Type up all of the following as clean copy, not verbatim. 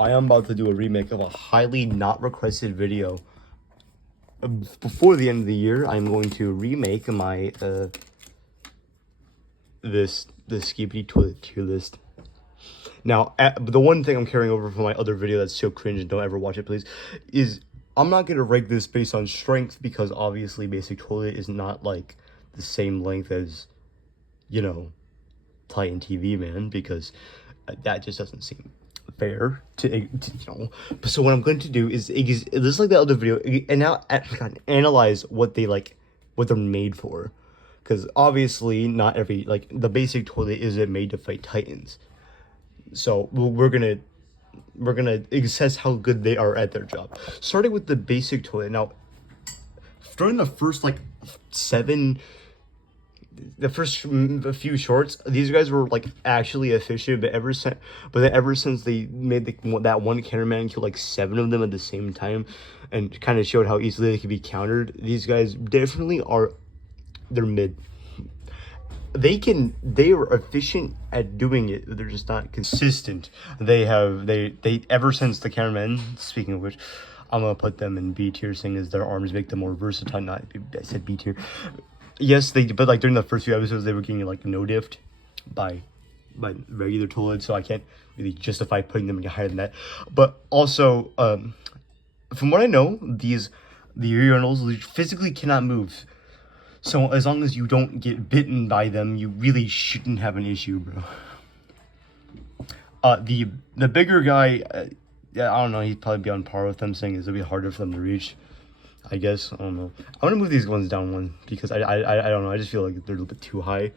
I am about to do a remake of a highly not requested video. Before the end of the year, I'm going to remake my the Skibidi toilet tier list. Now, the one thing I'm carrying over from my other video that's so cringe and don't ever watch it, please, is I'm not gonna rank this based on strength because obviously basic toilet is not like the same length as, you know, Titan TV Man, because that just doesn't seem fair to you know. So what I'm going to do is just like the other video, and now analyze what they're made for, because obviously not every, like, the basic toilet isn't made to fight titans. So we're gonna assess how good they are at their job, starting with the basic toilet. Now, during the first a few shorts, these guys were like actually efficient, but ever since they made that one cameraman kill like 7 of them at the same time, and kind of showed how easily they could be countered, these guys definitely are, they're mid. They are efficient at doing it, they're just not consistent. They ever since the cameraman, speaking of which, I'm gonna put them in B tier, seeing as their arms make them more versatile. I said B tier. Yes, but like during the first few episodes, they were getting like no diffed by regular toilets, so I can't really justify putting them any higher than that. But also, from what I know, the urinals physically cannot move. So as long as you don't get bitten by them, you really shouldn't have an issue, bro. The bigger guy, yeah, I don't know, he'd probably be on par with them, saying it'll be harder for them to reach, I guess. I don't know. I'm gonna move these ones down one because I don't know. I just feel like they're a little bit too high.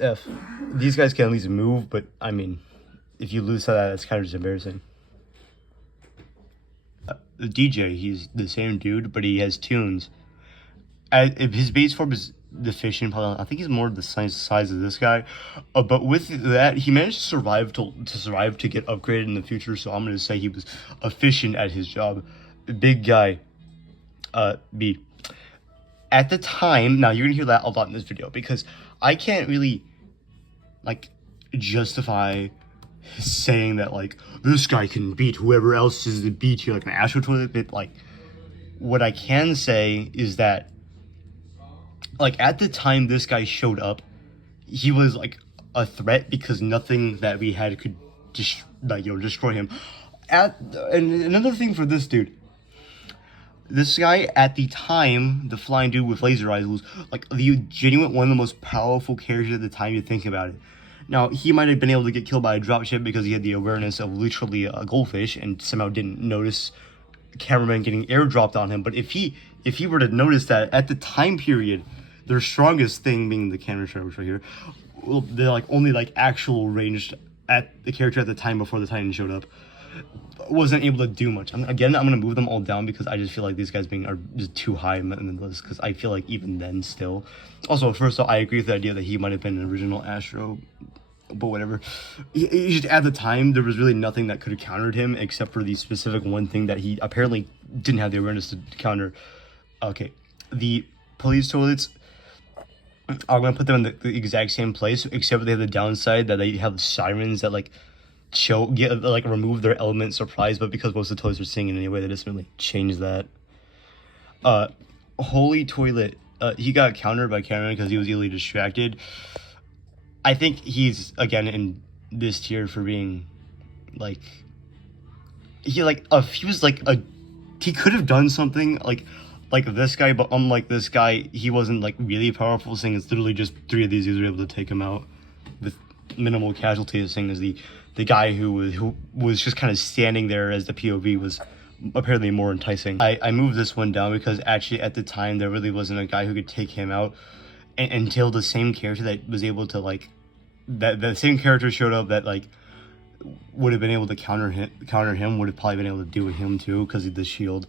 If these guys can at least move, but I mean, if you lose that, that's kind of just embarrassing. The DJ, he's the same dude, but he has tunes. If his base form is deficient, probably, I think he's more the size of this guy. But with that, he managed to survive to get upgraded in the future. So I'm gonna say he was efficient at his job. Big guy, B. At the time, now you're gonna hear that a lot in this video because I can't really like justify saying that like this guy can beat whoever else is the B tier, like an Astro Toilet. But like, what I can say is that, like, at the time this guy showed up, he was like a threat because nothing that we had could destroy him. And another thing for this dude, this guy at the time, the flying dude with laser eyes, was like the genuine one of the most powerful characters at the time. You think about it. Now, he might have been able to get killed by a dropship because he had the awareness of literally a goldfish and somehow didn't notice cameraman getting airdropped on him. But if he were to notice that at the time period, their strongest thing being the camera shot right here, well, they're like only like actual ranged at the character at the time before the Titan showed up, wasn't able to do much. I'm gonna move them all down because I just feel like these guys are just too high in the list, because I feel like even then still. Also, first of all, I agree with the idea that he might have been an original Astro, but whatever. He just, at the time, there was really nothing that could have countered him except for the specific one thing that he apparently didn't have the awareness to counter. Okay, the police toilets, I'm gonna put them in the exact same place, except they have the downside that they have sirens that like remove their element surprise. But because most of the toilets are singing anyway, they just really change that. Holy Toilet, he got countered by Cameron because he was easily distracted. I think he's again in this tier for being like, he could have done something like this guy, but unlike this guy, he wasn't like really powerful, seeing it's literally just 3 of these dudes were able to take him out with minimal casualties, seeing as the guy who was just kind of standing there as the POV was apparently more enticing. I moved this one down because actually at the time there really wasn't a guy who could take him out until the same character that was able to like, the same character showed up that like would have been able to counter him would have probably been able to do with him too because of the shield.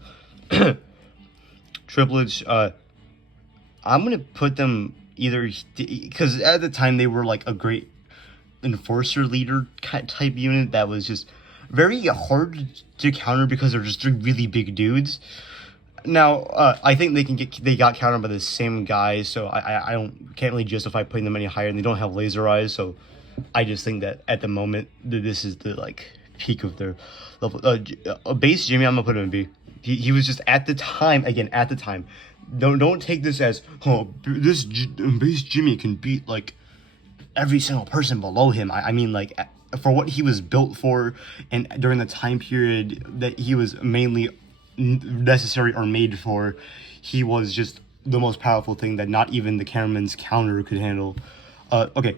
Triplets, I'm gonna put them either because at the time they were like a great enforcer leader type unit that was just very hard to counter because they're just really big dudes. Now, I think they got countered by the same guy, so I can't really justify putting them any higher, and they don't have laser eyes, so I just think that at the moment that this is the like peak of their level. Base Jimmy, I'm gonna put him in B. He was just at the time, again at the time. Don't take this as, oh, this base Jimmy can beat like every single person below him. I mean, like, for what he was built for, and during the time period that he was mainly necessary or made for, he was just the most powerful thing that not even the cameraman's counter could handle. Okay,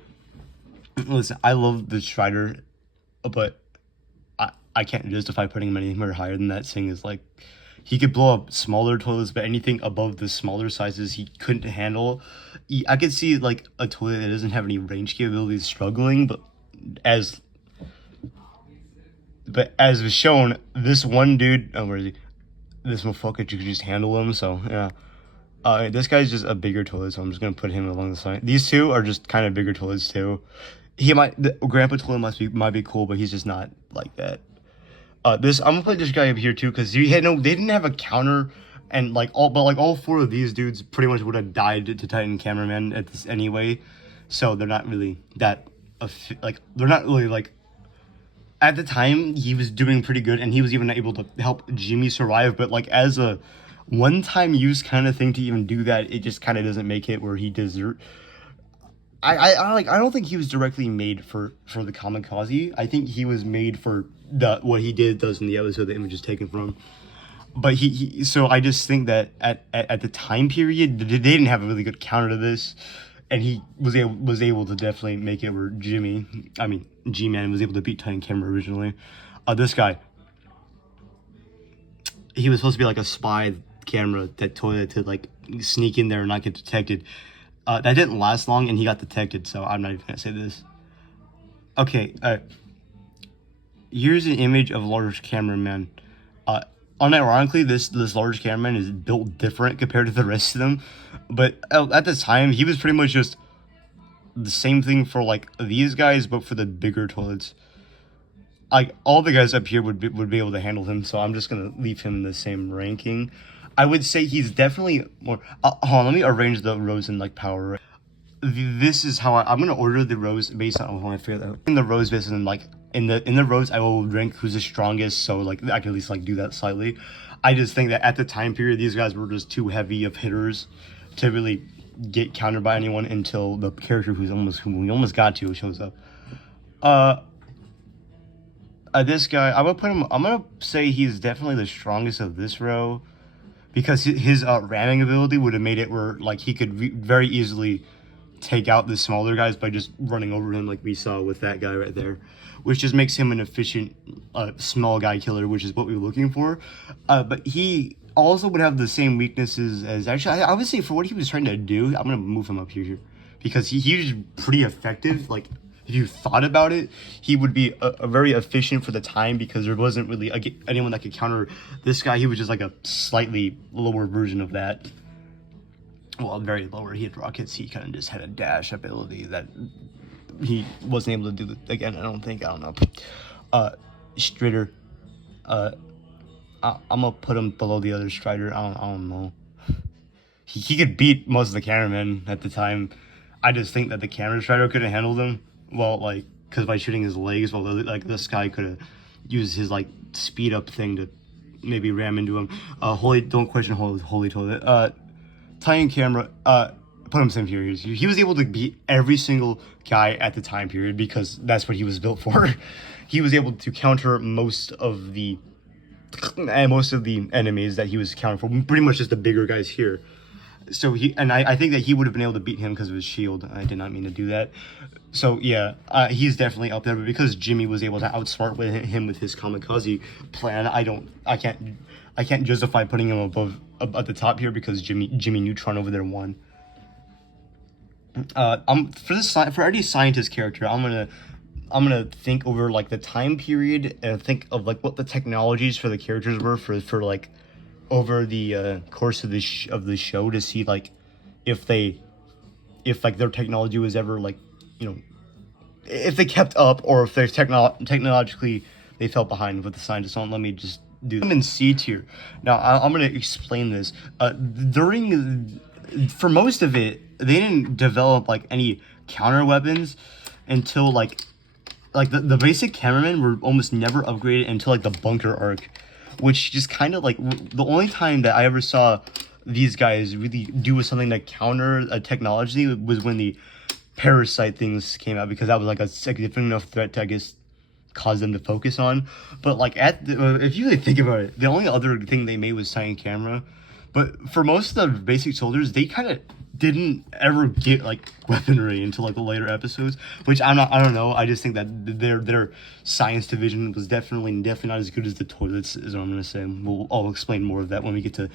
listen, I love the Strider, but I can't justify putting him anywhere higher than that. Thing is like, he could blow up smaller toilets, but anything above the smaller sizes he couldn't handle. I could see like a toilet that doesn't have any range capabilities struggling, as as was shown, this one dude, where is he? This motherfucker, you could just handle him. So yeah, this guy's just a bigger toilet, so I'm just gonna put him along the side. These two are just kind of bigger toilets too. The Grandpa toilet might be cool, but he's just not like that. I'm gonna put this guy up here too, because they didn't have a counter, and all four of these dudes pretty much would have died to Titan Cameraman at this anyway, so they're not really that they're not really like. At the time, he was doing pretty good, and he was even able to help Jimmy survive. But like as a one-time use kind of thing to even do that, it just kind of doesn't make it where he deserves. I don't think he was directly made for the kamikaze. I think he was made for what he does in the episode the image is taken from. But so I just think that at the time period they didn't have a really good counter to this, and he was able to definitely make it where G-Man was able to beat Titan Camera originally. This guy, he was supposed to be like a spy camera that to like sneak in there and not get detected. That didn't last long, and he got detected, so I'm not even gonna say this. Okay, here's an image of large cameraman. Unironically, this large cameraman is built different compared to the rest of them, but at the time, he was pretty much just the same thing for like these guys, but for the bigger toilets. Like all the guys up here would be able to handle him, so I'm just gonna leave him in the same ranking. I would say he's definitely more. Hold on, let me arrange the rows in like power. This is how I'm gonna order the rows based on how I figure that out. In the rows based on like in the rows, I will rank who's the strongest, so like I can at least like do that slightly. I just think that at the time period, these guys were just too heavy of hitters to really get countered by anyone until the character who we almost got to shows up. This guy, I'm gonna say he's definitely the strongest of this row, because his ramming ability would have made it where like he could very easily take out the smaller guys by just running over him, like we saw with that guy right there, which just makes him an efficient small guy killer, which is what we were looking for. But he also would have the same weaknesses as, actually I would say for what he was trying to do, I'm gonna move him up here because he was pretty effective. Like if you thought about it, he would be a very efficient for the time, because there wasn't really anyone that could counter this guy. He was just like a slightly lower version of that. Well, very lower. He had rockets. He kind of just had a dash ability that he wasn't able to do again. I don't know. Strider. I'm gonna put him below the other Strider. I don't know. He could beat most of the cameramen at the time. I just think that the camera Strider couldn't handle them well, like, because by shooting his legs, well, like this guy could have used his like speed up thing to maybe ram into him. Don't question holy toilet. Titan Camera, put him same period. He was able to beat every single guy at the time period because that's what he was built for. He was able to counter most of the enemies that he was counting for, pretty much just the bigger guys here. So I think that he would have been able to beat him because of his shield. I did not mean to do that. So yeah, he's definitely up there. But because Jimmy was able to outsmart him with his kamikaze plan, I can't justify putting him at the top here, because Jimmy Neutron over there won. For any scientist character, I'm gonna think over like the time period and think of like what the technologies for the characters were for like over the course of the show, to see like if like their technology was ever like, if they kept up, or if they're technologically they fell behind with the scientists. Don't let me just do them in C tier. Now I'm gonna explain this. For most of it, they didn't develop like any counter weapons, until like the basic cameramen were almost never upgraded until like the bunker arc, which just kind of like the only time that I ever saw these guys really do something to counter a technology was when the parasite things came out, because that was like a significant enough threat to, I guess, cause them to focus on. But like if you really think about it, the only other thing they made was silent camera. But for most of the basic soldiers, they kind of didn't ever get like weaponry until like the later episodes, which I don't know. I just think that their science division was definitely not as good as the toilets, is what I'm gonna say. I'll explain more of that when we get to,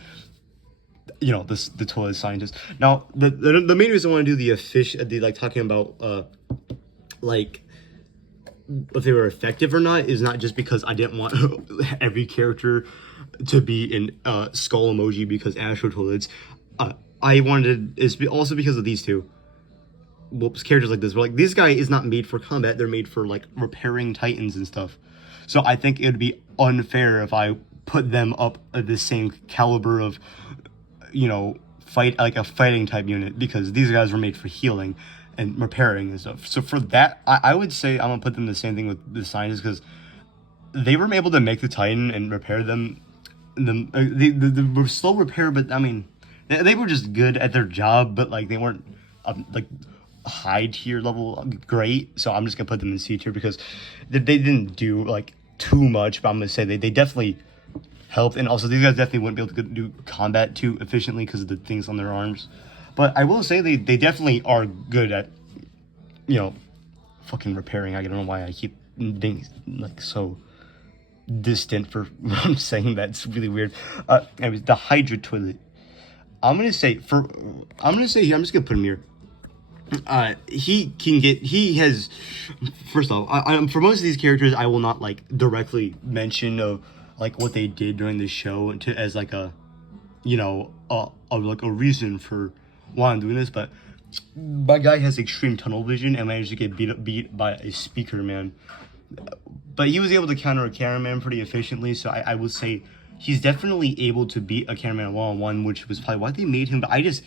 you know, the toilet scientist. Now the main reason I want to do the like talking about like if they were effective or not is not just because I didn't want every character to be in skull emoji because astro toilets. I wanted is also because of these two. Characters like this, but like this guy is not made for combat. They're made for like repairing titans and stuff. So I think it would be unfair if I put them up at the same caliber of, you know, like a fighting type unit, because these guys were made for healing and repairing and stuff. So for that, I would say I'm gonna put them the same thing with the scientists, because they were able to make the Titan and repair them. They were slow repair, but I mean, they were just good at their job, but like they weren't like high tier level great. So I'm just gonna put them in C tier because they didn't do like too much, but I'm gonna say they definitely helped. And also these guys definitely wouldn't be able to do combat too efficiently because of the things on their arms. But I will say they definitely are good at, you know, fucking repairing. I don't know why I keep being like so distant for saying that. It's really weird. Anyways, the Hydra toilet. I'm just gonna put him here. He has, first off, for most of these characters, I will not like directly mention of like what they did during the show as like a, you know, like a reason for why I'm doing this, but my guy has extreme tunnel vision and managed to get beat by a speaker man. But he was able to counter a cameraman pretty efficiently, so I would say he's definitely able to beat a cameraman one-on-one, which was probably why they made him, but I just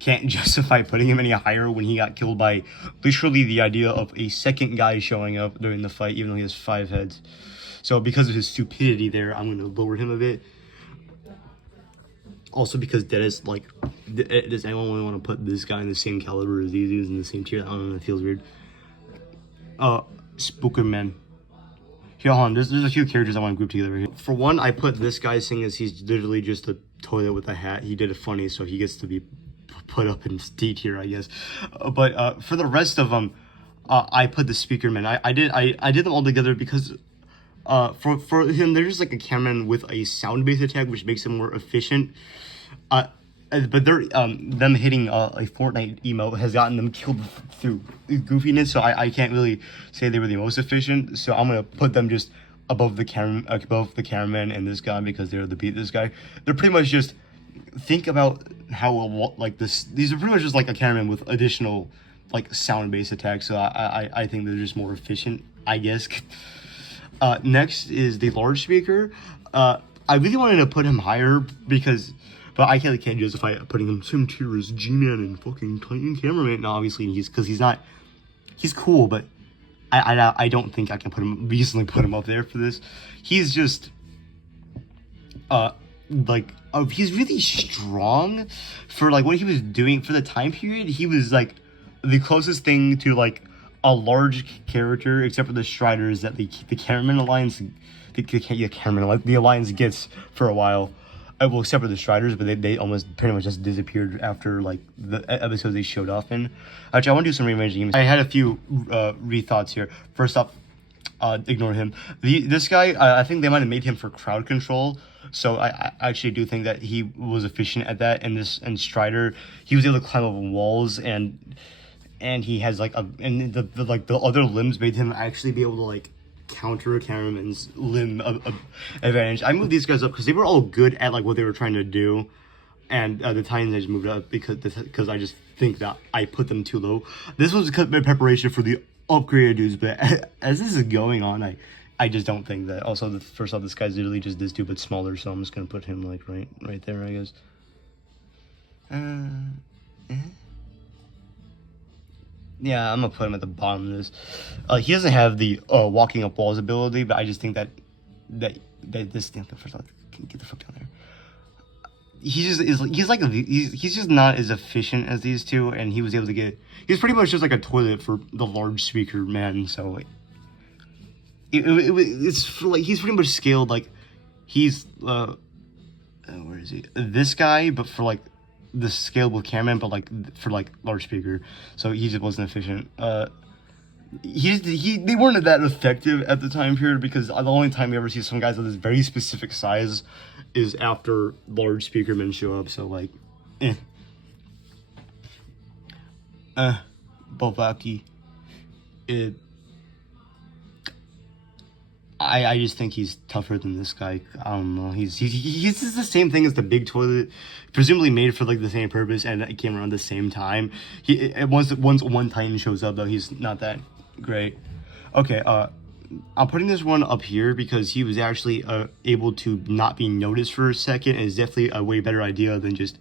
can't justify putting him any higher when he got killed by literally the idea of a second guy showing up during the fight, even though he has 5 heads. So because of his stupidity there, I'm going to lower him a bit. Also because does anyone really want to put this guy in the same caliber as these dudes in the same tier? I don't know, it feels weird. Spookerman. Here, hold on, there's a few characters I want to group together here. For one, I put this guy seeing as he's literally just a toilet with a hat. He did it funny, so he gets to be put up in D tier, I guess. But for the rest of them, I put the speakerman. I did them all together because for him, they're just like a cameraman with a sound-based attack, which makes him more efficient. But they're them hitting a Fortnite emote has gotten them killed through goofiness, so I can't really say they were the most efficient. So I'm gonna put them just above the cameraman and this guy, because they're the beat this guy. They're pretty much just, think about how like this. These are pretty much just like a cameraman with additional like sound-based attacks. So I think they're just more efficient, I guess. Next is the large speaker. I really wanted to put him higher because, but I can't justify putting him same tier as G-Man and fucking Titan Cameraman. No, obviously he's cool, but I don't think I can reasonably put him up there for this. He's just he's really strong for like what he was doing for the time period. He was like the closest thing to like a large character, except for the Striders, that the Cameraman Alliance, the Alliance gets for a while. Well, except for the Striders, but they almost pretty much just disappeared after like the episodes they showed off in. Actually, I want to do some reimaging. I had a few rethoughts here. First off, ignore him. This guy, I think they might have made him for crowd control. So I actually do think that he was efficient at that. And Strider, he was able to climb up walls, and he has like the other limbs made him actually be able to like counter a cameraman's limb advantage. I moved these guys up because they were all good at like what they were trying to do, and the Titans I just moved up because I just think that I put them too low. This was my preparation for the upgraded dudes, but as this is going on, I just don't think that. Also, first off, this guy's literally just this dude but smaller, so I'm just gonna put him like right there, I guess. Yeah, I'm gonna put him at the bottom of this. He doesn't have the walking up walls ability, but I just think that this thing. First off, can you get the fuck down there? He's just not as efficient as these two, and he was able to get. He's pretty much just like a toilet for the large speaker man. So it's for, like he's pretty much scaled like he's where is he? This guy, but for like the scalable cameraman, but like for like large speaker. So he just wasn't efficient. They weren't that effective at the time period because the only time you ever see some guys of this very specific size is after large speakermen show up. So like, Bovaki, I just think he's tougher than this guy. I don't know. He's just the same thing as the big toilet, presumably made for like the same purpose, and it came around the same time. Once one Titan shows up though, he's not that great. Okay, I'm putting this one up here because he was actually able to not be noticed for a second, and is definitely a way better idea than just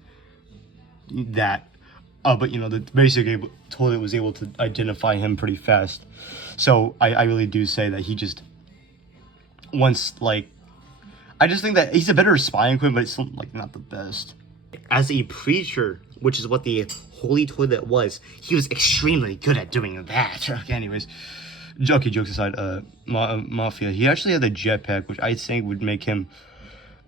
that. But you know, the basic toilet was able to identify him pretty fast. So I really do say that he just once like I just think that he's a better spying equipment, but it's still like not the best. As a preacher, which is what the holy toilet was, he was extremely good at doing that. Okay, anyways, jokes aside, Mafia, he actually had the jetpack, which I think would make him.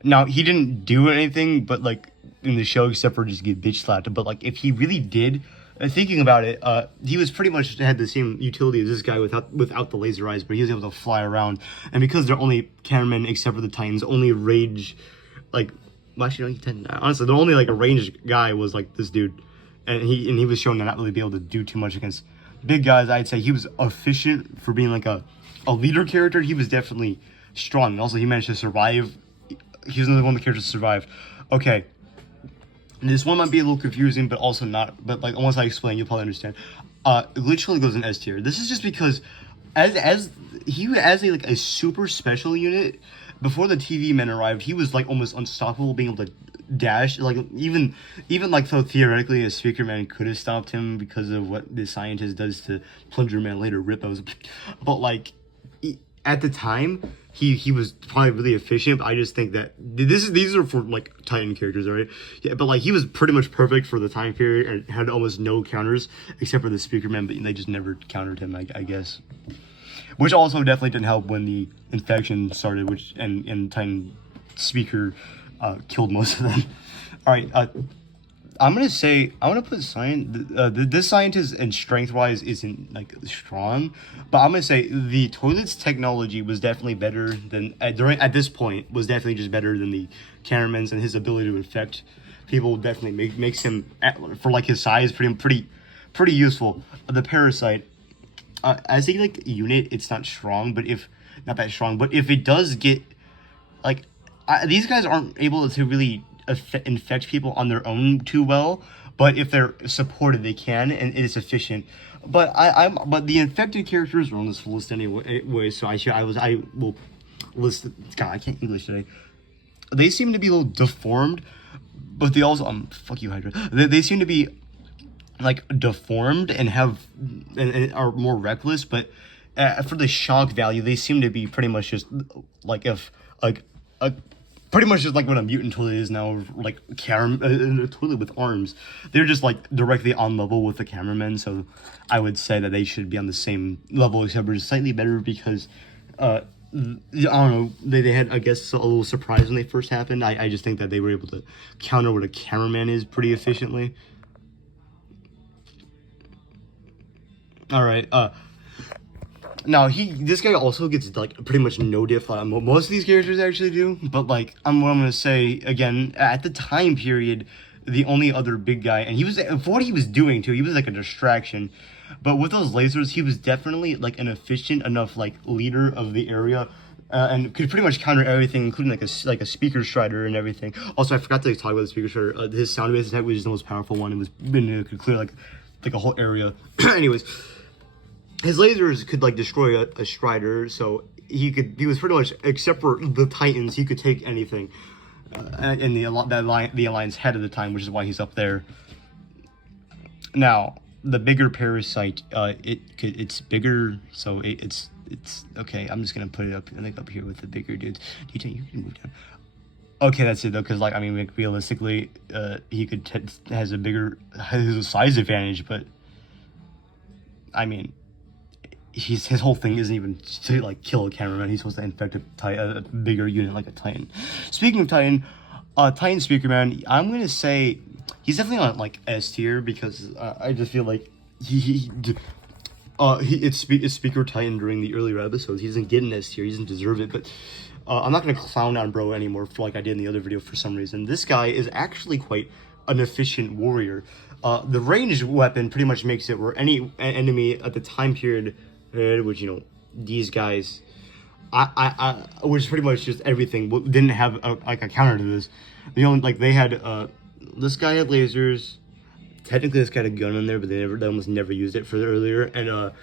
Now he didn't do anything, but like in the show, except for just get bitch slapped. But like if he really did, thinking about it, he was pretty much had the same utility as this guy without the laser eyes, but he was able to fly around. And because they're only cameramen, except for the Titans, only rage, like, well, actually, honestly, the only like a ranged guy was like this dude, and he was shown to not really be able to do too much against big guys. I'd say he was efficient for being like a leader character. He was definitely strong. Also, he managed to survive. He was another one of the characters to survive. Okay. This one might be a little confusing, but also not. But like once I explain, you'll probably understand. It literally goes in S tier. This is just because, as a super special unit, before the TV men arrived, he was like almost unstoppable, being able to dash. Like even like so theoretically, a speaker man could have stopped him because of what the scientist does to Plunger Man later, Rippos. But like at the time, he was probably really efficient. But I just think that these are for like Titan characters, right? Yeah, but like he was pretty much perfect for the time period and had almost no counters except for the speaker man. But they just never countered him, I guess. Which also definitely didn't help when the infection started, which and Titan speaker killed most of them. All right, I'm gonna put this scientist and strength wise isn't like strong, but I'm gonna say the toilet's technology was definitely better than at this point was definitely just better than the cameraman's, and his ability to infect people definitely makes him for like his size pretty useful. The parasite. As a like unit, it's not strong, but not that strong. But if it does get like these guys aren't able to really infect people on their own too well. But if they're supported, they can, and it is efficient. But but the infected characters are on this list anyway. So I will list. God, I can't English today. They seem to be a little deformed, but they also fuck you, Hydra. They seem to be like deformed and are more reckless, but for the shock value, they seem to be pretty much just like pretty much just like what a mutant toilet is now, like a toilet with arms. They're just like directly on level with the cameramen, so I would say that they should be on the same level, except for slightly better because I don't know, they had, I guess, a little surprise when they first happened. I just think that they were able to counter what a cameraman is pretty efficiently. All right. Now this guy also gets like pretty much no diff. Most of these characters actually do, but like what I'm gonna say again, at the time period, the only other big guy, and he was for what he was doing too. He was like a distraction, but with those lasers, he was definitely like an efficient enough like leader of the area. And could pretty much counter everything, including like a speaker strider and everything. Also, I forgot to talk about the speaker strider. His sound base attack was the most powerful one. It could clear like a whole area. Anyways. His lasers could like destroy a Strider, so he was pretty much, except for the Titans, he could take anything. And the Alliance head at the time, which is why he's up there. Now, the bigger parasite, it's bigger, so it's okay. I'm just gonna put it up, I think, up here with the bigger dudes. You can move down. Okay, that's it though, because like I mean, like, realistically, he has a size advantage, but I mean, his whole thing isn't even to like kill a cameraman. He's supposed to infect a bigger unit like a Titan. Speaking of Titan, Titan Speaker Man, I'm gonna say he's definitely not like S tier because I just feel like it's Speaker Titan during the earlier episodes. He doesn't get an S tier. He doesn't deserve it, but. I'm not gonna clown on bro anymore for like I did in the other video for some reason. This guy is actually quite an efficient warrior. The ranged weapon pretty much makes it where any enemy at the time period, which you know these guys, which is pretty much just everything, didn't have like a counter to this. The only like they had this guy had lasers. Technically, this guy had a gun in there, but they almost never used it for the earlier. And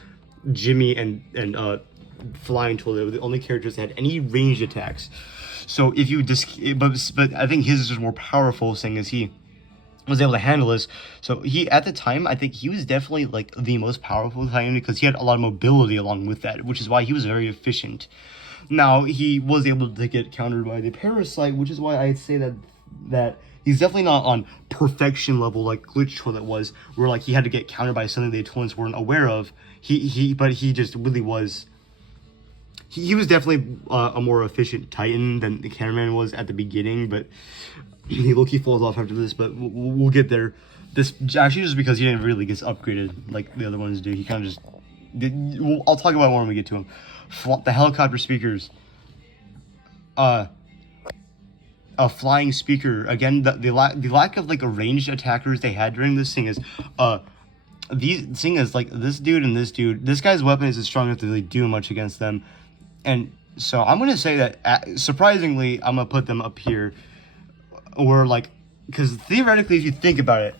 Jimmy and Flying Tool, they were the only characters that had any ranged attacks. So if you but I think his is more powerful, seeing as he was able to handle this. So he at the time, I think he was definitely like the most powerful Titan because he had a lot of mobility along with that, which is why he was very efficient. Now he was able to get countered by the Parasite, which is why I'd say that he's definitely not on perfection level like Glitch Toilet was, where like he had to get countered by something the opponents weren't aware of. But he just really was. He was definitely a more efficient Titan than the cameraman was at the beginning, but he low-key falls off after this, but we'll get there. This actually just because he didn't really get upgraded like the other ones do. He kind of just did. I'll talk about it when we get to him. The helicopter speakers. A flying speaker. Again, the lack of like a ranged attackers they had during this thing is these thing is like this dude and this dude. This guy's weapon isn't strong enough to really do much against them. And so I'm going to say that, surprisingly, I'm going to put them up here. Or, like, because theoretically, if you think about it,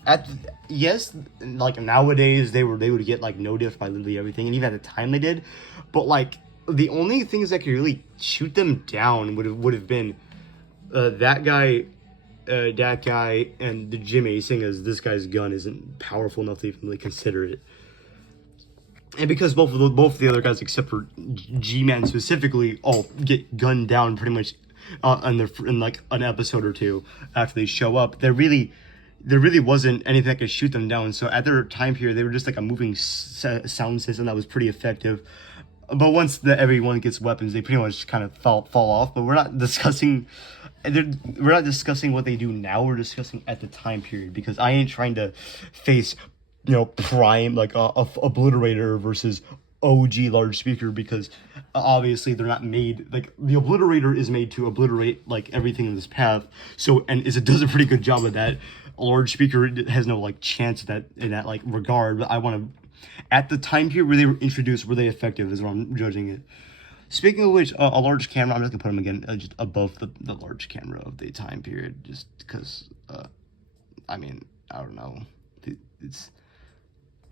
yes, like, nowadays, they would get, like, no diff by literally everything. And even at the time they did. But, like, the only things that could really shoot them down would have been that guy, and the Jimmy, seeing as this guy's gun isn't powerful enough to even really consider it. And because both the other guys, except for G-Man specifically, all get gunned down pretty much in like an episode or two after they show up, there really wasn't anything that could shoot them down. So at their time period, they were just like a moving sound system that was pretty effective. But once everyone gets weapons, they pretty much kind of fall off. But we're not discussing what they do now. We're discussing at the time period because I ain't trying to face. You know, prime like a obliterator versus OG large speaker because obviously they're not made like the obliterator is made to obliterate like everything in this path. So and it does a pretty good job of that. A large speaker has no like chance in that like regard. But I want to at the time period where they were introduced, were they effective? Is what I'm judging it. Speaking of which, a large camera. I'm just gonna put them again just above the large camera of the time period, just because. I mean, I don't know. It's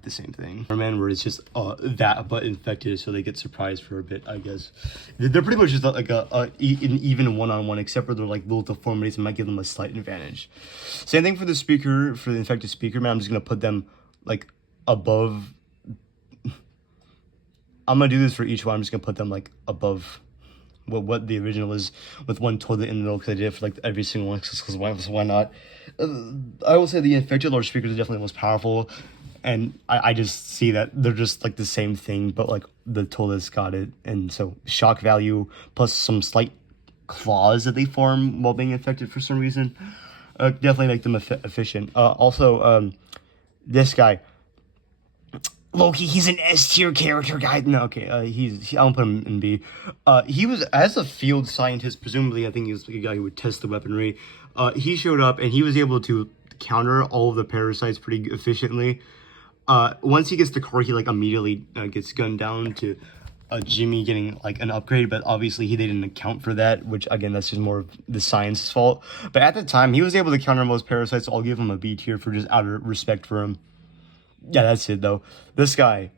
the same thing. Man, where it's just that but infected, so they get surprised for a bit. I guess they're pretty much just like an even one-on-one, except for their like little deformities and might give them a slight advantage. Same thing for the speaker, for the infected speaker. Man, I'm just gonna put them like above. I'm gonna do this for each one. I'm just gonna put them like above what the original is, with one toilet in the middle, because I did it for like every single one, because why not? I will say the infected large speakers are definitely the most powerful. And I just see that they're just like the same thing, but like the toilets got it. And so shock value plus some slight claws that they form while being infected for some reason definitely make them efficient. Also, this guy, Loki, he's an S tier character guy. No, okay, I'll put him in B. He was, as a field scientist, presumably, I think he was like a guy who would test the weaponry. He showed up and he was able to counter all of the parasites pretty efficiently. Once he gets the core, he like immediately gets gunned down to Jimmy getting like an upgrade, but obviously they didn't account for that, which again, that's just more of the science's fault. But at the time, he was able to counter most parasites, so I'll give him a B tier for just out of respect for him. Yeah, that's it though. This guy,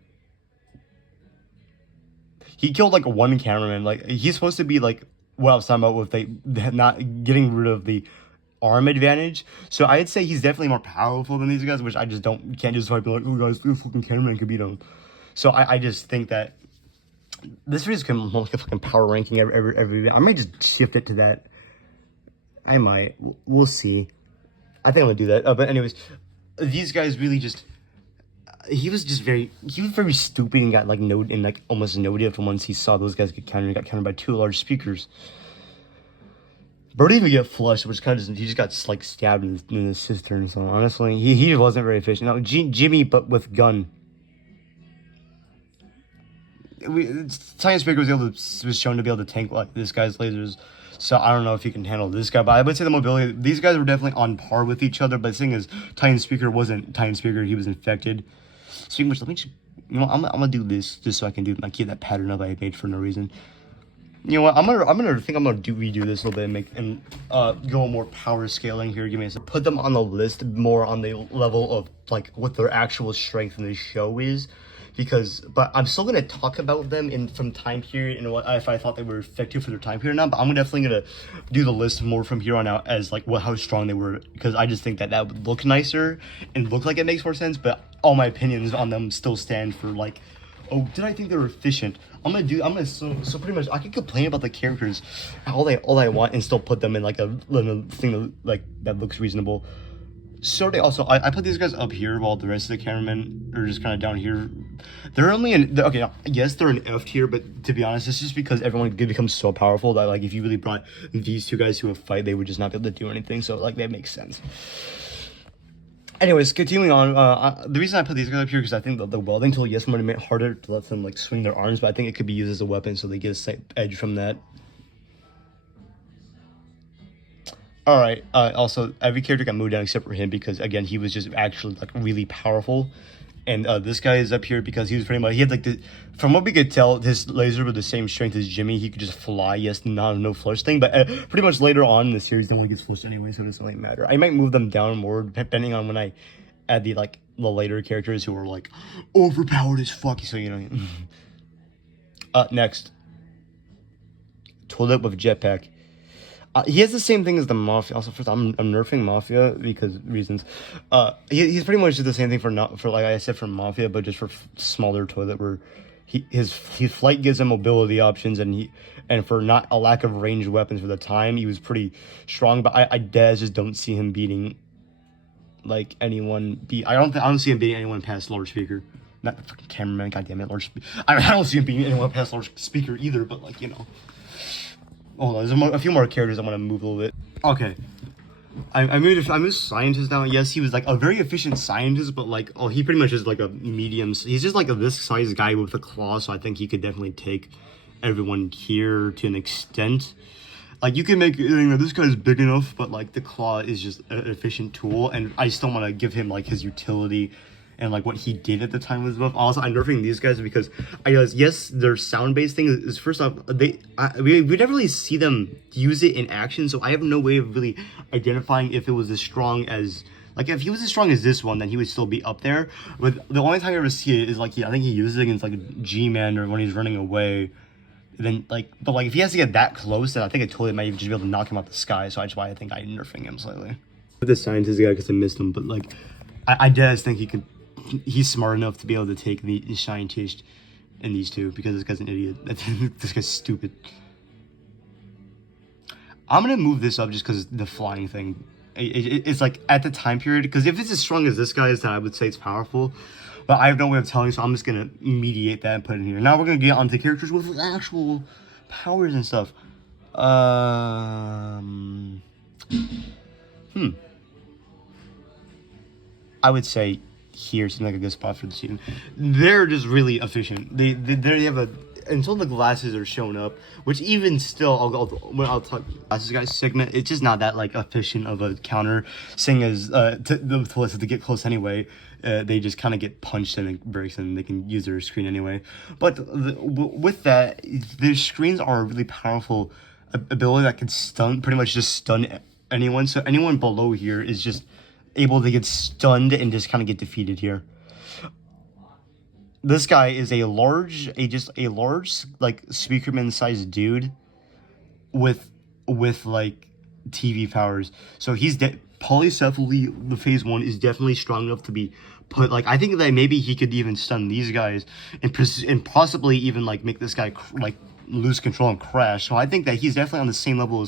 he killed like one cameraman. Like he's supposed to be like what I was talking about with they not getting rid of the arm advantage. So I'd say he's definitely more powerful than these guys, which I just can't just be like, oh guys, this fucking cameraman could beat him. So I just think that this video is gonna be like a fucking power ranking every I might just shift it to that. I might. We'll see. I think I'm gonna do that. But anyways, these guys really just. He was very stupid and got like almost noted for once he saw those guys get countered. Got countered by 2 large speakers. Bro didn't even get flushed, which kind of he just got like stabbed in his cistern. So honestly, he wasn't very efficient. Now Jimmy, but with gun. Science Speaker was shown to be able to tank like this guy's lasers. So I don't know if he can handle this guy, but I would say the mobility. These guys were definitely on par with each other. But the thing is, Titan Speaker wasn't Titan Speaker. He was infected. Speaking of which, let me just, I'm gonna do this just so I can keep that pattern up I made for no reason. You know what? I'm gonna redo this a little bit and go more power scaling here. Give me a second. Put them on the list more on the level of like what their actual strength in the show is. But I'm still gonna talk about them from time period and what if I thought they were effective for their time period or not. But I'm definitely gonna do the list more from here on out as like how strong they were, because I just think that would look nicer and look like it makes more sense. But all my opinions on them still stand for like, oh, did I think they were efficient? So pretty much I can complain about the characters all I want and still put them in like a thing that looks reasonable. So I put these guys up here while the rest of the cameramen are just kind of down here. They're only okay, yes, they're in F tier, but to be honest, it's just because everyone becomes so powerful that like if you really brought these 2 guys to a fight, they would just not be able to do anything. So like that makes sense. Anyways, continuing on, the reason I put these guys up here because I think the welding tool, yes, would make it harder to let them like swing their arms, but I think it could be used as a weapon, so they get a slight edge from that. Alright, also, every character got moved down except for him because, again, he was just actually, like, really powerful. And this guy is up here because he was pretty much, he had, like, from what we could tell, his laser with the same strength as Jimmy. He could just fly, yes, no flush thing. But pretty much later on in the series, no one gets flushed anyway, so it doesn't really matter. I might move them down more, depending on when I add the later characters who are, like, overpowered as fuck, so, you know. Next. Toilet with jetpack. He has the same thing as the Mafia. Also, first, I'm nerfing Mafia because reasons. He's pretty much the same thing for like I said for Mafia, but just for smaller toilet where his flight gives him mobility options and for not a lack of ranged weapons for the time he was pretty strong. But I just don't see him beating like anyone. I don't see him beating anyone past large speaker. Not the fucking cameraman. God damn it, large. I don't see him beating anyone past large speaker either. But like, you know. Hold on, there's a few more characters I want to move a little bit. Okay. I'm a scientist now. Yes, he was like a very efficient scientist, but like, he pretty much is like a medium. He's just like this size guy with a claw, so I think he could definitely take everyone here to an extent. Like, you can make, this guy's big enough, but like the claw is just an efficient tool, and I still want to give him like his utility and like what he did at the time was buff. Also, I'm nerfing these guys because I realize, yes, their sound-based thing is first off, we never really see them use it in action, so I have no way of really identifying if it was as strong as, like, if he was as strong as this one, then he would still be up there. But the only time I ever see it is like, I think he uses it against like G-Man or when he's running away. Then like, but like if he has to get that close, then I think it totally might just be able to knock him out the sky. So that's why I think I'm nerfing him slightly. The scientist guy because I missed him, but like, I just think he could. He's smart enough to be able to take the scientist and these 2 because this guy's an idiot. This guy's stupid. I'm gonna move this up just because the flying thing. It's like at the time period, because if it's as strong as this guy is, then I would say it's powerful. But I have no way of telling, so I'm just gonna mediate that and put it in here. Now we're gonna get onto characters with actual powers and stuff. I would say here seems like a good spot for the team. They're just really efficient. They have a, until the glasses are shown up, which even still I'll talk glasses guys segment. It's just not that like efficient of a counter, seeing as to get close anyway. They just kind of get punched and it breaks and they can use their screen anyway. But with that, their screens are a really powerful ability that can pretty much just stun anyone. So anyone below here is just able to get stunned and just kind of get defeated here. This guy is a large like speakerman sized dude with like TV powers. So he's polycephaly. The phase 1 is definitely strong enough to be put. Like I think that maybe he could even stun these guys and possibly even like make this guy like lose control and crash. So I think that he's definitely on the same level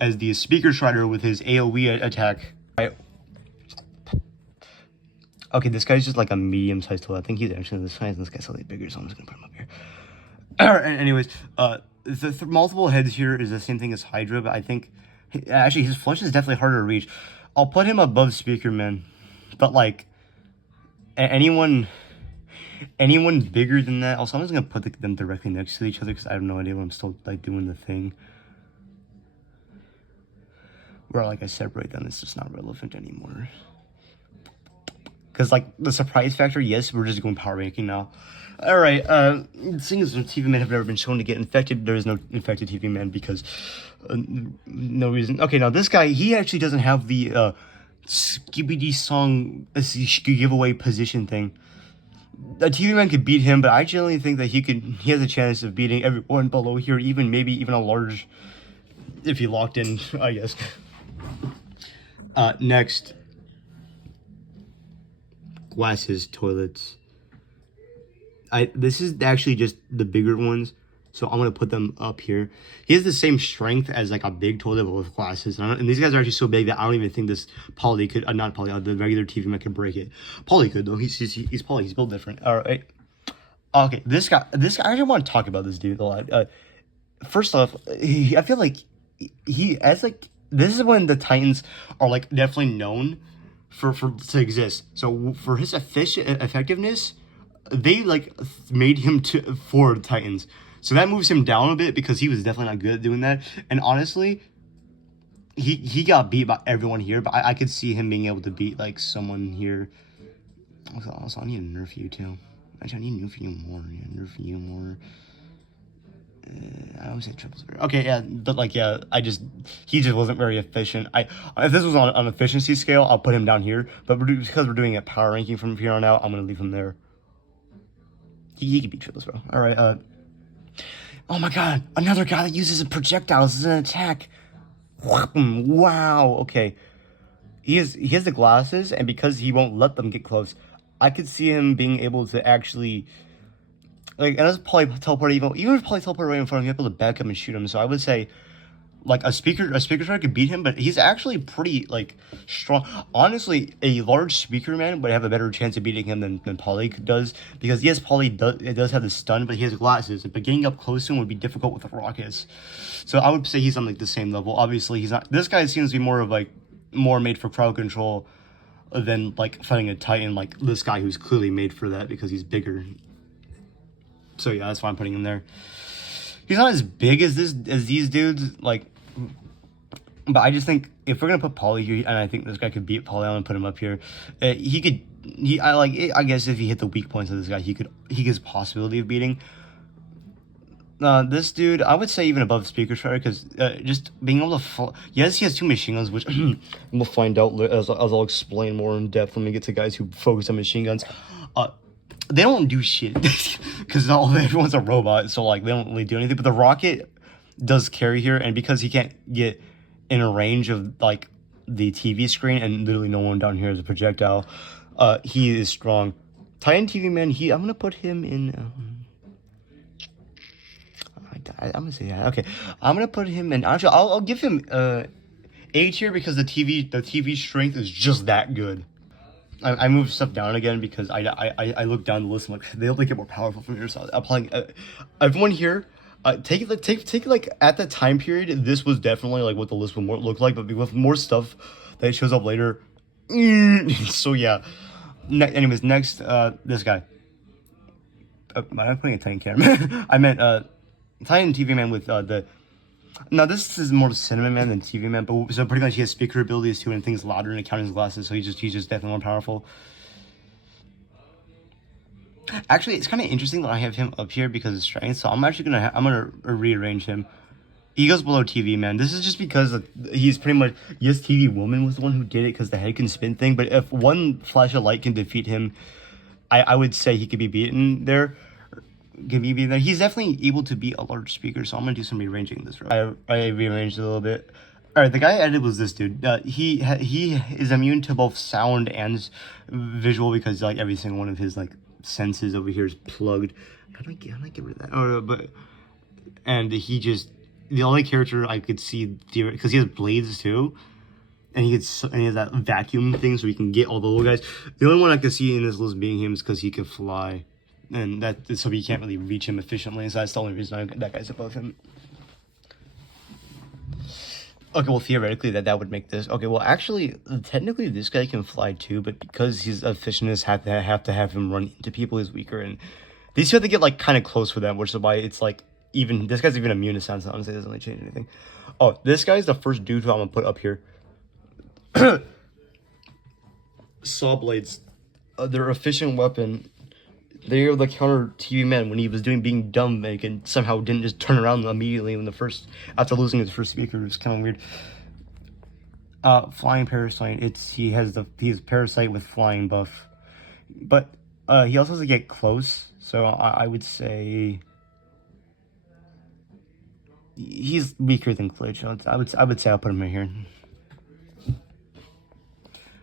as the Speaker Strider with his AOE attack. Okay, this guy's just like a medium-sized tool. I think he's actually the size, and this guy's slightly bigger, so I'm just gonna put him up here. Alright, anyways, the multiple heads here is the same thing as Hydra, but I think actually his flush is definitely harder to reach. I'll put him above Speaker Man, but like anyone bigger than that. Also, I'm just gonna put them directly next to each other because I have no idea when I'm still like doing the thing where like I separate them. It's just not relevant anymore. Because, like, the surprise factor, yes, we're just going power ranking now. Alright, seeing as TV men have never been shown to get infected, there is no infected TV man because no reason. Okay, now this guy, he actually doesn't have the Skibidi song giveaway position thing. A TV man could beat him, but I generally think that he has a chance of beating everyone below here, maybe even a large, if he locked in, I guess. Next. Glasses, toilets. This is actually just the bigger ones, so I'm gonna put them up here. He has the same strength as like a big toilet, but with glasses. And these guys are actually so big that I don't even think this Poly could, not Poly, the regular TV man could break it. Poly could though. He's Poly. He's built different. All right. Okay, this guy. I actually want to talk about this dude a lot. First off, I feel like this is when the Titans are like definitely known for to exist. So for his effectiveness, they like made him for Titans. So that moves him down a bit because he was definitely not good at doing that. And honestly, he got beat by everyone here, but I could see him being able to beat like someone here. Also, I need to nerf you too. Actually, I need to nerf you more. Yeah, nerf you more. I always say triple zero. Okay, yeah, but like, yeah, he just wasn't very efficient. If this was on an efficiency scale, I'll put him down here. But because we're doing a power ranking from here on out, I'm gonna leave him there. He can beat triple zero. All right. Oh my God, another guy that uses a projectile as an attack. Wow. Okay. He has the glasses, and because he won't let them get close, I could see him being able to actually. Like, and that's probably teleport even if probably teleport right in front of him, you're able to back up and shoot him. So I would say, like, a speaker striker could beat him, but he's actually pretty, like, strong. Honestly, a large speaker man would have a better chance of beating him than Poly does, because yes, Poly does have the stun, but he has glasses. But getting up close to him would be difficult with the rockets. So I would say he's on, like, the same level. Obviously, he's not. This guy seems to be more made for crowd control than, like, fighting a Titan, like this guy who's clearly made for that because he's bigger. So yeah, that's why I'm putting him there. He's not as big as these dudes, like, but I just think if we're gonna put Poly here, and I think this guy could beat Poly, I'm gonna put him up here. I guess if he hit the weak points of this guy, he has a possibility of beating. This dude, I would say even above Speaker Strider, because just being able to yes, he has 2 machine guns, which we'll find out as I'll explain more in depth when we get to guys who focus on machine guns. They don't do shit because everyone's a robot, so like they don't really do anything. But the rocket does carry here, and because he can't get in a range of like the TV screen, and literally no one down here is a projectile, he is strong. Titan TV man, I'm gonna put him in. I'm gonna say yeah. Okay, I'm gonna put him in. Actually, I'll give him A tier because the TV strength is just that good. I moved stuff down again because I looked down the list and like they only get more powerful from here. So I'm applying everyone here. Take it like at that time period. This was definitely like what the list would look like, but with more stuff that shows up later. So yeah. Anyways, next this guy. I'm not putting a Titan camera. I meant Titan TV man with the. Now this is more Cinnamon Man than TV Man, but so pretty much he has speaker abilities too, and things louder and counting his glasses, so he's just definitely more powerful. Actually, it's kind of interesting that I have him up here because of strength, so I'm gonna rearrange him. He goes below TV Man. This is just because he's pretty much yes, TV Woman was the one who did it because the head can spin thing, but if one flash of light can defeat him, I would say he could be beaten there. He's definitely able to beat a large speaker, so I'm gonna do some rearranging this. I rearranged it a little bit. All right, the guy I edited was this dude. He is immune to both sound and visual because like every single one of his like senses over here is plugged. How do I get rid of that? Oh, but and he just the only character I could see because he has blades too, and he has that vacuum thing so he can get all the little guys. The only one I could see in this list being him is because he can fly, and that so you can't really reach him efficiently. So that's the only reason that guy's above him. Okay, well, theoretically, that would make this... Okay, well, actually, technically, this guy can fly too, but because his efficientness have to have him run into people, he's weaker, and these two have to get, like, kind of close for them, which is why it's, like, even... This guy's even immune to sound, so honestly, it doesn't really change anything. Oh, this guy's the first dude who I'm gonna put up here. Saw blades. They're efficient weapon. They are the counter TV man when he was being dumb, like, and somehow didn't just turn around immediately when after losing his first speaker. It was kind of weird. Flying parasite. He has parasite with flying buff, but he also has to get close. So I would say he's weaker than Glitch. I would say I'll put him right here.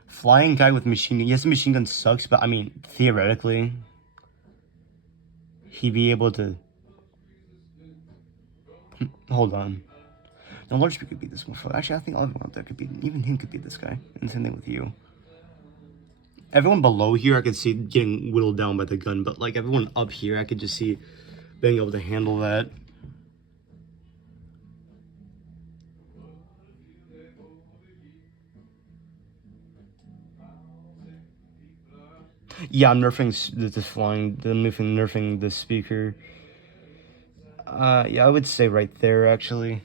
Flying guy with machine gun. Yes, the machine gun sucks, but I mean theoretically. He'd be able to... Hold on. No, large speaker could be this one. Actually, I think everyone up there could be... Even him could be this guy. And same thing with you. Everyone below here, I could see getting whittled down by the gun. But, like, everyone up here, I could just see being able to handle that. Yeah, I'm nerfing the flying... nerfing the speaker. Yeah, I would say right there, actually.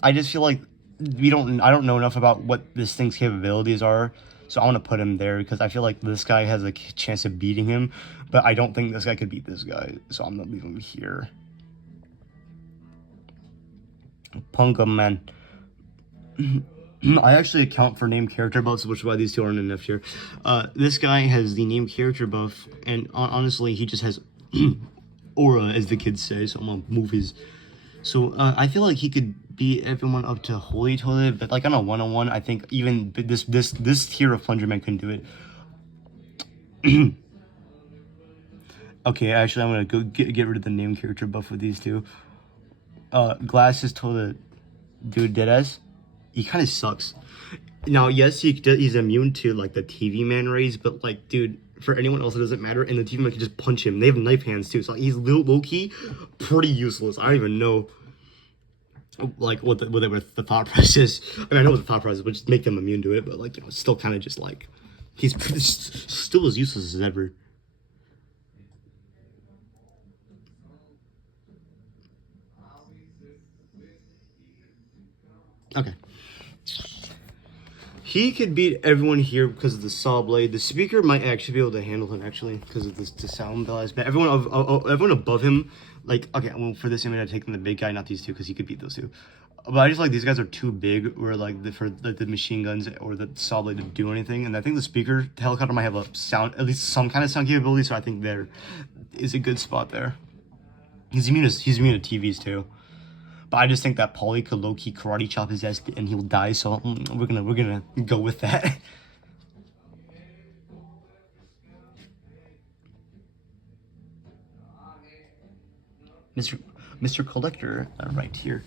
I just feel like I don't know enough about what this thing's capabilities are, so I want to put him there because I feel like this guy has a chance of beating him, but I don't think this guy could beat this guy, so I'm gonna leave him here. Punga Man. I actually account for named character buffs, which is why these two aren't in F tier. This guy has the named character buff, and honestly, he just has aura, as the kids say, so I'm gonna move his... So, I feel like he could beat everyone up to Holy Toilet, but like on a one-on-one, I think even this tier of Plunger Man couldn't do it. Okay, actually, I'm gonna go get rid of the name character buff with these two. Glasses Toilet, dude, deadass. He kind of sucks. Now, yes, he's immune to like the TV man rays, but like, dude, for anyone else, it doesn't matter. And the TV man can just punch him. They have knife hands too, so he's low key pretty useless. I don't even know like what the thought process is. I mean, I know what the thought process is, but just make them immune to it. But like, you know, it's still kind of just like he's still as useless as ever. Okay. He could beat everyone here because of the saw blade. The speaker might actually be able to handle him actually because of the sound blast. But everyone above him, like, okay, well, for this image I take the big guy, not these two, because he could beat those two. But I just like these guys are too big, or like for the machine guns or the saw blade to do anything. And I think the speaker, the helicopter might have a sound, at least some kind of sound capability. So I think there is a good spot there. He's immune to TVs too. But I just think that Polly could low-key karate chop his ass and he'll die, so we're gonna go with that. Mr. Collector, right here.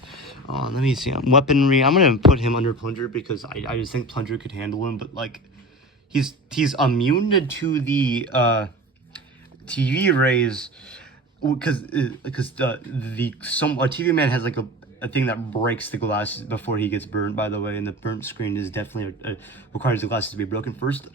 Let me see. Weaponry. I'm gonna put him under Plunger because I just think Plunger could handle him, but like he's immune to the TV rays. Because a TV man has like a thing that breaks the glasses before he gets burned, by the way, and the burnt screen is definitely requires the glasses to be broken first.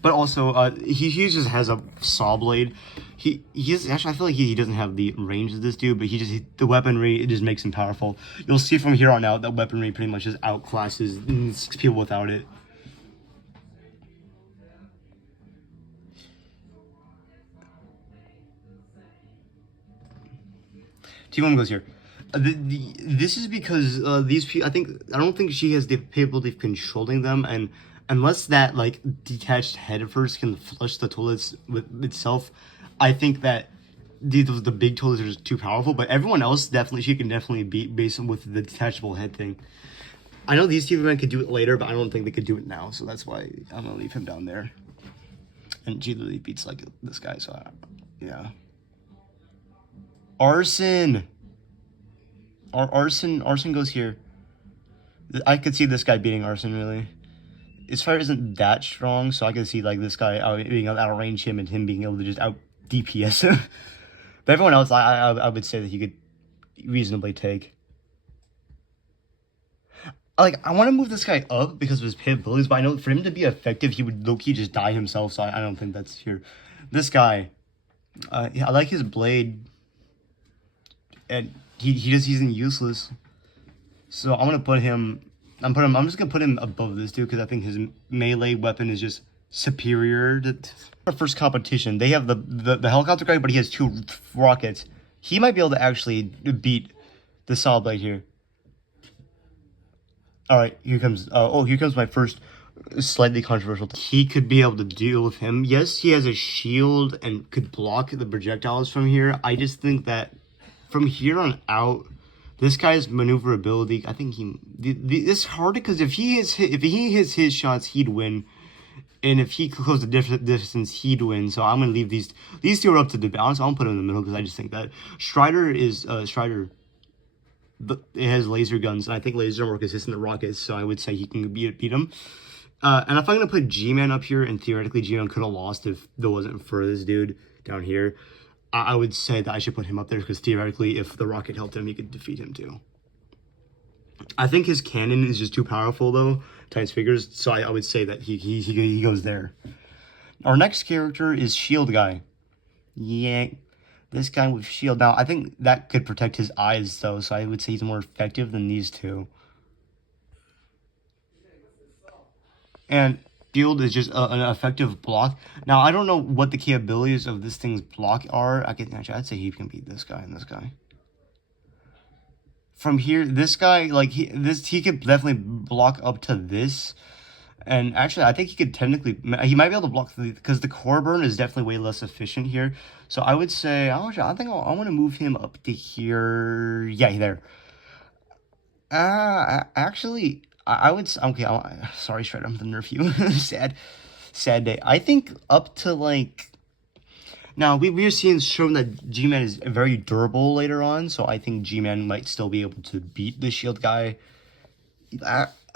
But also, he just has a saw blade. He's actually, I feel like he doesn't have the range of this dude, but the weaponry, it just makes him powerful. You'll see from here on out that weaponry pretty much just outclasses 6 people without it. T1 goes here. This is because these people. I don't think she has the capability of controlling them, and unless that like detached head of hers can flush the toilets with itself, I think that the big tools are just too powerful. But everyone else definitely she can definitely beat based on with the detachable head thing. I know these two men could do it later, but I don't think they could do it now. So that's why I'm gonna leave him down there. And G literally beats like this guy. So yeah. Arson. Arson goes here. I could see this guy beating Arson really. His fire isn't that strong, so I could see like this guy being able to outrange him and him being able to just out DPS him. But everyone else, I would say that he could reasonably take. Like, I want to move this guy up because of his pit abilities, but I know for him to be effective, he would low-key just die himself, so I don't think that's here. This guy, I like his blade, and he's useless. So I'm gonna put him. I'm just gonna put him above this dude because I think his melee weapon is just superior to our first competition. They have the helicopter guy, but he has 2 rockets. He might be able to actually beat the Saw Blade here. All right, here comes. Here comes my first slightly controversial. He could be able to deal with him. Yes, he has a shield and could block the projectiles from here. I just think that from here on out, this guy's maneuverability. I think it's hard because if he hits his shots, he'd win, and if he close the distance, he'd win. So I'm gonna leave these two are up to debate. Honestly, I'll put him in the middle because I just think that Strider is Strider. It has laser guns, and I think lasers are more consistent than rockets, so I would say he can beat him. And if I'm going to put G-Man up here, and theoretically G-Man could have lost if there wasn't for this dude down here, I would say that I should put him up there, because theoretically, if the rocket helped him, he could defeat him too. I think his cannon is just too powerful, though, times figures, so I would say that he goes there. Our next character is Shield Guy. Yeah. This guy with shield. Now, I think that could protect his eyes, though, so I would say he's more effective than these two. And shield is just an effective block. Now, I don't know what the capabilities of this thing's block are. I'd say he can beat this guy and this guy. From here, this guy, like, he could definitely block up to this. And actually, I think he could technically, he might be able to block because the core burn is definitely way less efficient here. So I would say, I think I want to move him up to here. Yeah, there. Actually, I would, okay, sorry, Shred, I'm the nerf you. sad day. I think up to like, now we are seeing shown that G-Man is very durable later on. So I think G-Man might still be able to beat the shield guy.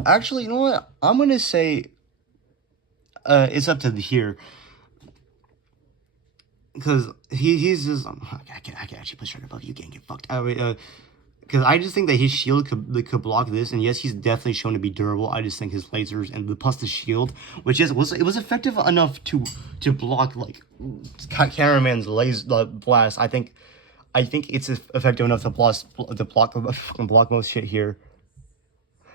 Actually, you know what? I'm gonna say it's up to here because he's just I can actually put straight above you. Can't get fucked. Because I just think that his shield could block this, and yes, he's definitely shown to be durable. I just think his lasers and plus the shield, which was effective enough to block like Cameraman's laser blast. I think it's effective enough to block most shit here.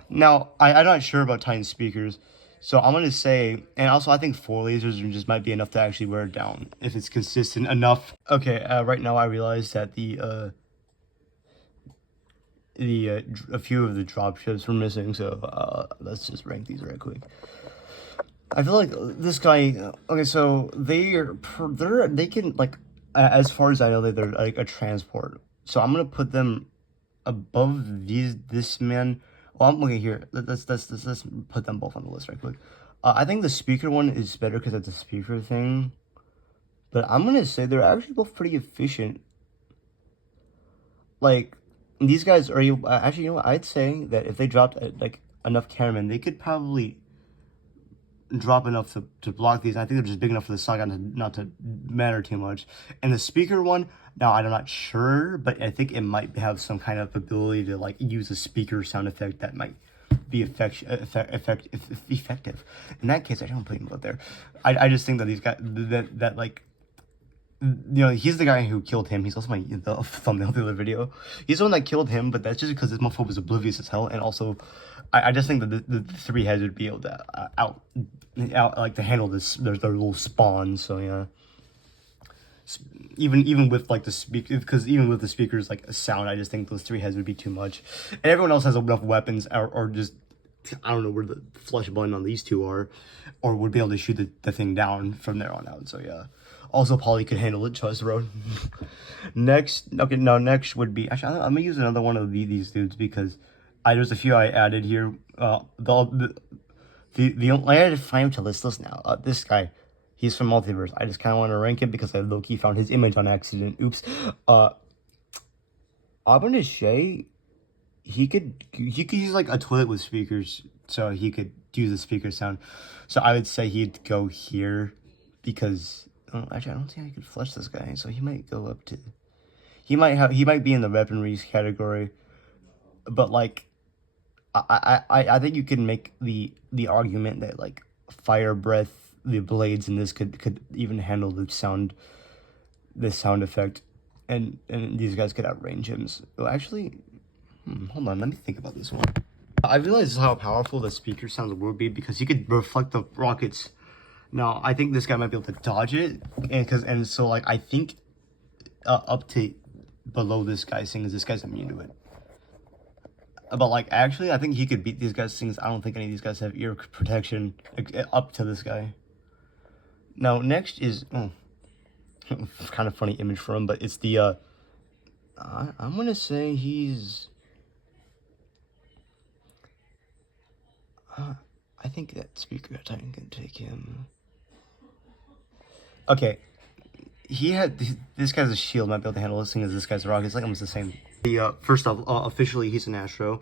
Now, I'm not sure about Titan speakers, so I'm going to say, and also I think 4 lasers just might be enough to actually wear it down, if it's consistent enough. Okay, right now I realize that a few of the drop ships were missing, so let's just rank these right quick. I feel like this guy, okay, so they can, like, as far as I know, they're like a transport. So I'm going to put them above this man. Well, I'm looking here. Let's put them both on the list right quick. I think the speaker one is better because it's a speaker thing. But I'm gonna say they're actually both pretty efficient. Like, these guys are actually, you know what? I'd say that if they dropped like enough cameramen, they could probably drop enough to block these. I think they're just big enough for the saga not to matter too much. And the speaker one, now I'm not sure, but I think it might have some kind of ability to like use a speaker sound effect that might be effective. In that case, I don't put him up there. I just think that these guys that like, you know, he's the guy who killed him. He's also the thumbnail of the other video. He's the one that killed him, but that's just because this motherfucker was oblivious as hell, and also I just think that the 3 heads would be able to out like to handle this their little spawn. So yeah, even with like the speaker, because even with the speakers like sound, I just think those 3 heads would be too much, and everyone else has enough weapons or just I don't know where the flush button on these 2 are, or would be able to shoot the thing down from there on out. So yeah. Also, Polly could handle it. Trust road. Next, okay, now next would be actually I'm gonna use another one of these dudes because there's a few I added here. I added 5 to this list now. This guy, he's from Multiverse. I just kind of want to rank him because I low-key found his image on accident. Oops. Auburn Shay, he could use like a toilet with speakers, so he could use the speaker sound. So I would say he'd go here because actually I don't think I could flush this guy, so he might go up to. He might be in the weaponry category, but like I think you can make the argument that like fire breath, the blades in this could even handle the sound effect, and these guys could outrange him. Well, actually, hold on, let me think about this one. I realize how powerful the speaker sounds would be because he could reflect the rockets. Now I think this guy might be able to dodge it, and so like I think up to below this guy sings, this guy's immune to it. But like actually I think he could beat these guys sings. I don't think any of these guys have ear protection up to this guy. Now next is kind of funny image for him, but it's the I'm gonna say he's I think that speaker Titan can take him. Okay, this guy's a shield, might be able to handle this thing as this guy's a rock. It's like almost the same. First off, officially he's an Astro,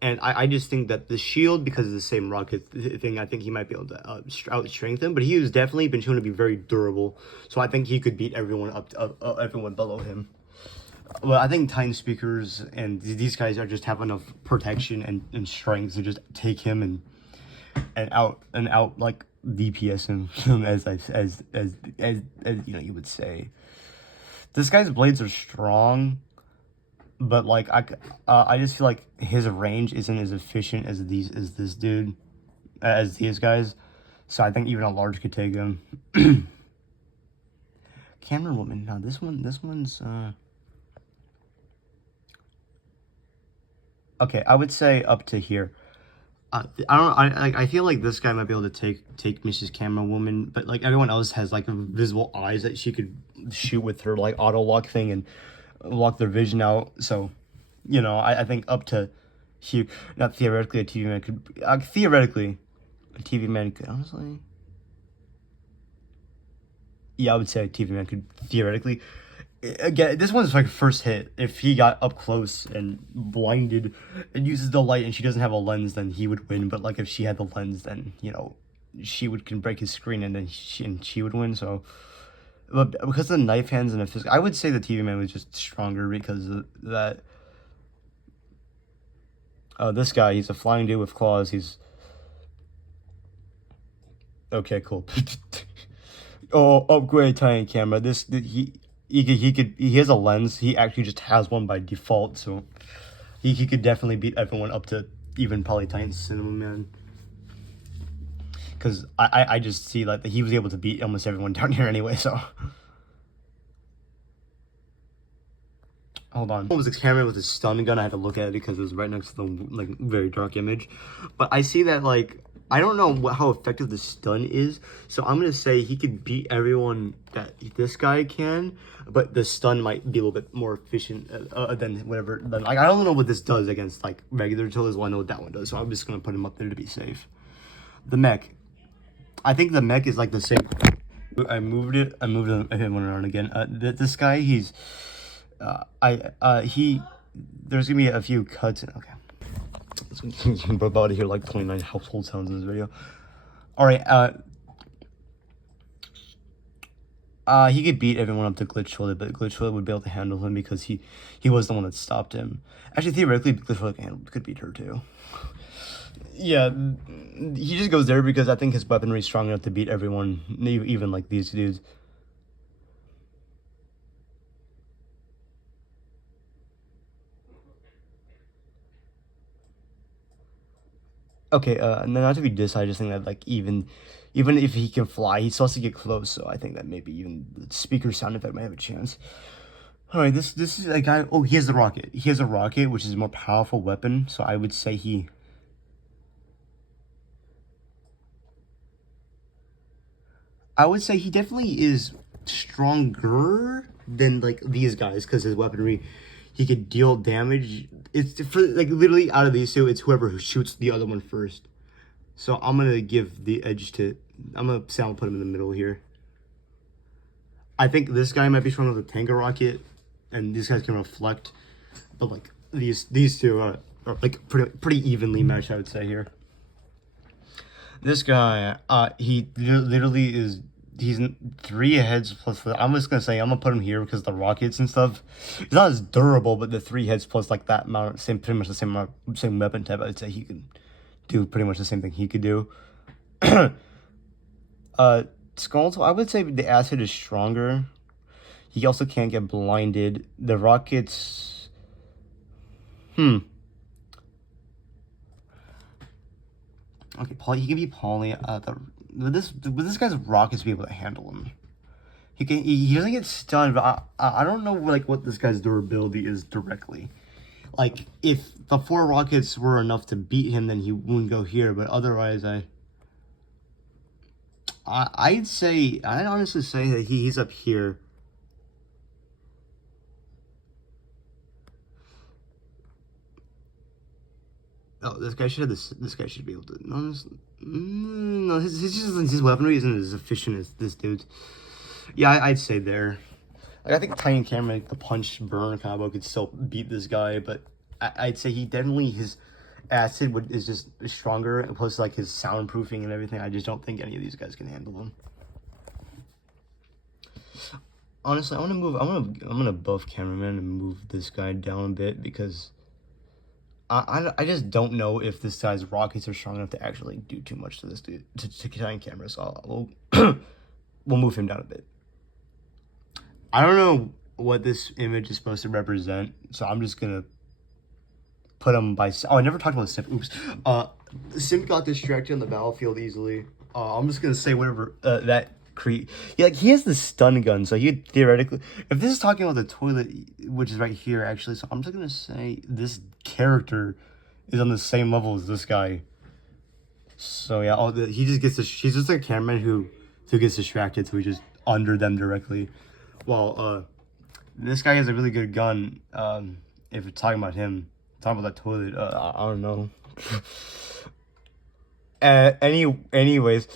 and I just think that the shield, because of the same rocket thing, I think he might be able to out strength him. But he has definitely been shown to be very durable, so I think he could beat everyone everyone below him. Well, I think Titan speakers and these guys are just have enough protection and strength to just take him and out like DPS him as you know, you would say. This guy's blades are strong, but like I just feel like his range isn't as efficient as these guys. So I think even a large could take him. Camera woman. Now this one's okay. I would say up to here. I feel like this guy might be able to take Mrs. Camera Woman, but like everyone else has like visible eyes that she could shoot with her like auto lock thing and lock their vision out. So, you know, I think up to here. Not theoretically, a TV man could. Theoretically, a TV man could honestly. Yeah, I would say a TV man could theoretically. Again, this one's like first hit. If he got up close and blinded and uses the light and she doesn't have a lens, then he would win. But like if she had the lens, then you know she can break his screen and then she would win. So, but because of the knife hands and the physical, I would say the TV man was just stronger because of that. This guy, he's a flying dude with claws. He's okay, cool. Oh, upgrade Titan camera. He has a lens. He actually just has one by default, so he could definitely beat everyone up to even probably Titan Cinema Man. Because I just see like that he was able to beat almost everyone down here anyway. So hold on. It was a camera with a stun gun. I had to look at it because it was right next to the like very dark image. But I see that like I don't know how effective the stun is, so I'm gonna say he could beat everyone that this guy can, but the stun might be a little bit more efficient than whatever. Like I don't know what this does against like regular Tillas. Well, I know what that one does, so I'm just gonna put him up there to be safe. The mech, I think the mech is like the same. I moved him around again. This guy, he's, there's gonna be a few cuts. Okay. We're about to hear like 29 household sounds in this video. All right, he could beat everyone up to Glitch Toilet, but Glitch Toilet would be able to handle him because he was the one that stopped him. Actually, theoretically, Glitch Toilet could beat her too. Yeah, he just goes there because I think his weaponry is strong enough to beat everyone, even like these dudes. Okay, not to be dissed, I just think that like even if he can fly, he still has to get close. So I think that maybe even the speaker sound effect might have a chance. All right, this is a guy. Oh, he has the rocket. He has a rocket, which is a more powerful weapon. So I would say he. I would say he definitely is stronger than like these guys because his weaponry, he could deal damage. It's for like literally out of these two, it's whoever who shoots the other one first. So I'm gonna give the edge to. I'm gonna say I'll put him in the middle here. I think this guy might be stronger with a tanker rocket, and these guys can reflect. But like these two are like pretty evenly matched, I would say here. This guy, he literally is. He's 3 heads plus. I'm just gonna say I'm gonna put him here because the rockets and stuff. He's not as durable, but the 3 heads plus like that amount, pretty much the same amount, same weapon type. I'd say he can do pretty much the same thing he could do. Skull, I would say the acid is stronger. He also can't get blinded. The rockets. Okay, Poly. He can be Poly. Would this guy's rockets be able to handle him? He doesn't get stunned, but I don't know like what this guy's durability is directly. Like if the 4 rockets were enough to beat him, then he wouldn't go here. But otherwise, I'd honestly say that he's up here. Oh, this guy should have this. This guy should be able to. No, his weaponry isn't as efficient as this dude's. Yeah, I'd say there. Like I think Titan Camera, like, the punch burn combo could still beat this guy, but I'd say he definitely his acid is just stronger, and plus like his soundproofing and everything. I just don't think any of these guys can handle him. Honestly, I'm gonna buff cameraman and move this guy down a bit because I just don't know if this guy's rockets are strong enough to actually do too much to this dude to Titan Camera. So we'll move him down a bit. I don't know what this image is supposed to represent, so I'm just gonna put him by. Oh, I never talked about Simp. Oops. Simp got distracted on the battlefield easily. I'm just gonna say whatever that yeah, like he has the stun gun, so he theoretically, if this is talking about the toilet, which is right here actually, so I'm just gonna say this character is on the same level as this guy. So yeah, he just gets he's just a cameraman who gets distracted, so he's just under them directly. Well, this guy has a really good gun. If we're talking about him, talking about that toilet, I don't know. Anyways,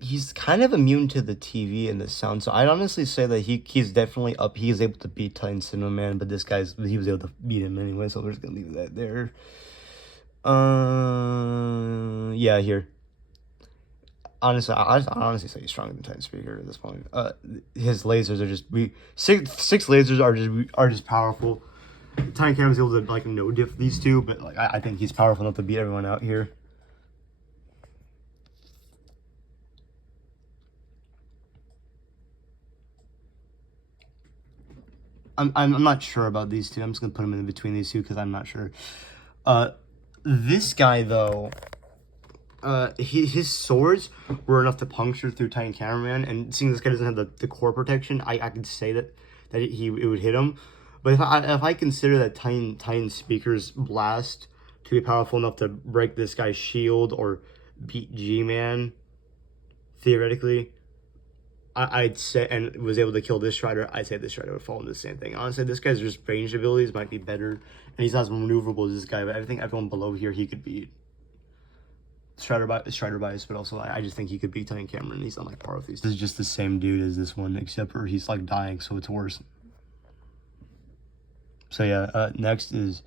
he's kind of immune to the TV and the sound, so I'd honestly say that he's definitely up. He's able to beat Titan Cinema Man, but he was able to beat him anyway, so we're just gonna leave that there. Yeah, here. Honestly, I honestly say he's stronger than Titan Speaker at this point. His lasers are just six lasers are just powerful. Titan Cam is able to like no diff these two, but like I think he's powerful enough to beat everyone out here. I'm not sure about these two. I'm just gonna put them in between these two because I'm not sure. This guy though. His swords were enough to puncture through Titan Cameraman, and seeing this guy doesn't have the core protection, I could say that it would hit him. But if I consider that Titan Speaker's blast to be powerful enough to break this guy's shield or beat G-Man, theoretically, I'd say, and was able to kill this Strider, I'd say this Strider would fall into the same thing. Honestly, this guy's just ranged abilities might be better, and he's not as maneuverable as this guy, but I think everyone below here he could beat. Strider bias, but also I just think he could beat Titan Cameron. He's not like part of these. This is just the same dude as this one, except for he's like dying, so it's worse. So yeah, next is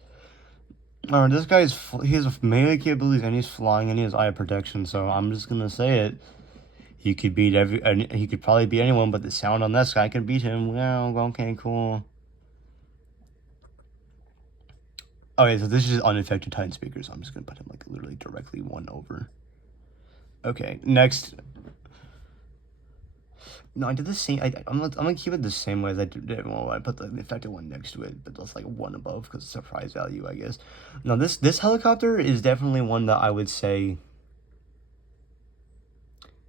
this guy he has melee capabilities and he's flying and he has eye protection. So I'm just gonna say it. He could beat he could probably beat anyone, but the sound on this guy can beat him. Well, okay, cool. Okay, so this is just unaffected Titan Speaker, so I'm just gonna put him like literally directly 1 over. Okay, next. No, I did the same. I'm gonna keep it the same way as I did. Well, I put the affected one next to it, but that's like 1 above because it's surprise value, I guess. Now this helicopter is definitely one that I would say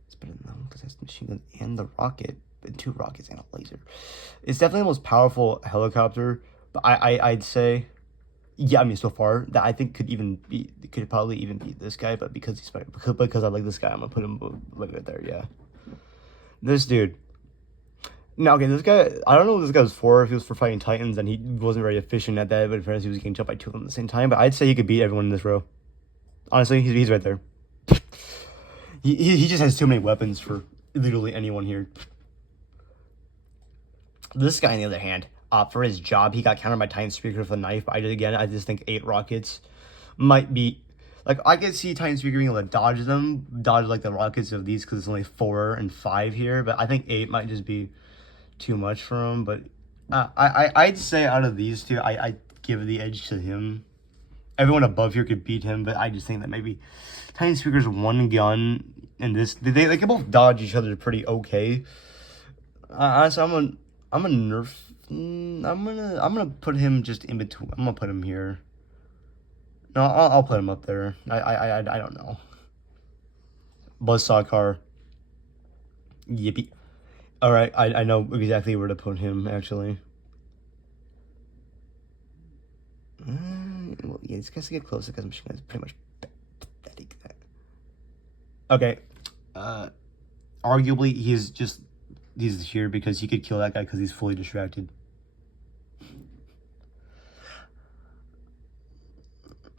it's better than that one because it has the machine gun and the rocket, and 2 rockets and a laser. It's definitely the most powerful helicopter, but I'd say. Yeah, I mean, so far that I think could probably even beat this guy, but because I like this guy, I'm gonna put him like right there. Yeah, this dude. Now, okay, this guy, I don't know what this guy was for. If he was for fighting Titans, and he wasn't very efficient at that, but in fairness, he was getting jumped by two of them at the same time. But I'd say he could beat everyone in this row. Honestly, he's right there. He just has too many weapons for literally anyone here. This guy, on the other hand, for his job, he got countered by Titan Speaker with a knife. But I just think 8 rockets might be like I could see Titan Speaker being able to dodge like the rockets of these because it's only 4 and 5 here. But I think 8 might just be too much for him. But I'd say out of these two, I give the edge to him. Everyone above here could beat him, but I just think that maybe Titan Speaker's one gun and this they can both dodge each other pretty okay. So I'm gonna nerf. I'm gonna put him just in between. I'm gonna put him here. No, I'll put him up there. I don't know. Buzzsaw car. Yippee. All right, I know exactly where to put him actually. Well, yeah, these guys get closer because I'm just gonna pretty much pathetic that. Okay. Arguably he's here because he could kill that guy because he's fully distracted.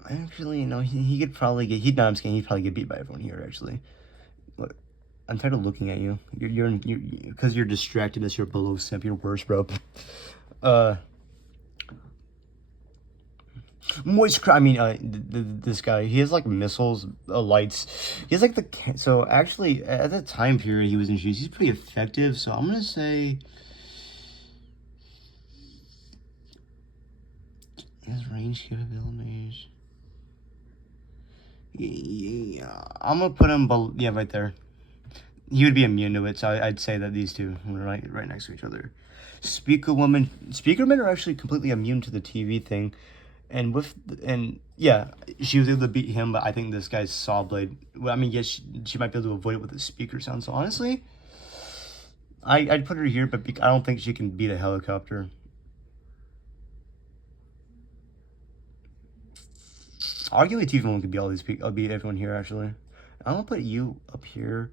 Actually, no, he could probably get. No, I'm just kidding. He'd probably get beat by everyone here. Actually, look, I'm tired of looking at you. You're because you're distracted as you're below simp. You're worse, bro. Moist. I mean, this guy. He has like missiles, lights. He has like so actually at the time period he was introduced, he's pretty effective. So I'm gonna say his range capabilities. Yeah, I'm gonna put him. Yeah, right there. He would be immune to it, so I'd say that these two are right next to each other. Speakermen are actually completely immune to the TV thing, and yeah, she was able to beat him. But I think this guy's saw blade. Well, I mean, yes, she might be able to avoid it with the speaker sound. So honestly, I'd put her here, but I don't think she can beat a helicopter. Arguably, TV one could be all these people. I'll beat everyone here. Actually, I'm gonna put you up here.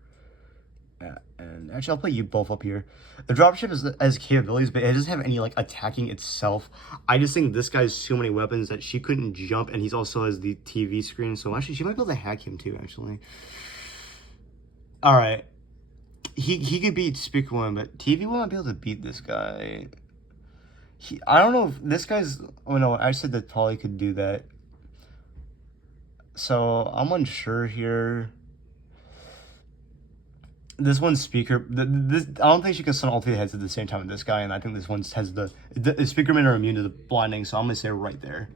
And actually, I'll put you both up here. The dropship has capabilities, but it doesn't have any like attacking itself. I just think this guy has too many weapons that she couldn't jump, and he's also has the TV screen. So actually, she might be able to hack him too. Actually, all right, he could beat Speaker One, but TV One might be able to beat this guy. I don't know if this guy's. Oh no, I said that Polly could do that. So I'm unsure here. This one's speaker. This I don't think she can stun all 3 heads at the same time with this guy, and I think this one has the speakermen are immune to the blinding, so I'm gonna say right there.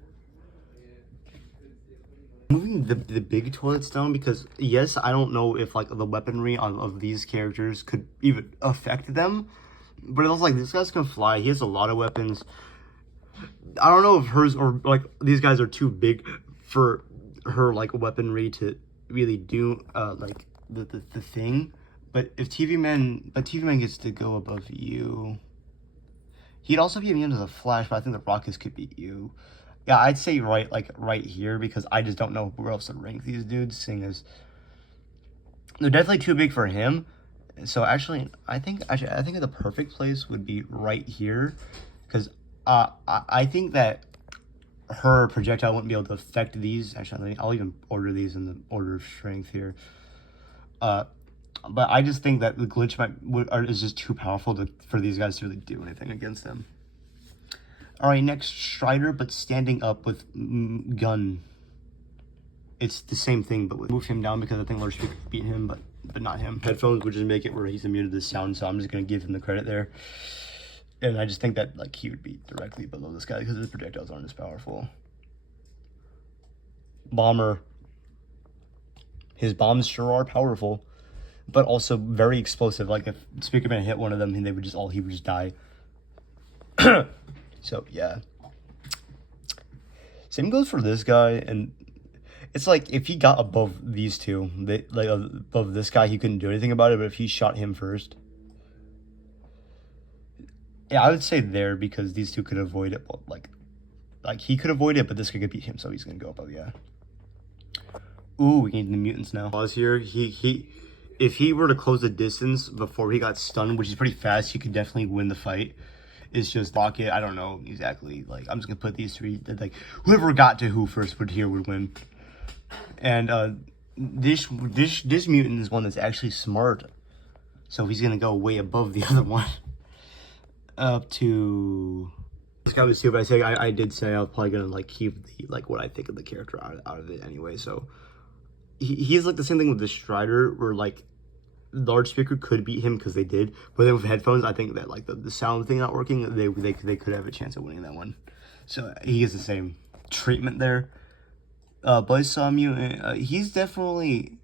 Moving the big toilets down because yes, I don't know if like the weaponry of these characters could even affect them, but it was like this guy's can fly. He has a lot of weapons. I don't know if hers or like these guys are too big for her like weaponry to really do like the thing. But if TV Man gets to go above you, he'd also be immune to the flash. But I think the rockets could beat you. Yeah, I'd say right here because I just don't know where else to rank these dudes. Seeing as they're definitely too big for him. So actually, I think the perfect place would be right here, because I think that her projectile wouldn't be able to affect these. Actually, I'll even order these in the order of strength here. But I just think that the glitch is just too powerful for these guys to really do anything against them. All right, next Strider, but standing up with gun. It's the same thing, but move him down because I think Lord Speaker could beat him, but not him. Headphones would just make it where he's immune to the sound, so I'm just gonna give him the credit there. And I just think that like he would be directly below this guy because his projectiles aren't as powerful. Bomber. His bombs sure are powerful, but also very explosive. Like if Speakerman hit one of them, he would just die. So yeah. Same goes for this guy, and it's like if he got above these two, above this guy, he couldn't do anything about it. But if he shot him first, yeah, I would say there because these two could avoid it. Like like he could avoid it, but this guy could beat him, so he's gonna go above. Yeah. Ooh, we need the mutants now. Pause here. If he were to close the distance before he got stunned, which is pretty fast, he could definitely win the fight. It's just Rocket. I don't know exactly. Like I'm just gonna put these three. Like whoever got to who first would win. And this mutant is one that's actually smart, so he's gonna go way above the other one. Up to this guy was stupid. I did say I was probably gonna like keep the like what I think of the character out of it anyway. So he's like the same thing with the Strider, where like large speaker could beat him because they did, but then with headphones, I think that like the sound thing not working, they could have a chance of winning that one. So he gets the same treatment there. Buzzsaw mutant, he's definitely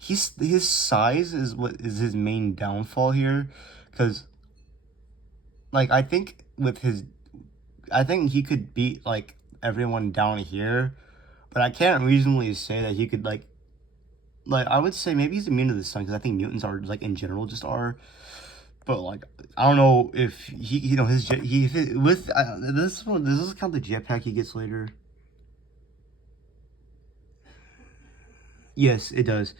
his size is what is his main downfall here, because like I think he could beat like everyone down here, but I can't reasonably say that he could like I would say maybe he's immune to the sun because I think mutants are like in general just are. But like I don't know if he his jet with this one, does this count the jetpack he gets later? Yes, it does.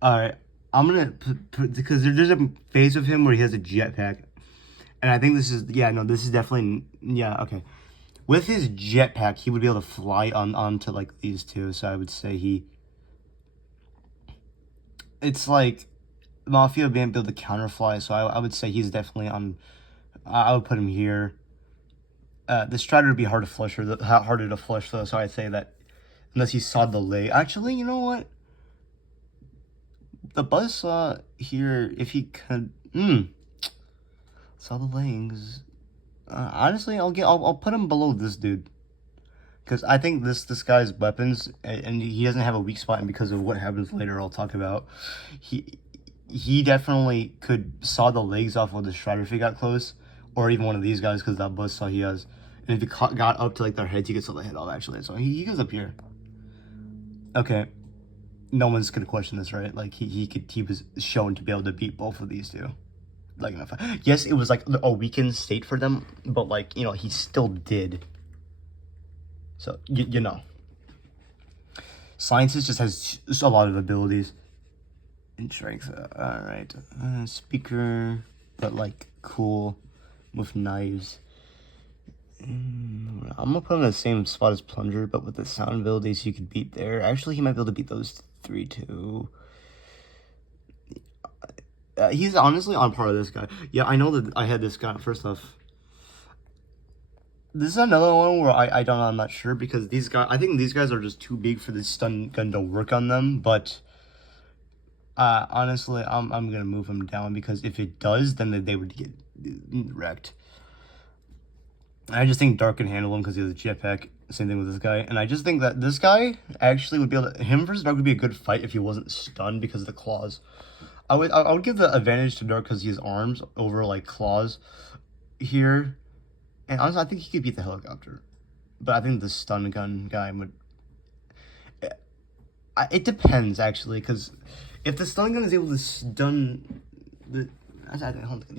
All right, I'm gonna put because there's a phase of him where he has a jetpack, and I think this is this is definitely okay. With his jetpack, he would be able to fly onto like these two. So I would say it's like Mafia being able to counterfly. So I would say he's definitely on. I would put him here. The Strider would be harder to flush though. So I'd say that unless he saw the leg. Actually, you know what? The Buzzsaw here, if he could, saw the legs. Honestly, I'll put him below this dude, because I think this guy's weapons, and he doesn't have a weak spot, and because of what happens later, I'll talk about. He definitely could saw the legs off of the Strider if he got close, or even one of these guys, because that Buzzsaw he has. And if he got up to like their heads, he could saw the head off actually. So he goes up here. Okay. No one's gonna question this, right? Like he was shown to be able to beat both of these two. Like yes, it was like a weakened state for them, but like he still did. So you know, Scientist just has a lot of abilities and strength. All right, speaker, but like cool with knives. I'm gonna put him in the same spot as Plunger, but with the sound abilities you could beat there. Actually, he might be able to beat those three too. He's honestly on par with this guy. Yeah, I know that I had this guy. First off, this is another one where I don't know. I'm not sure because I think these guys are just too big for this stun gun to work on them. But honestly, I'm gonna move him down because if it does, then they would get wrecked. I just think Dark can handle him because he has a jetpack. Same thing with this guy. And I just think that this guy actually would be able to... Him versus Dark would be a good fight if he wasn't stunned because of the claws. I would give the advantage to Dark because he has arms over, like, claws here. And honestly, I think he could beat the helicopter. But I think the stun gun guy would... It depends, actually, because if the stun gun is able to stun... The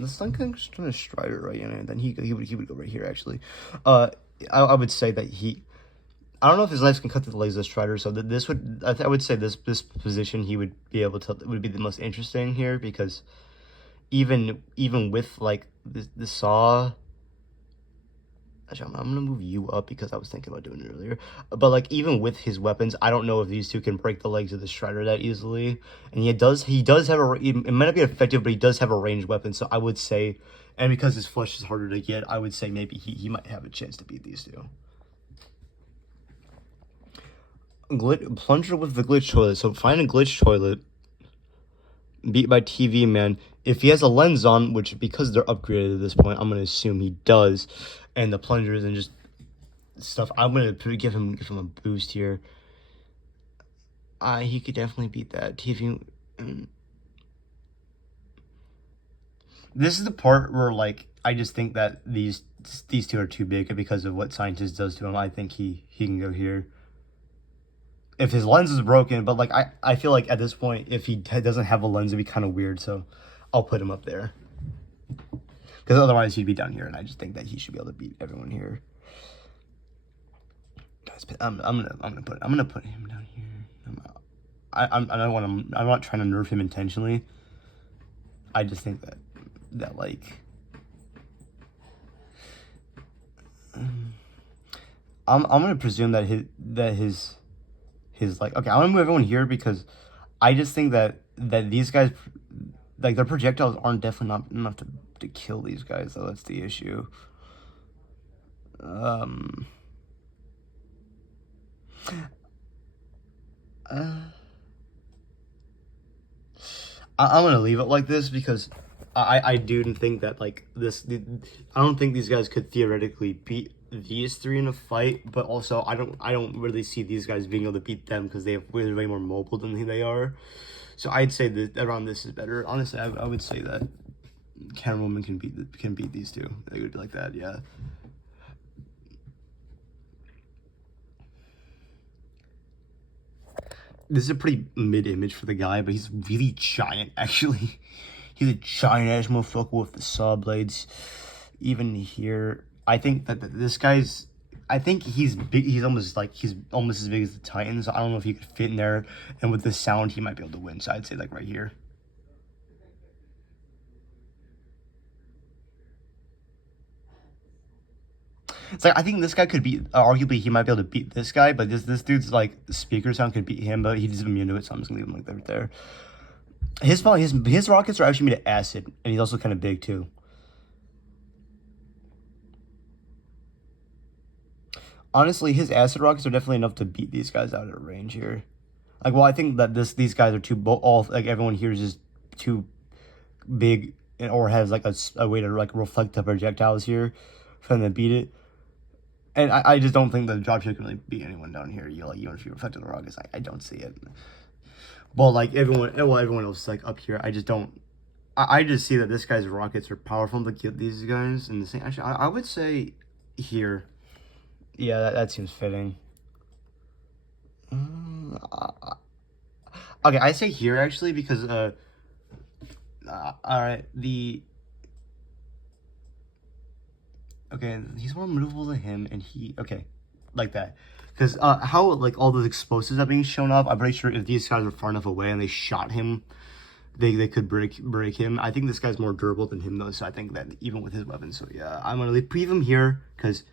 stun gun stun a Strider, right? And then he would go right here. Actually, I would say that I don't know if his knives can cut through the legs of the Strider. So this would I would say this position he would be able to would be the most interesting here because even with like the saw. Actually, I'm gonna move you up because I was thinking about doing it earlier. But like even with his weapons, I don't know if these two can break the legs of the Strider that easily. And he does have it might not be effective, but he does have a ranged weapon. So I would say, and because his flesh is harder to get, I would say maybe he might have a chance to beat these two. Plunger with the glitch toilet. So find a glitch toilet. Beat by TV Man. If he has a lens on, which because they're upgraded at this point, I'm gonna assume he does, and the plungers and just stuff, I'm gonna give him a boost here. He could definitely beat that TV. This is the part where like I just think that these two are too big because of what Scientist does to him. I think he can go here. If his lens is broken, but like I feel like at this point, if he doesn't have a lens, it'd be kind of weird. So I'll put him up there because otherwise he'd be down here, and I just think that he should be able to beat everyone here. I'm gonna put him down here. I don't want to. I'm not trying to nerf him intentionally. I just think that like. I'm gonna presume that his like, okay, I'm gonna move everyone here because I just think that these guys, like, their projectiles aren't definitely not enough to kill these guys, though. That's the issue. Um uh, I'm gonna leave it like this because I do think that like I don't think these guys could theoretically beat these three in a fight, but also I don't really see these guys being able to beat them because they're way more mobile than they are. So I'd say that around this is better. Honestly, I would say that Catwoman can beat these two. They would be like that, yeah. This is a pretty mid image for the guy, but he's really giant, actually. He's a giant ass motherfucker with the saw blades. Even here, I think that this guy's. I think he's big. He's almost as big as the Titans. I don't know if he could fit in there, and with the sound, he might be able to win. So I'd say like right here. It's like I think this guy could beat. Arguably, he might be able to beat this guy, but this dude's like speaker sound could beat him, but he's immune to it. So I'm just gonna leave him like right there. His rockets are actually made of acid, and he's also kind of big too. Honestly, his acid rockets are definitely enough to beat these guys out at range here. Like, well, I think that these guys are all like everyone here is just too big or has like a way to like reflect the projectiles here for them to beat it. And I just don't think the dropship can really beat anyone down here. Even if you reflect the rockets, I don't see it. Well, like everyone else like up here, I just don't. I just see that this guy's rockets are powerful to get these guys in the same. Actually, I would say here. Yeah, that seems fitting. Okay, I say here actually because all right, okay, he's more maneuverable than him, and okay, like that, because how like all those explosives are being shown up. I'm pretty sure if these guys are far enough away and they shot him, they could break him. I think this guy's more durable than him though, so I think that even with his weapons, so yeah, I'm gonna leave him here because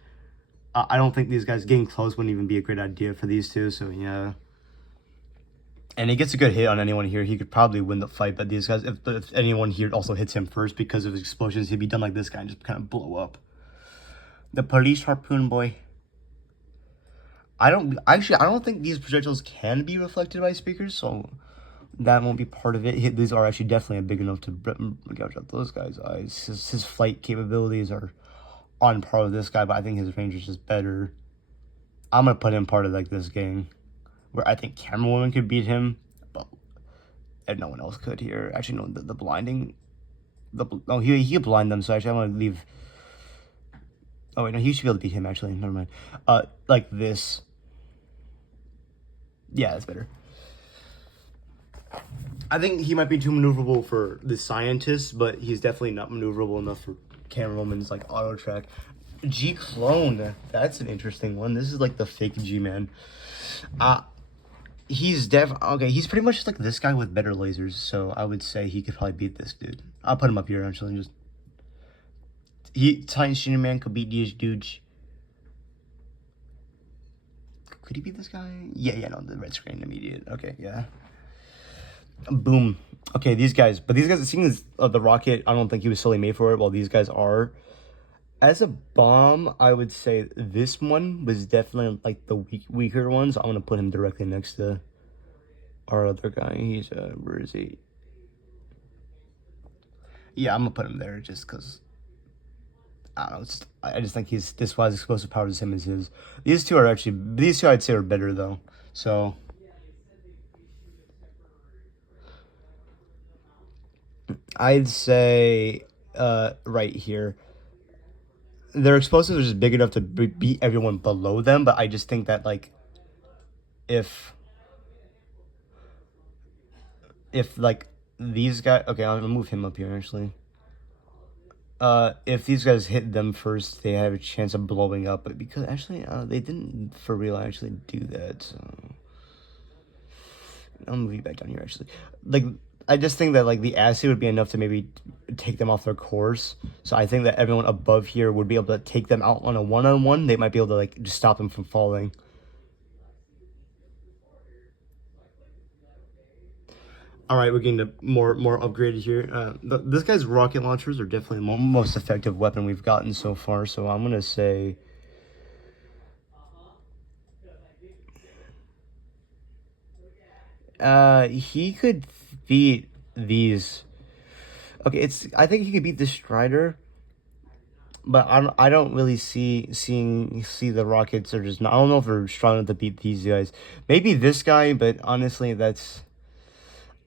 I don't think these guys getting close wouldn't even be a great idea for these two. So yeah. And he gets a good hit on anyone here, he could probably win the fight. But these guys, if anyone here also hits him first because of his explosions, he'd be done like this guy and just kind of blow up. The police harpoon boy. I don't think these projectiles can be reflected by speakers, so that won't be part of it. These are actually definitely big enough to gouge out those guys' eyes. His flight capabilities are on par with this guy, but I think his range is just better. I'm gonna put him part of like this gang, where I think Camera Woman could beat him, but and no one else could here. Actually, no, the blinding, he could blind them. So actually, I'm gonna leave. Oh wait, no, he should be able to beat him. Actually, never mind. Like this. Yeah, that's better. I think he might be too maneuverable for the scientist, but he's definitely not maneuverable enough for Camera Woman's like auto track. G clone. That's an interesting one. This is like the fake G man. He's okay. He's pretty much just like this guy with better lasers. So I would say he could probably beat this dude. I'll put him up here actually. Just Titan Senior Man could beat these dudes. Could he beat this guy? Yeah. No, the red screen immediate. Okay, yeah. Boom. Okay, these guys. But these guys, seeing as the rocket, I don't think he was solely made for it. While these guys are. As a bomb, I would say this one was definitely like the weaker one, so I'm gonna put him directly next to our other guy. He's where is he? Yeah, I'm gonna put him there just because I don't know. I just think he's this wise explosive power as him as his. These two I'd say are better though. So I'd say right here. Their explosives are just big enough to beat everyone below them, but I just think that like if like these guys, okay, I'm gonna move him up here actually. if these guys hit them first, they have a chance of blowing up. But because actually, they didn't for real actually do that. So I'll move you back down here. Actually, like I just think that like the acid would be enough to maybe take them off their course. So I think that everyone above here would be able to take them out on a one-on-one. They might be able to like just stop them from falling. All right, we're getting to more upgraded here. This guy's rocket launchers are definitely the most effective weapon we've gotten so far. So I'm gonna say, he could beat these. Okay, I think he could beat the Strider, but I don't really see the Rockets are just not. I don't know if they're strong enough to beat these guys. Maybe this guy, but honestly, that's.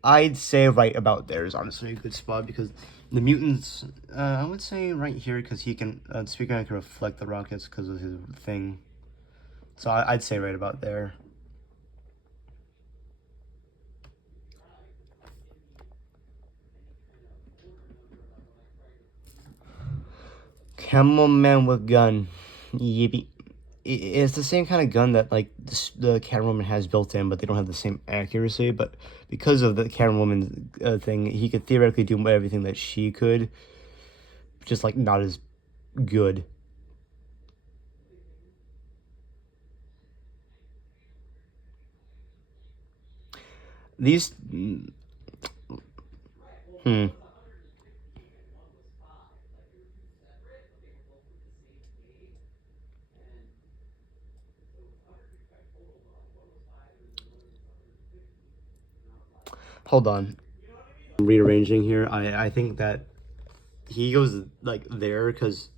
I'd say right about there is honestly a good spot because the mutants, I would say right here because he can, Speaker can reflect the rockets because of his thing. So I'd say right about there. Camel Man with gun. Yippee. It's the same kind of gun that like the Catwoman has built in, but they don't have the same accuracy. But because of the Catwoman thing, he could theoretically do everything that she could, just like not as good. These, hold on. Rearranging here, I think that he goes like there because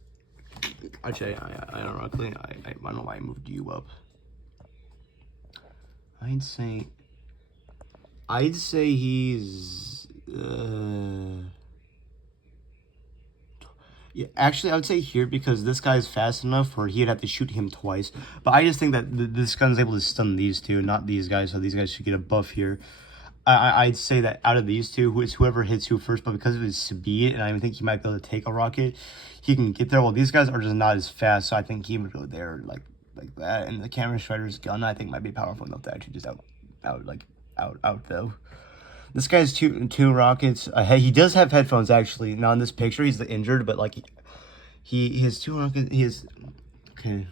actually I ironically I don't know why I moved you up. I'd say he's yeah, actually I would say here because this guy's fast enough where he'd have to shoot him twice. But I just think that this gun's able to stun these two, not these guys, so these guys should get a buff here. I'd say that out of these two, it's whoever hits who first, but because of his speed, and I think he might be able to take a rocket, he can get there. Well, these guys are just not as fast, so I think he would go there like that. And the Camera Strider's gun, I think, might be powerful enough to actually just out though. This guy's two rockets. He does have headphones actually. Not in this picture, he's injured, but like he has two rockets. He has okay.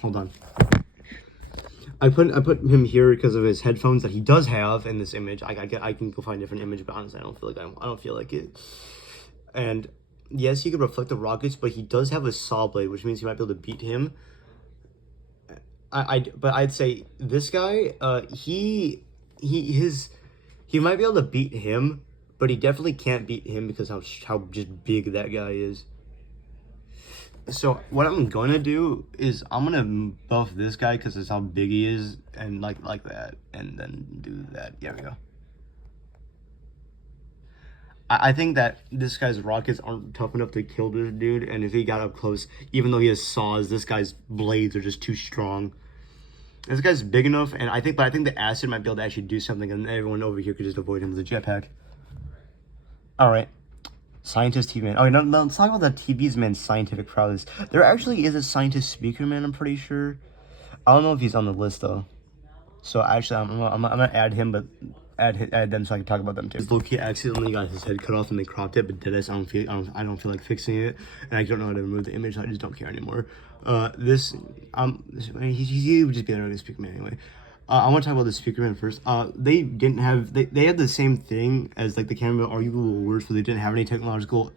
Hold on. I put him here because of his headphones that he does have in this image. I can go find a different image, but honestly, I don't feel like it. And yes, he could reflect the rockets, but he does have a saw blade, which means he might be able to beat him. But I'd say this guy, he might be able to beat him, but he definitely can't beat him because how just big that guy is. So what I'm gonna do is I'm gonna buff this guy because it's how big he is, and like that, and then do that. There we go. I think that this guy's rockets aren't tough enough to kill this dude, and if he got up close, even though he has saws, this guy's blades are just too strong. This guy's big enough, and I think the acid might be able to actually do something, and everyone over here could just avoid him with a jetpack. All right. Scientist TV man. Oh, no, let's talk about the TV's man's scientific prowess. There actually is a scientist speaker man, I'm pretty sure. I don't know if he's on the list, though. So, actually, I'm gonna add him, but add them so I can talk about them, too. This little kid accidentally got his head cut off and they cropped it, but deadass, I don't feel like fixing it. And I don't know how to remove the image, so I just don't care anymore. He would just be a regular speaker man anyway. I want to talk about the speaker man first. They didn't have they had the same thing as like the camera arguable worse, but they didn't have any technological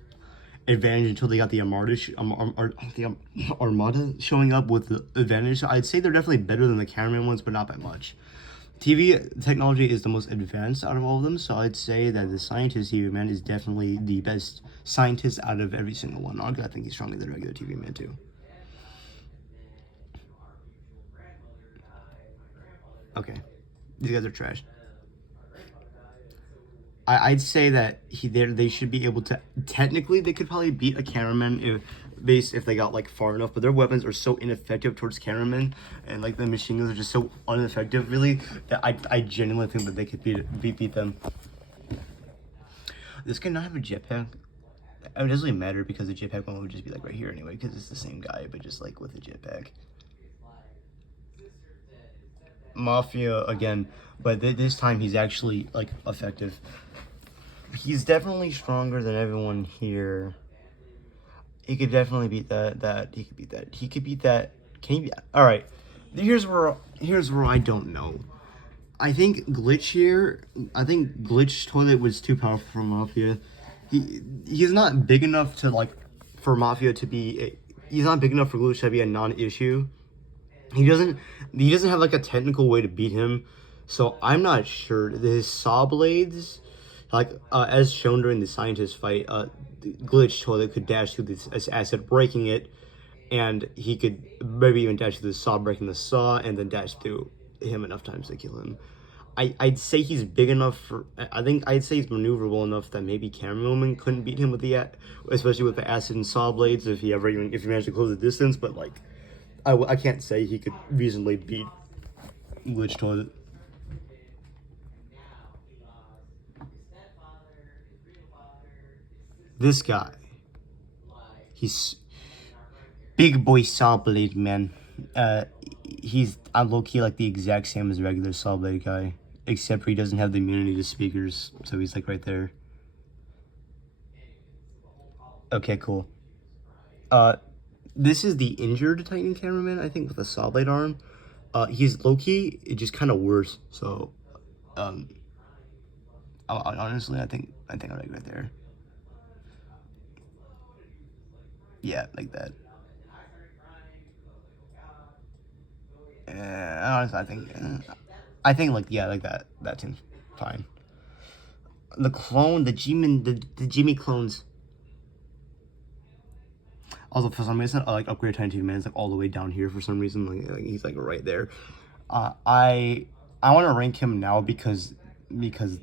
advantage until they got the Armada showing up with the advantage. So I'd say they're definitely better than the cameraman ones, but not by much. TV technology is the most advanced out of all of them, so I'd say that the scientist TV man is definitely the best scientist out of every single one. I think he's stronger than the regular TV man too. Okay, these guys are trash. I'd say that they should be able to technically they could probably beat a cameraman if they got like far enough, but their weapons are so ineffective towards cameramen, and like the machine guns are just so ineffective really that I genuinely think that they could beat them. This guy not have a jetpack. I mean, it doesn't really matter because the jetpack one would just be like right here anyway, because it's the same guy, but just like with the jetpack. Mafia again, but this time he's actually like effective. He's definitely stronger than everyone here. He could definitely beat that. He could beat that. He could beat that. Can he? All right. Here's where I don't know. I think Glitch here. I think Glitch Toilet was too powerful for Mafia. He's not big enough to like for Mafia to be. He's not big enough for Glitch to be a non-issue. He doesn't have like a technical way to beat him. So I'm not sure. His saw blades, like as shown during the scientist fight, Glitch Toilet could dash through this asset, breaking it, and he could maybe even dash through the saw, breaking the saw, and then dash through him enough times to kill him. I'd say he's big enough for. I think I'd say he's maneuverable enough that maybe Cameraman couldn't beat him with especially with the acid and saw blades if he managed to close the distance. But like, I can't say he could reasonably beat Glitch Toilet. This guy, he's big boy saw blade man. He's low key like the exact same as a regular saw blade guy, except for he doesn't have the immunity to speakers, so he's like right there. Okay, cool. This is the injured Titan cameraman, I think, with a saw blade arm. He's low key, it just kind of worse. So, honestly, I think I'm right there. Yeah, like that. Honestly, I think like yeah, like that. That seems fine. The clone, the Jimmy clones. Also, for some reason, I like upgrade Titan 2 man is like all the way down here for some reason. Like he's like right there. I want to rank him now because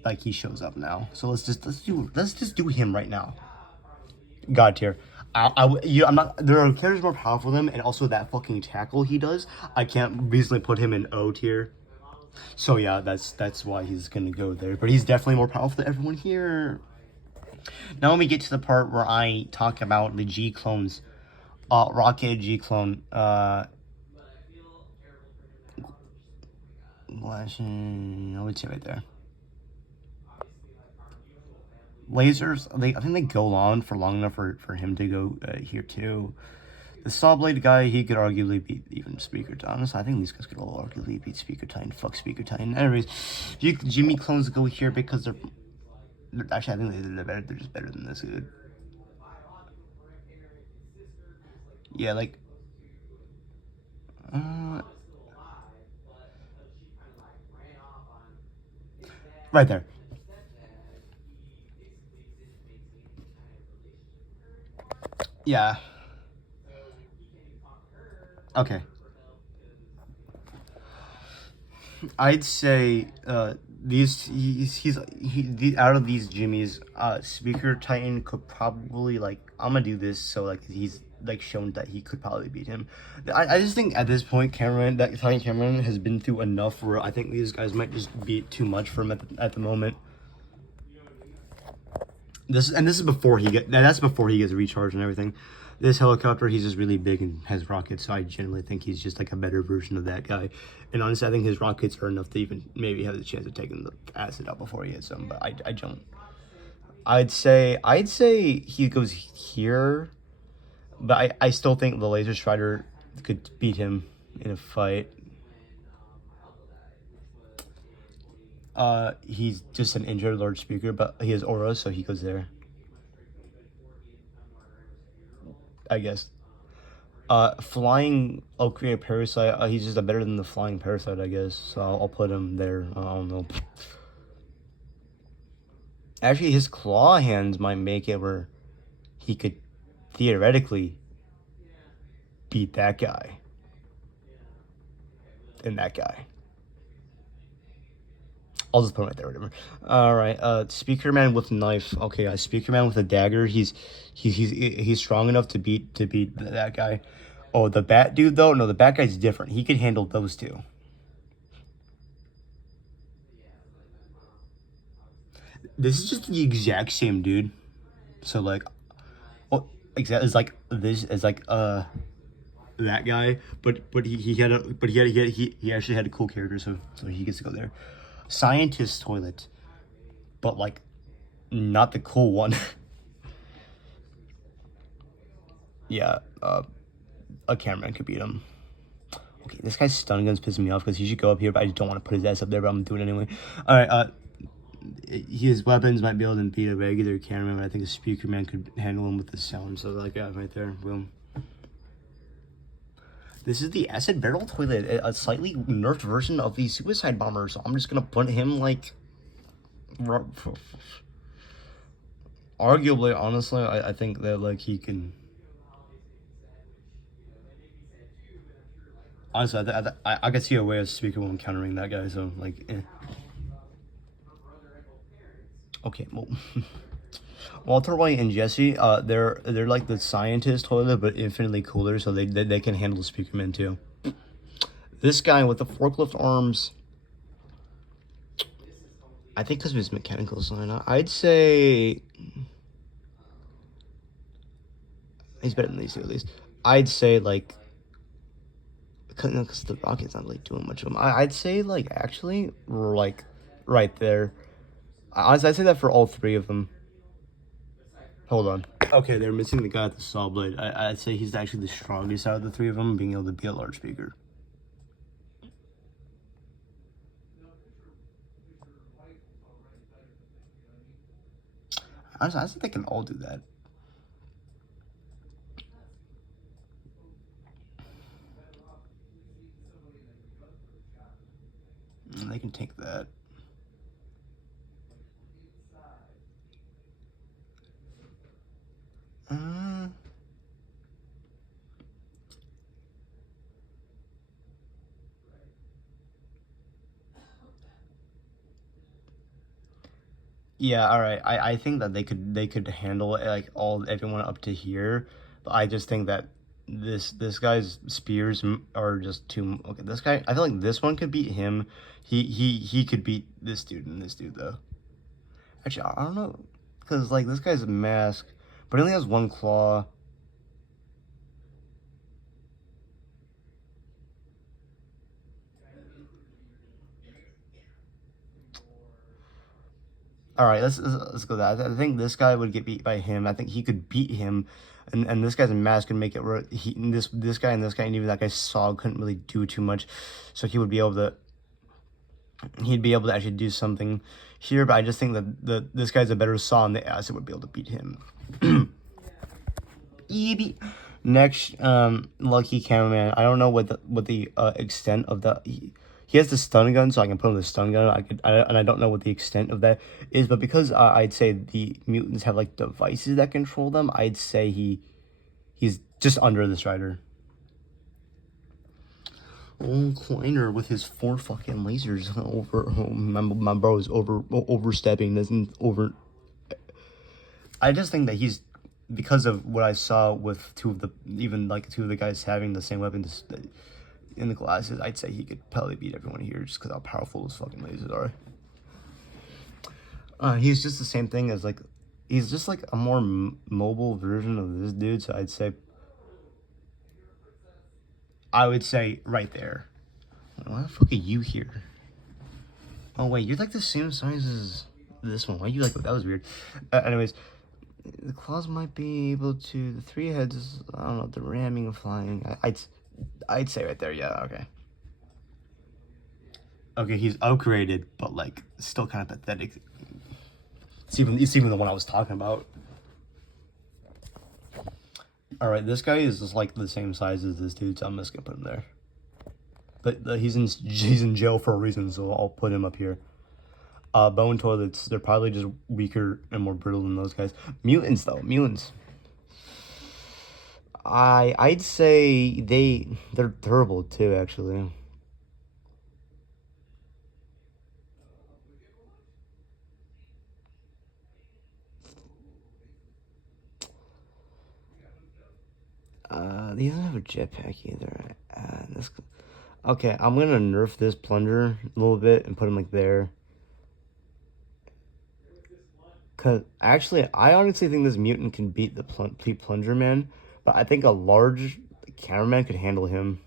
like he shows up now. So let's just do him right now. God tier. I'm not. There are characters more powerful than him, and also that fucking tackle he does. I can't reasonably put him in O tier. So yeah, that's why he's gonna go there. But he's definitely more powerful than everyone here. Now when we get to the part where I talk about the G clones, Rocket G clone, I would say right there. Lasers, I think they go on for long enough for him to go here too. The Saw Blade guy, he could arguably beat even Speaker Titan. Honestly, I think these guys could all arguably beat Speaker Titan. Fuck Speaker Titan. Anyways, Jimmy clones go here because they're actually, I think they're better. They're just better than this dude. Yeah, like right there. Yeah. Okay. I'd say out of these Jimmys, Speaker Titan could probably like I'm gonna do this so like he's like shown that he could probably beat him. I just think at this point Titan Cameron has been through enough where I think these guys might just be too much for him at the moment. This is before that's before he gets recharged and everything. This helicopter, he's just really big and has rockets, so I generally think he's just like a better version of that guy. And honestly, I think his rockets are enough to even maybe have the chance of taking the acid out before he hits them, but I don't. I'd say he goes here, but I still think the Laser Strider could beat him in a fight. He's just an injured Lord Speaker, but he has aura, so he goes there. I guess. Flying I'll create a parasite. He's just a better than the flying parasite, I guess. So I'll put him there. I don't know. Actually, his claw hands might make it where he could theoretically beat that guy and that guy. I'll just put him right there, whatever. All right, Speaker Man with knife. Okay, guys, Speaker Man with a dagger. He's strong enough to beat that guy. Oh, the Bat dude though. No, the Bat guy's different. He can handle those two. This is just the exact same dude. So like, exactly. It's like this. It's like that guy, but he actually had a cool character, so he gets to go there. Scientist toilet, but like not the cool one. Yeah, a cameraman could beat him. Okay, this guy's stun gun's pissing me off because he should go up here, but I just don't want to put his ass up there, but I'm gonna do it anyway. All right, his weapons might be able to beat a regular cameraman, but I think a speaker man could handle him with the sound. So like that right there, boom. This is the acid barrel toilet, a slightly nerfed version of the suicide bomber. So I'm just gonna put him like, arguably, honestly, I think that like he can. Honestly, I could see a way of speaker one countering that guy. So like, okay, well. Walter White and Jesse, they're like the scientist toilet, but infinitely cooler, so they can handle the Speakerman too. This guy with the forklift arms, I think because of his mechanical design, I'd say he's better than these two at least. I'd say like, because the rocket's not really doing much of him. I'd say like actually like right there. I'd say that for all three of them. Hold on. Okay, they're missing the guy with the saw blade. I'd say he's actually the strongest out of the three of them, being able to be a large speaker. Honestly, I think they can all do that. They can take that. Yeah, all right. I think that they could handle it, like everyone up to here, but I just think that this guy's spears are just too okay. This guy, I feel like this one could beat him. He could beat this dude and this dude though. Actually, I don't know, because like this guy's a mask, but he only has one claw. All right, let's go that. I think this guy would get beat by him. I think he could beat him, and this guy's mask could make it where this guy and this guy and even that guy's saw couldn't really do too much, so he'd be able to actually do something here. But I just think that this guy's a better saw, and the acid would be able to beat him. Next, lucky cameraman. I don't know what the extent of the. He has the stun gun, so I can put him the stun gun. And I don't know what the extent of that is, but because I'd say the mutants have like devices that control them, I'd say he's just under the strider. Oh, Kleiner with his 4 fucking lasers over. Oh, my bro is overstepping. Doesn't over. I just think that he's, because of what I saw with two of the guys having the same weapons in the glasses, I'd say he could probably beat everyone here just because how powerful those fucking lasers are. He's just the same thing as like, he's just like a more mobile version of this dude. So I would say right there. Why the fuck are you here? Oh wait, you're like the same size as this one. Why you like that? Was weird. Anyways, the claws might be able to. The 3 heads. I don't know. The ramming and flying. I'd say right there. Yeah. Okay. Okay, he's upgraded, but like still kind of pathetic. It's even the one I was talking about. All right, this guy is just like the same size as this dude, so I'm just gonna put him there. But he's in jail for a reason, so I'll put him up here. Bone toilets, they're probably just weaker and more brittle than those guys. Mutants though, mutants. I'd say they're durable too, actually. He doesn't have a jetpack either. Okay, I'm gonna nerf this plunger a little bit and put him like there. Cause actually, I honestly think this mutant can beat the plunger man, but I think a large cameraman could handle him.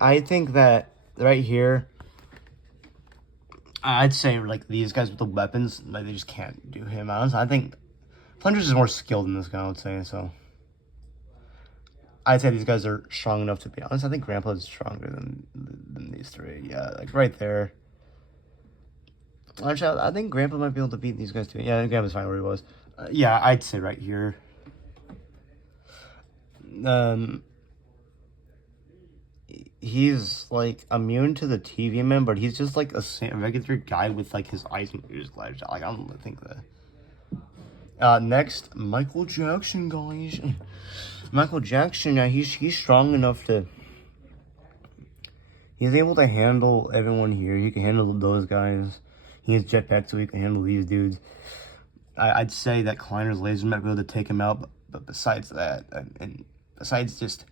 I think that right here, I'd say like these guys with the weapons, like they just can't do him. Honestly, I think Plunger's is more skilled than this guy, I would say. So I'd say these guys are strong enough to be honest. I think Grandpa is stronger than these three. Yeah, like right there. Actually, I think Grandpa might be able to beat these guys too. Yeah, Grandpa's fine where he was. Yeah, I'd say right here. Um, he's like immune to the TV man, but he's just like a regular guy with like his eyes and ears glazed out. Like I don't think that. Next, Michael Jackson, guys. Michael Jackson, he's strong enough to. He's able to handle everyone here. He can handle those guys. He has jetpack, so he can handle these dudes. I'd say that Kleiner's laser might be able to take him out, but besides that, and besides just,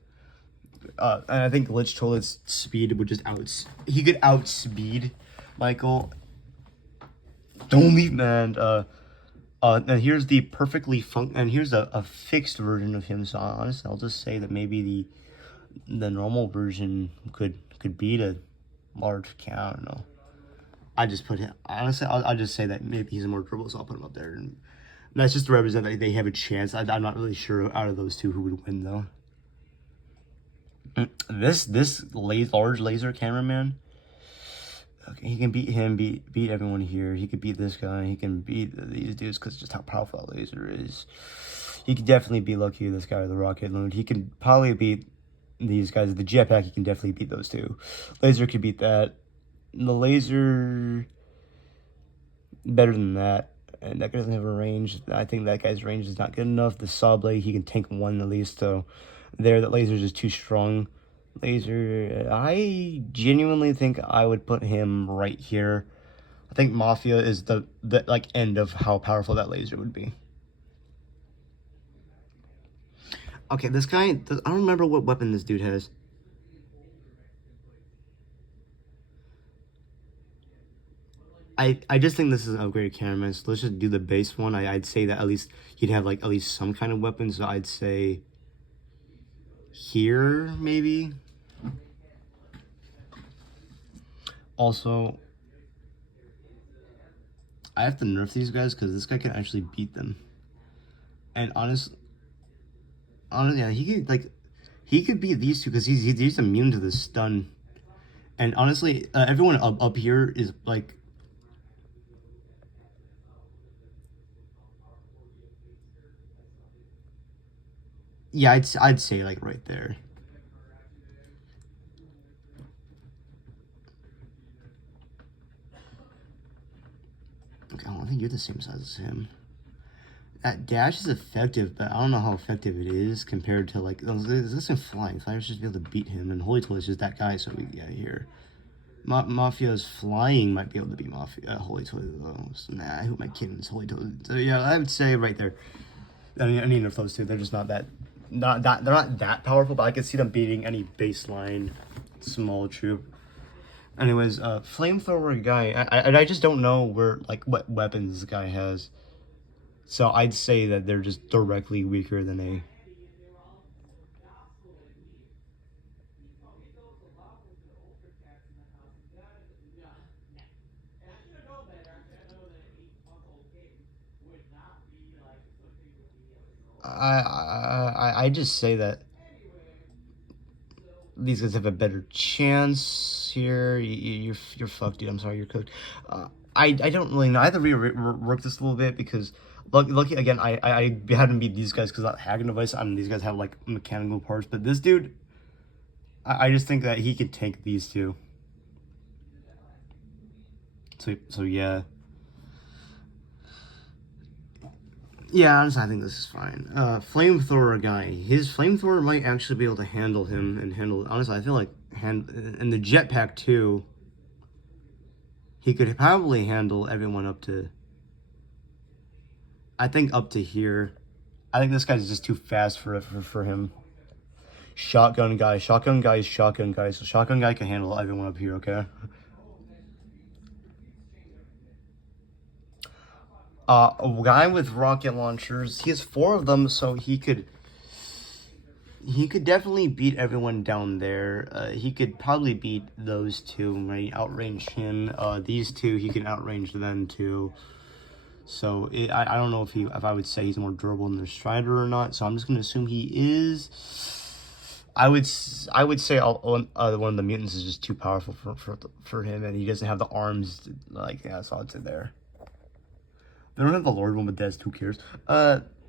and I think Glitch Toilet's speed would just he could outspeed Michael. Don't leave, man. And here's the and here's a fixed version of him. So honestly, I'll just say that maybe the normal version could beat a large count. I don't know. I just put him. Honestly, I'll just say that maybe he's more durable, so I'll put him up there. And that's just to represent that they have a chance. I'm not really sure out of those two who would win though. This large laser cameraman. Okay, he can beat him, beat everyone here. He could beat this guy. He can beat these dudes because just how powerful that laser is. He could definitely beat Lucky, this guy with the rocket load. He can probably beat these guys. The jetpack, he can definitely beat those two. Laser could beat that. The laser better than that. And that guy doesn't have a range. I think that guy's range is not good enough. The saw blade, he can tank one at least. So that laser is just too strong. Laser, I genuinely think I would put him right here. I think Mafia is the like end of how powerful that laser would be. Okay, this guy, I don't remember what weapon this dude has. I just think this is an upgraded cameraman, so let's just do the base one. I'd say that at least he'd have like at least some kind of weapon, so I'd say here maybe. Also, I have to nerf these guys because this guy can actually beat them. And honestly, yeah, he could beat these two because he's immune to the stun. And honestly, everyone up here is like. Yeah, I'd say like right there. Okay, I think you're the same size as him. That dash is effective, but I don't know how effective it is compared to like this isn't flying. Flyers just be able to beat him, and Holy Toilet is just that guy. So we get here. Mafia's flying might be able to beat Holy Toilet though. So, nah, who am I kidding? It's Holy Toilet. So yeah, I would say right there. I need to nerf those two. They're just they're not that powerful, but I could see them beating any baseline small troop. Anyways, flamethrower guy. I just don't know what weapons this guy has. So I'd say that they're just directly weaker than a. I just say that these guys have a better chance here. You're fucked, dude. I'm sorry, you're cooked. I don't really know. I have to rework this a little bit because lucky again. I hadn't beat these guys because that hacking device. I mean, these guys have like mechanical parts, but this dude, I just think that he could tank these two. So yeah. Yeah, honestly, I think this is fine. Flamethrower guy. His flamethrower might actually be able to handle him and handle. Honestly, I feel like and the jetpack too. He could probably handle everyone up to I think up to here. I think this guy's just too fast for him. Shotgun guy, shotgun guy is shotgun guy. So shotgun guy can handle everyone up here, okay? A guy with rocket launchers. He has 4 of them, so he could definitely beat everyone down there. He could probably beat those 2, right? Outrange him. These 2, he can outrange them too. So I don't know if I would say he's more durable than the Strider or not. So I'm just gonna assume he is. I would say one of the mutants is just too powerful for him, and he doesn't have the arms. Like, yeah, so I'd say there. They don't have the Lord one, but that's who cares.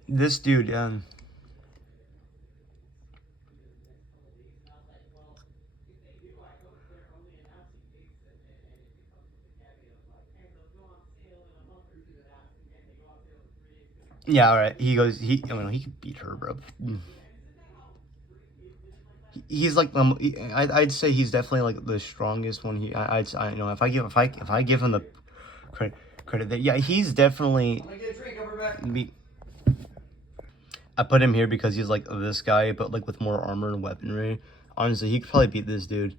This dude, yeah, all right. He goes. I mean, he could beat her, bro. He's like I'd say he's definitely like the strongest one. I you know if I give him the credit that yeah he's definitely. I put him here because he's like this guy, but like with more armor and weaponry. Honestly, he could probably beat this dude.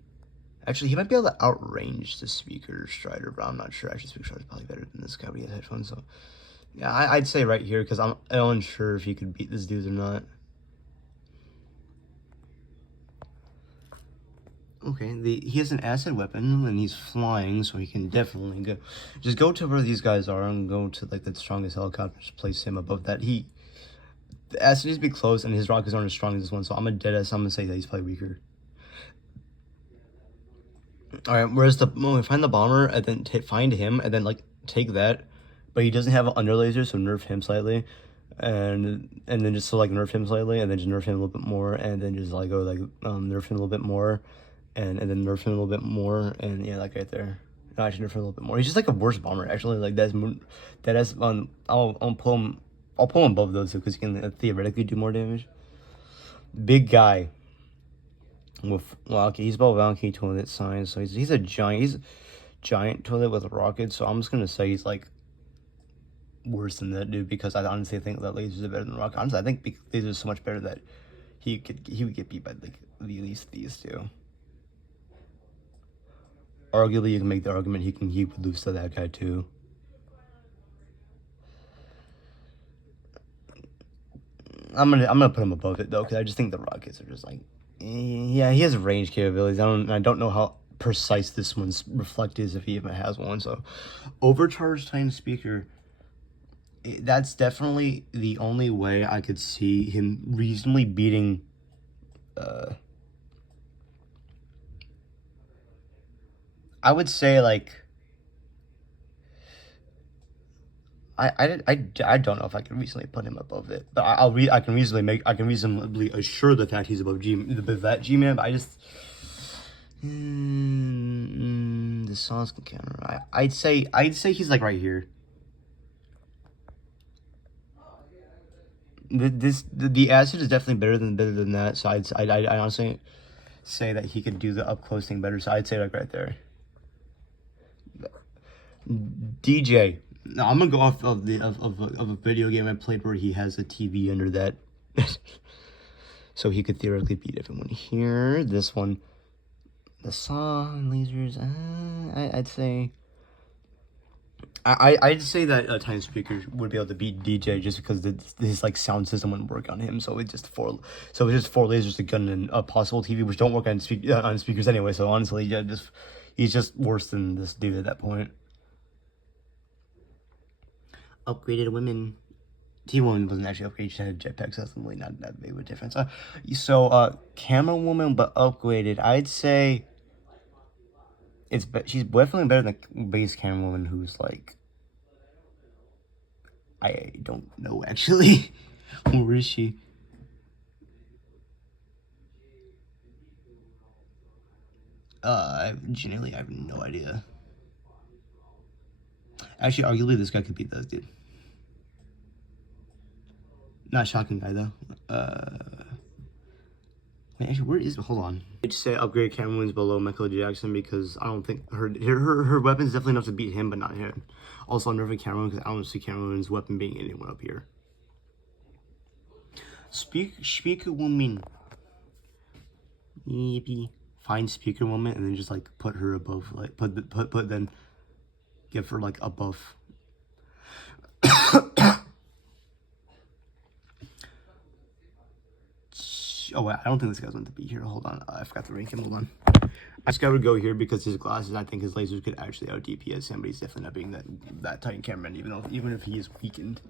Actually, he might be able to outrange the Speaker Strider, but I'm not sure. Actually, Speaker Strider's probably better than this guy, but he has headphones, so yeah, I'd say right here because I'm unsure if he could beat this dude or not. Okay, he has an acid weapon and he's flying, so he can definitely go. Just go to where these guys are and go to like the strongest helicopters. Place him above that. The acid needs to be close, and his rockets aren't as strong as this one. So I'm a dead ass. I'm gonna say that he's probably weaker. All right, whereas when we find the bomber and then find him and then like take that, but he doesn't have an under laser, so nerf him slightly, and then just so like nerf him slightly, and then just nerf him a little bit more, and then just like go like nerf him a little bit more. And then nerf him a little bit more, and yeah, like right there. No, actually nerf him a little bit more. He's just like a worse bomber, actually. Like that's I'll pull him above those two because he can theoretically do more damage. Big guy. With well, okay, he's above Valkyrie toilet size, so he's a giant. He's a giant toilet with a rocket. So I'm just gonna say he's like worse than that dude because I honestly think that lasers are better than rocket. Honestly, I think lasers are so much better that he would get beat by like at least these 2. Arguably, you can make the argument he would lose to that guy too. I'm gonna put him above it though, because I just think the Rockets are just like, yeah, he has range capabilities. I don't know how precise this one's reflect is if he even has one. So, overcharged times speaker. That's definitely the only way I could see him reasonably beating. I would say like I don't know if I can reasonably put him above it, but I can reasonably assure the fact he's above that G-Man. But I just the songs can counter. I'd say he's like right here. The acid is definitely better than that. So I honestly say that he could do the up close thing better. So I'd say like right there. DJ. No, I'm gonna go off of a video game I played where he has a TV under that, so he could theoretically beat everyone here. This one, the song lasers. I'd say. I'd say that Time Speaker would be able to beat DJ just because his like sound system wouldn't work on him. So it's just 4 lasers, a gun, and a possible TV, which don't work on speakers anyway. So honestly, yeah, he's just worse than this dude at that point. Upgraded women. T1 wasn't actually upgraded, she had a jetpack, so that's really not that big of a difference. Camera woman, but upgraded. I'd say she's definitely better than base camera woman, who's like, I don't know actually. Where is she? I have no idea. Actually, arguably, this guy could beat that dude. Not shocking guy though. Wait, actually, where is? Hold on. I'd say upgrade camera wins below Michael Jackson because I don't think her weapon's definitely enough to beat him, but not him. Also, I'm nerfing Cameron because I don't see Cameron's weapon being anyone up here. Speaker woman. Yippee. Find speaker woman and then just like put her above, like put then give her like a buff. Oh wait, I don't think this guy's meant to be here. Hold on, I forgot to rank him. Hold on. This guy would go here because his glasses. I think his lasers could actually out DPS him, but he's definitely not being that Titan cameraman, even if he is weakened.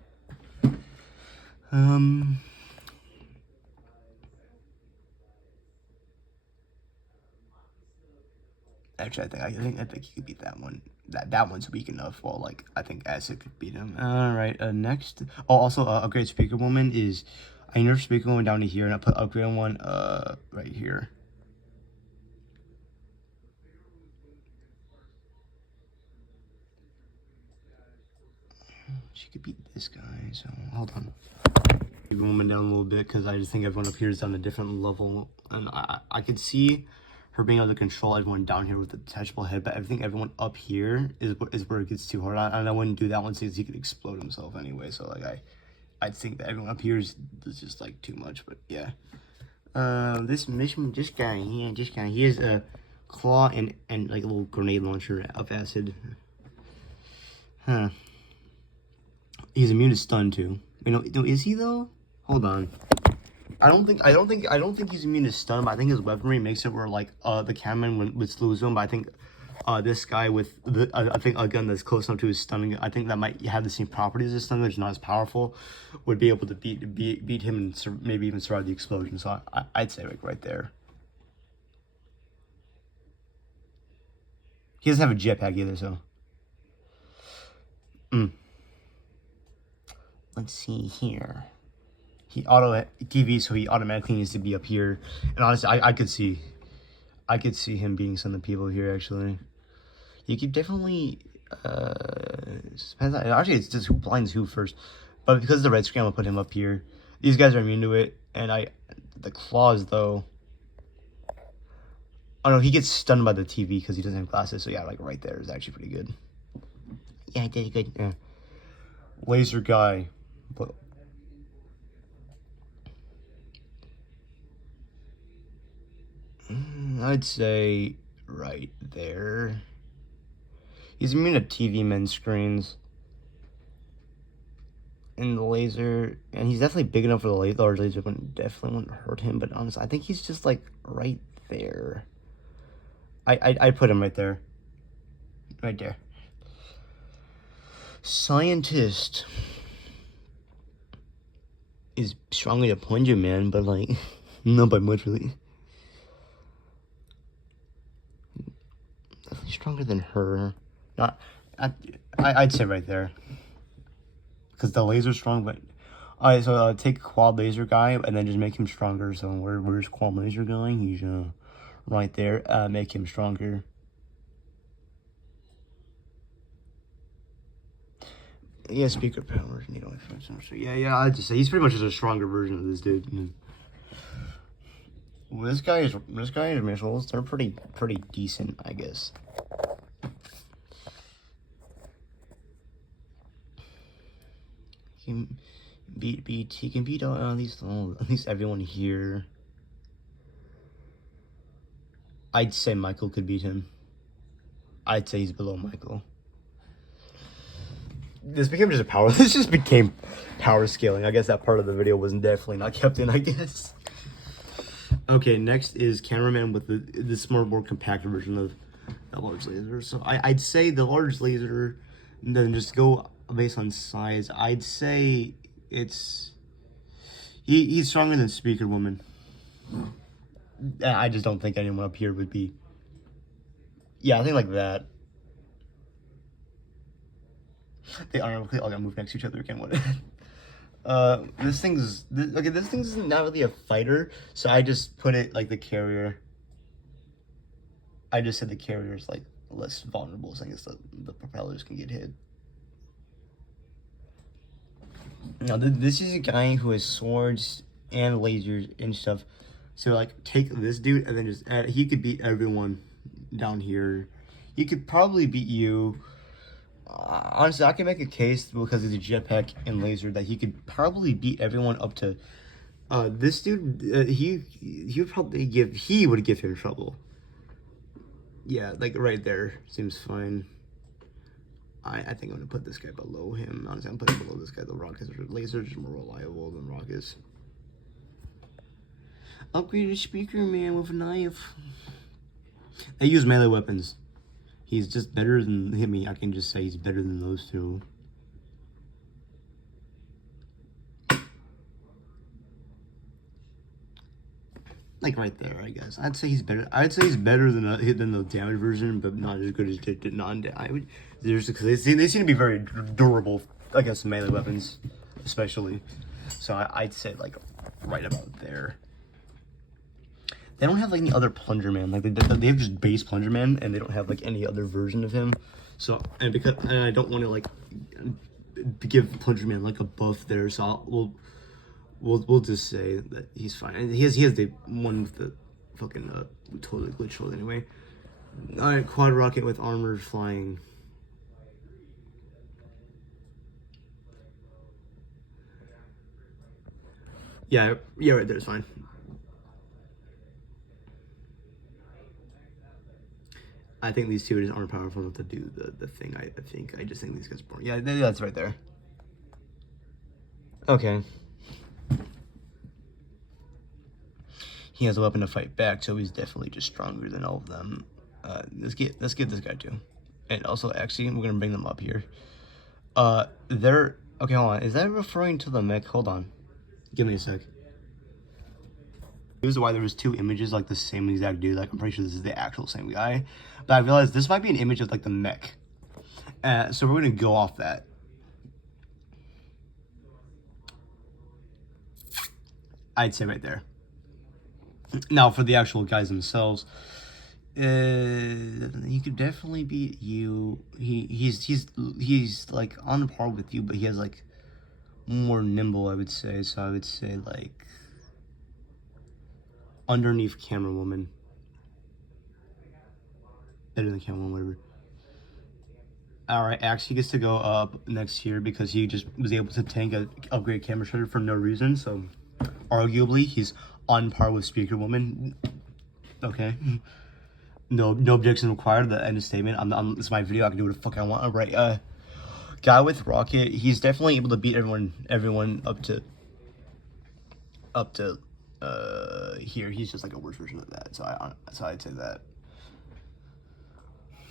Actually, I think he could beat that one. That one's weak enough. Well, like I think Acid could beat him. All right. Next. Oh, also, upgrade speaker woman is. I nerf speaker woman down to here, and I put upgrade one right here. She could beat this guy. So hold on. Speaker woman down a little bit because I just think everyone up here is on a different level, and I could see her being able to control everyone down here with the detachable head, but I think everyone up here is where it gets too hard. And I wouldn't do that one since he could explode himself anyway. So like I think that everyone up here is just like too much. But yeah, this guy, he has a claw and like a little grenade launcher of acid. Huh? He's immune to stun too. You know, is he though? Hold on. I don't think he's immune to stun, but I think his weaponry makes it where like the cameraman would lose him. But I think this guy with I think a gun that's close enough to his stunning, I think that might have the same properties as stun, which is not as powerful, would be able to beat him and maybe even survive the explosion. So I'd say like right there. He doesn't have a jetpack either, so. Let's see here. He auto TV, so he automatically needs to be up here. And honestly, I could see him beating some of the people here. Actually, you could definitely actually it's just who blinds who first. But because of the red screen, I'm gonna put him up here. These guys are immune to it, and the claws though. Oh no, he gets stunned by the TV because he doesn't have glasses. So yeah, like right there is actually pretty good. Yeah, I did good. Yeah. Laser guy, but. I'd say right there. He's immune to TV men screens. And the laser, and he's definitely big enough for the large laser, but definitely wouldn't hurt him. But honestly, I think he's just like right there. I put him right there. Right there. Scientist is strongly a plunger man, but like not by much really. Definitely stronger than her. Not, I'd say right there. Because the laser's strong, but alright. So take quad laser guy and then just make him stronger. So where's quad laser going? He's right there. Make him stronger. Yeah, speaker power. So yeah. I'd just say he's pretty much just a stronger version of this dude. Well, this guy's missiles, they're pretty decent, I guess. He can beat at least everyone here. I'd say Michael could beat him. I'd say he's below Michael. This just became power scaling. I guess that part of the video wasn't definitely not kept in, I guess. Okay, next is cameraman with this more compact version of the large laser. So I'd say the large laser, then just go based on size. I'd say he's stronger than Speaker Woman. I just don't think anyone up here would be. Yeah, I think like that. They ironically all got moved next to each other again. What? This thing's not really a fighter, so I just put it like the carrier. I just said the carrier is like less vulnerable, so I guess the propellers can get hit. Now this is a guy who has swords and lasers and stuff, So like take this dude and then just add, he could beat everyone down here. He could probably beat you. Honestly, I can make a case because of the jetpack and laser that he could probably beat everyone up to. This dude, he would give him trouble. Yeah, like right there seems fine. I think I'm gonna put this guy below him. Honestly, I'm putting below this guy. The Rocket's laser is more reliable than Rocket's. Upgraded speaker man with a knife. I use melee weapons. He's just better than him. I can just say he's better than those two. Like right there, I guess. I'd say he's better. I'd say he's better than the damage version, but not as good as the non-damage. I would. There's because they seem to be very durable against melee weapons, especially. So I'd say like right about there. They don't have like any other Plunger Man. Like they have just base Plunger Man, and they don't have like any other version of him. So and I don't want to like give Plunger Man like a buff there. So we'll just say that he's fine. And he has the one with the fucking totally glitch hold anyway. All right, quad rocket with armor flying. Yeah, right there is fine. I think these two just aren't powerful enough to do the thing. I just think these guys are boring. Yeah, that's right there. Okay. He has a weapon to fight back, so he's definitely just stronger than all of them. Let's get this guy too. And also, actually, we're gonna bring them up here. They're okay. Hold on. Is that referring to the mech? Hold on. Give me a sec. This is why there was two images like the same exact dude. Like I'm pretty sure this is the actual same guy, but I realized this might be an image of like the mech. So we're gonna go off that. I'd say right there. Now for the actual guys themselves, he could definitely beat you. He's like on par with you, but he has like more nimble, I would say. So I would say like underneath Camera Woman. Better than Camera Woman, whatever. Alright, Axe, he gets to go up next here because he just was able to tank a upgrade Camera Shredder for no reason. So arguably he's on par with Speaker Woman. Okay. No objection required. The end of statement. This is my video. I can do what the fuck I want. Alright, guy with Rocket, he's definitely able to beat everyone up to here. He's just like a worse version of that. So I'd say that.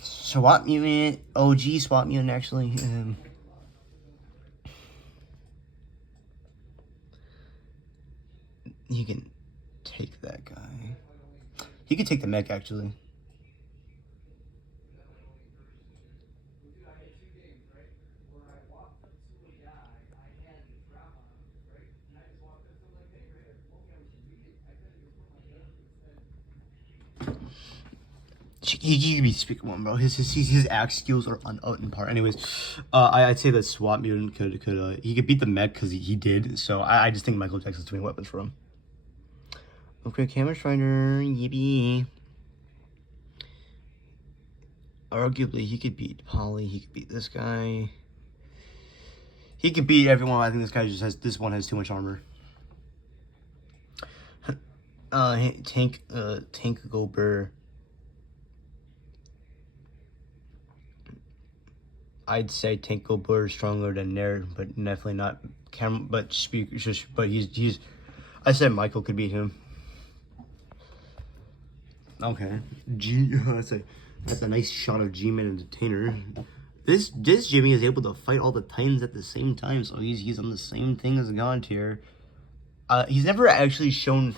SWAT Mutant, OG SWAT Mutant actually. He can take that guy. He could take the mech actually. He could be Speaker One, bro. His axe skills are on par. Anyways, I'd say that SWAT Mutant could he could beat the mech because he did. So I just think Michael Jackson's too many weapons for him. Okay, Camera Strider, yippee. Arguably, he could beat Polly. He could beat this guy. He could beat everyone. I think this guy just has too much armor. Tank Gober. I'd say Tank Gober is stronger than Nair, but definitely not Cam. But he's. I said Michael could beat him. Okay, that's a nice shot of G-Man Entertainer. This Jimmy is able to fight all the Titans at the same time, so he's on the same thing as God tier. He's never actually shown.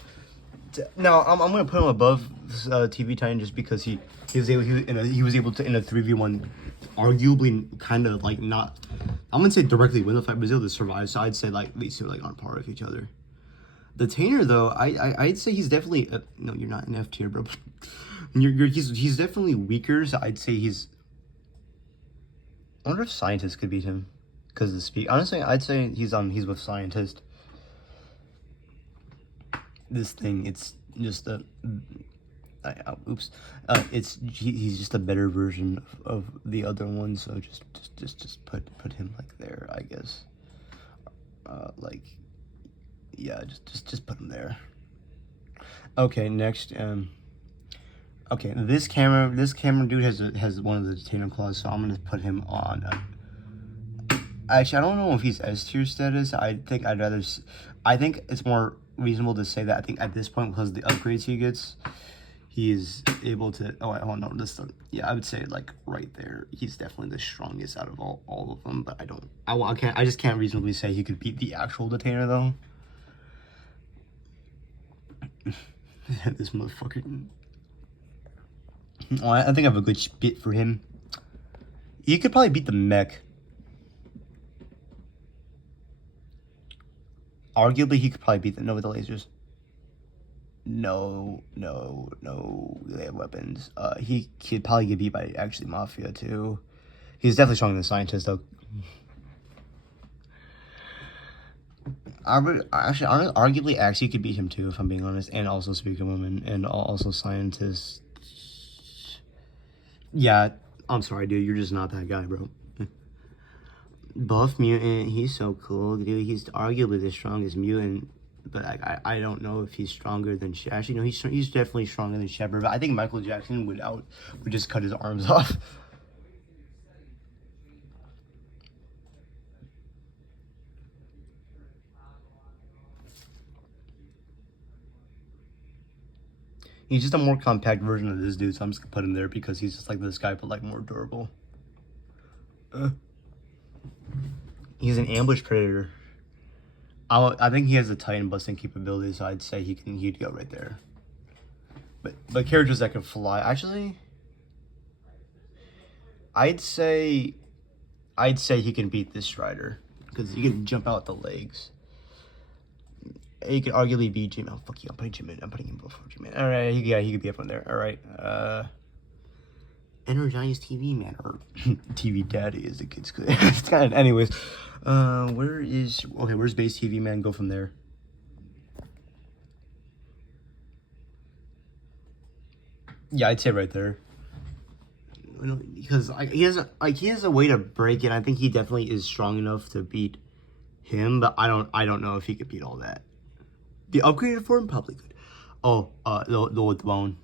Now I'm gonna put him above TV Titan just because he was able to in a 3v1, arguably kind of like not. I'm gonna say directly win the fight, but was able to survive. So I'd say like these two are like on par with each other. The Tainer though, I'd say he's definitely no, you're not in F tier, bro. He's definitely weaker. So I'd say he's. I wonder if Scientist could beat him because of the speed. Honestly, I'd say he's with Scientist. This thing, it's just a oops, he's just a better version of the other one. So just put him like there, I guess. Like, yeah, just put him there. Okay, next. Okay, this camera dude has one of the detainer claws, so I'm gonna put him on. Actually, I don't know if he's S tier status. I think it's more reasonable to say that I think at this point, because of the upgrades he gets, he's able to. Oh, I don't know this. Yeah, I would say like right there, he's definitely the strongest out of all of them. But I just can't reasonably say he could beat the actual detainer though. This motherfucker. Oh, I think I have a good bit for him. He could probably beat the mech. Arguably, he could probably beat with the lasers. No, they have weapons. He could probably get beat by actually Mafia too. He's definitely stronger than Scientist though. Arguably, actually could beat him too, if I'm being honest, and also Speaker Woman, and also Scientist. Yeah, I'm sorry, dude. You're just not that guy, bro. Buff Mutant, he's so cool, dude. He's arguably the strongest mutant, but I don't know if he's stronger than actually no, he's definitely stronger than Shepard. But I think Michael Jackson would just cut his arms off. He's just a more compact version of this dude, so I'm just gonna put him there because he's just like this guy, but like more durable. He's an ambush predator. I think he has the Titan busting capability, so I'd say he'd go right there. But characters that can fly, actually, I'd say he can beat this Strider because he can jump out the legs. He could arguably beat Jim. Oh fuck you! I'm putting him before Jim. All right, he could be up on there. All right. Energized TV man or TV daddy as the kids could. It's kind of, anyways. Where's base TV man? Go from there. Yeah, I'd say right there. Because he has a way to break it. I think he definitely is strong enough to beat him, but I don't know if he could beat all that. The upgraded form probably could. Oh, the bone.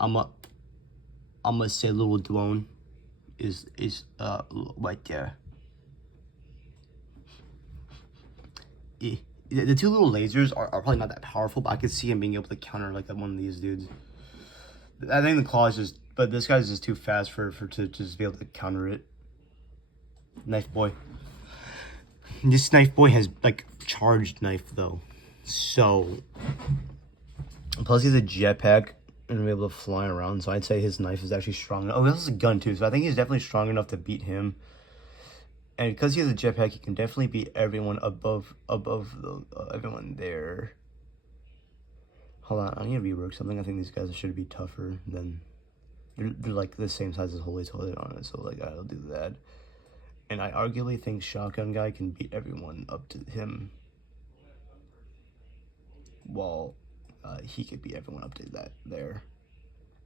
I'm gonna say little Dwone is right there. The two little lasers are probably not that powerful, but I could see him being able to counter like one of these dudes. I think the claw is just, but this guy's just too fast to just be able to counter it. Knife boy. This knife boy has like charged knife though, so plus he's a jetpack and be able to fly around. So I'd say his knife is actually strong. Oh, he also has a gun too, so I think he's definitely strong enough to beat him. And because he has a jetpack, he can definitely beat everyone above everyone there. Hold on, I need to rework something. I think these guys should be tougher than they're like the same size as Holy Toilet on it. So like I'll do that. And I arguably think Shotgun Guy can beat everyone up to him, while he could beat everyone up to that there.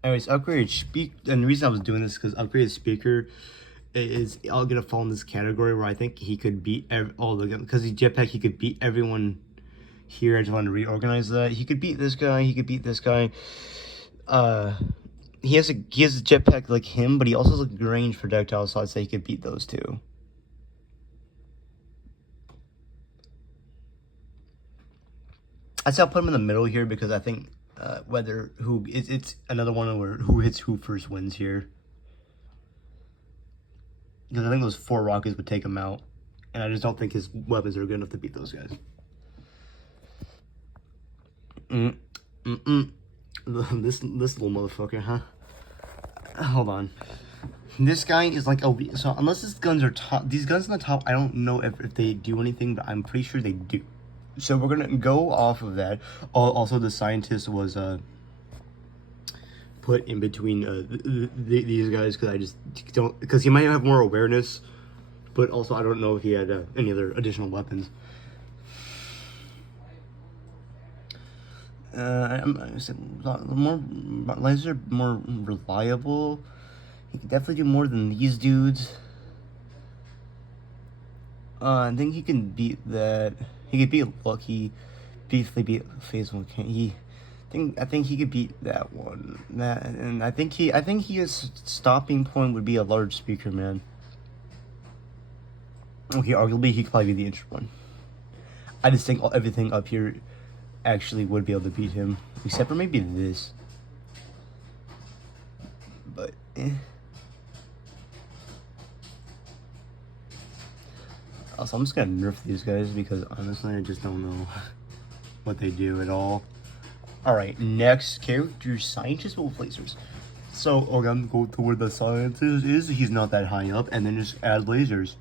Anyways, upgraded speak. And the reason I was doing this is because upgraded speaker is all gonna fall in this category where I think he could beat all the, because he's jetpack. He could beat everyone here. I just want to reorganize that. He could beat this guy. He could beat this guy. He has a jetpack like him, but he also has a range projectile, so I'd say he could beat those two. I'd say I'll put him in the middle here because I think it's another one where who hits who first wins here. Because I think those 4 rockets would take him out, and I just don't think his weapons are good enough to beat those guys. This little motherfucker, huh? Hold on. This guy is like so unless his guns are top, these guns on the top, I don't know if they do anything, but I'm pretty sure they do. So we're gonna go off of that. Also, the Scientist was put in between these guys because I just don't, because he might have more awareness, but also I don't know if he had any other additional weapons. I said more lasers are more reliable. He can definitely do more than these dudes. I think he can beat that. He could beat Lucky. Briefly beat Phase One. Can he? I think he could beat that one. And I think his stopping point would be a large speaker, man. Okay, arguably he could probably be the intro one. I just think everything up here actually would be able to beat him, except for maybe this. But Also, I'm just gonna nerf these guys because honestly, I just don't know what they do at all. Alright, next character, Scientist with lasers. So, okay, I'm going to where the scientist is. He's not that high up, and then just add lasers.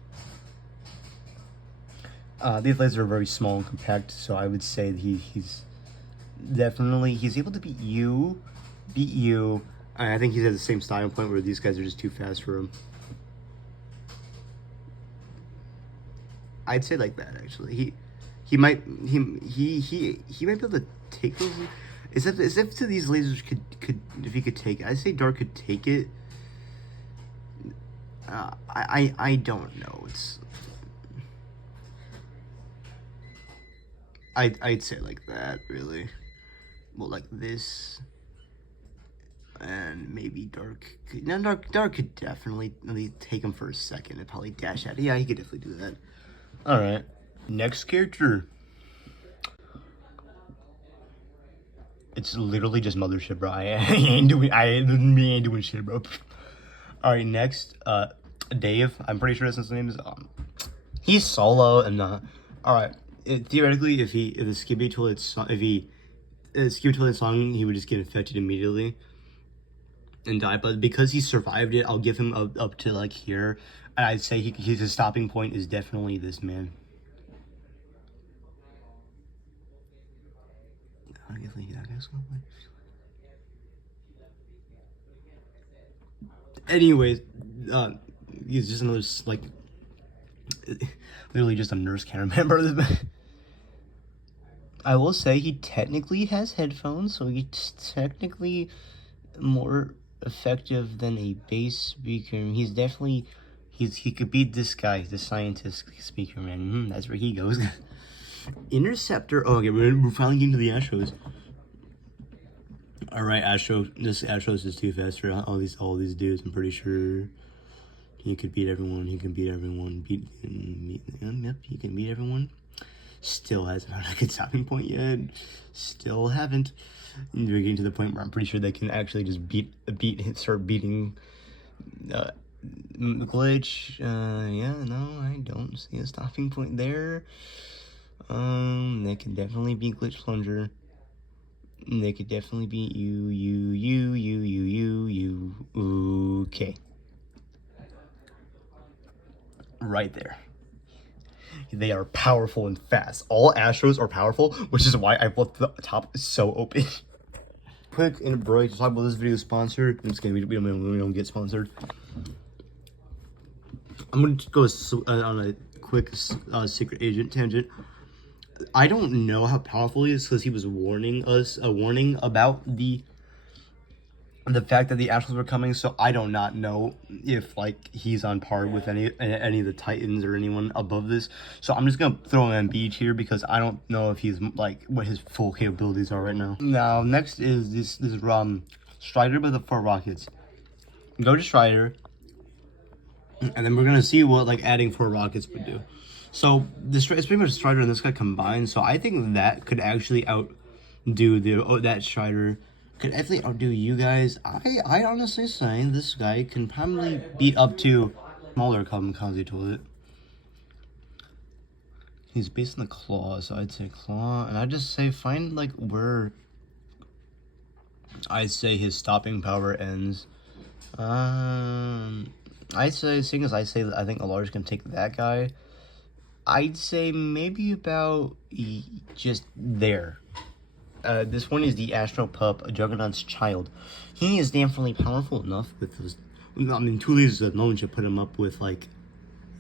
These lasers are very small and compact, so I would say that he's able to beat you. I think he's at the same starting point where these guys are just too fast for him. I'd say like that actually. He might be able to take those. Is if to these lasers could if he could take it. I'd say Dark could take it. I don't know. I'd say like that really. Well, like this. And maybe Dark could, no, Dark could definitely take him for a second and probably dash at it. Yeah, he could definitely do that. Alright. Next character. It's literally just Mothership, bro. I ain't doing shit, bro. Alright, next, Dave. I'm pretty sure that's his name is. He's solo and alright. Theoretically, if the Skibidi toilet song, he would just get infected immediately and die. But because he survived it, I'll give him up to like here. And I'd say his stopping point is definitely this man. Anyways, he's just another like literally just a nurse. Can't remember this. I will say he technically has headphones, so he's technically more effective than a bass speaker. He's definitely he could beat this guy, the scientist speaker, man. That's where he goes. Interceptor. Oh, okay, we're finally getting to the Astros. All right, this Astros is too fast for all these dudes. I'm pretty sure he could beat everyone. He can beat everyone. Yep, he can beat everyone. Still hasn't found a good stopping point yet. Still haven't. We're getting to the point where I'm pretty sure they can actually just start beating Glitch. Yeah, no, I don't see a stopping point there. They can definitely beat Glitch Plunger. They could definitely beat you. Okay. Right there. They are powerful and fast. All Astros are powerful, which is why I left the top so open. Quick in a break to talk about this video sponsored. I'm just kidding, we don't get sponsored. I'm going to go on a quick secret agent tangent. I don't know how powerful he is because he was warning about the fact that the Astros were coming, so I do not know if like he's on par with any of the Titans or anyone above this. So I'm just gonna throw him in Beach here because I don't know if he's like what his full capabilities are right now. Now next is this Strider with the 4 rockets. Go to Strider, and then we're gonna see what like adding 4 rockets would do. So it's pretty much Strider and this guy combined. So I think that could actually outdo that Strider. Could definitely outdo you guys. I honestly say this guy can probably beat up to smaller Kamikaze Toilet. He's based on the Claw, so I'd say Claw. And I'd just say find like where I'd say his stopping power ends. I'd say, seeing as I think a large can take that guy, I'd say maybe about just there. This one is the Astro Pup, a Juggernaut's child. He is definitely powerful enough with those. I mean, 2 lasers alone should put him up with like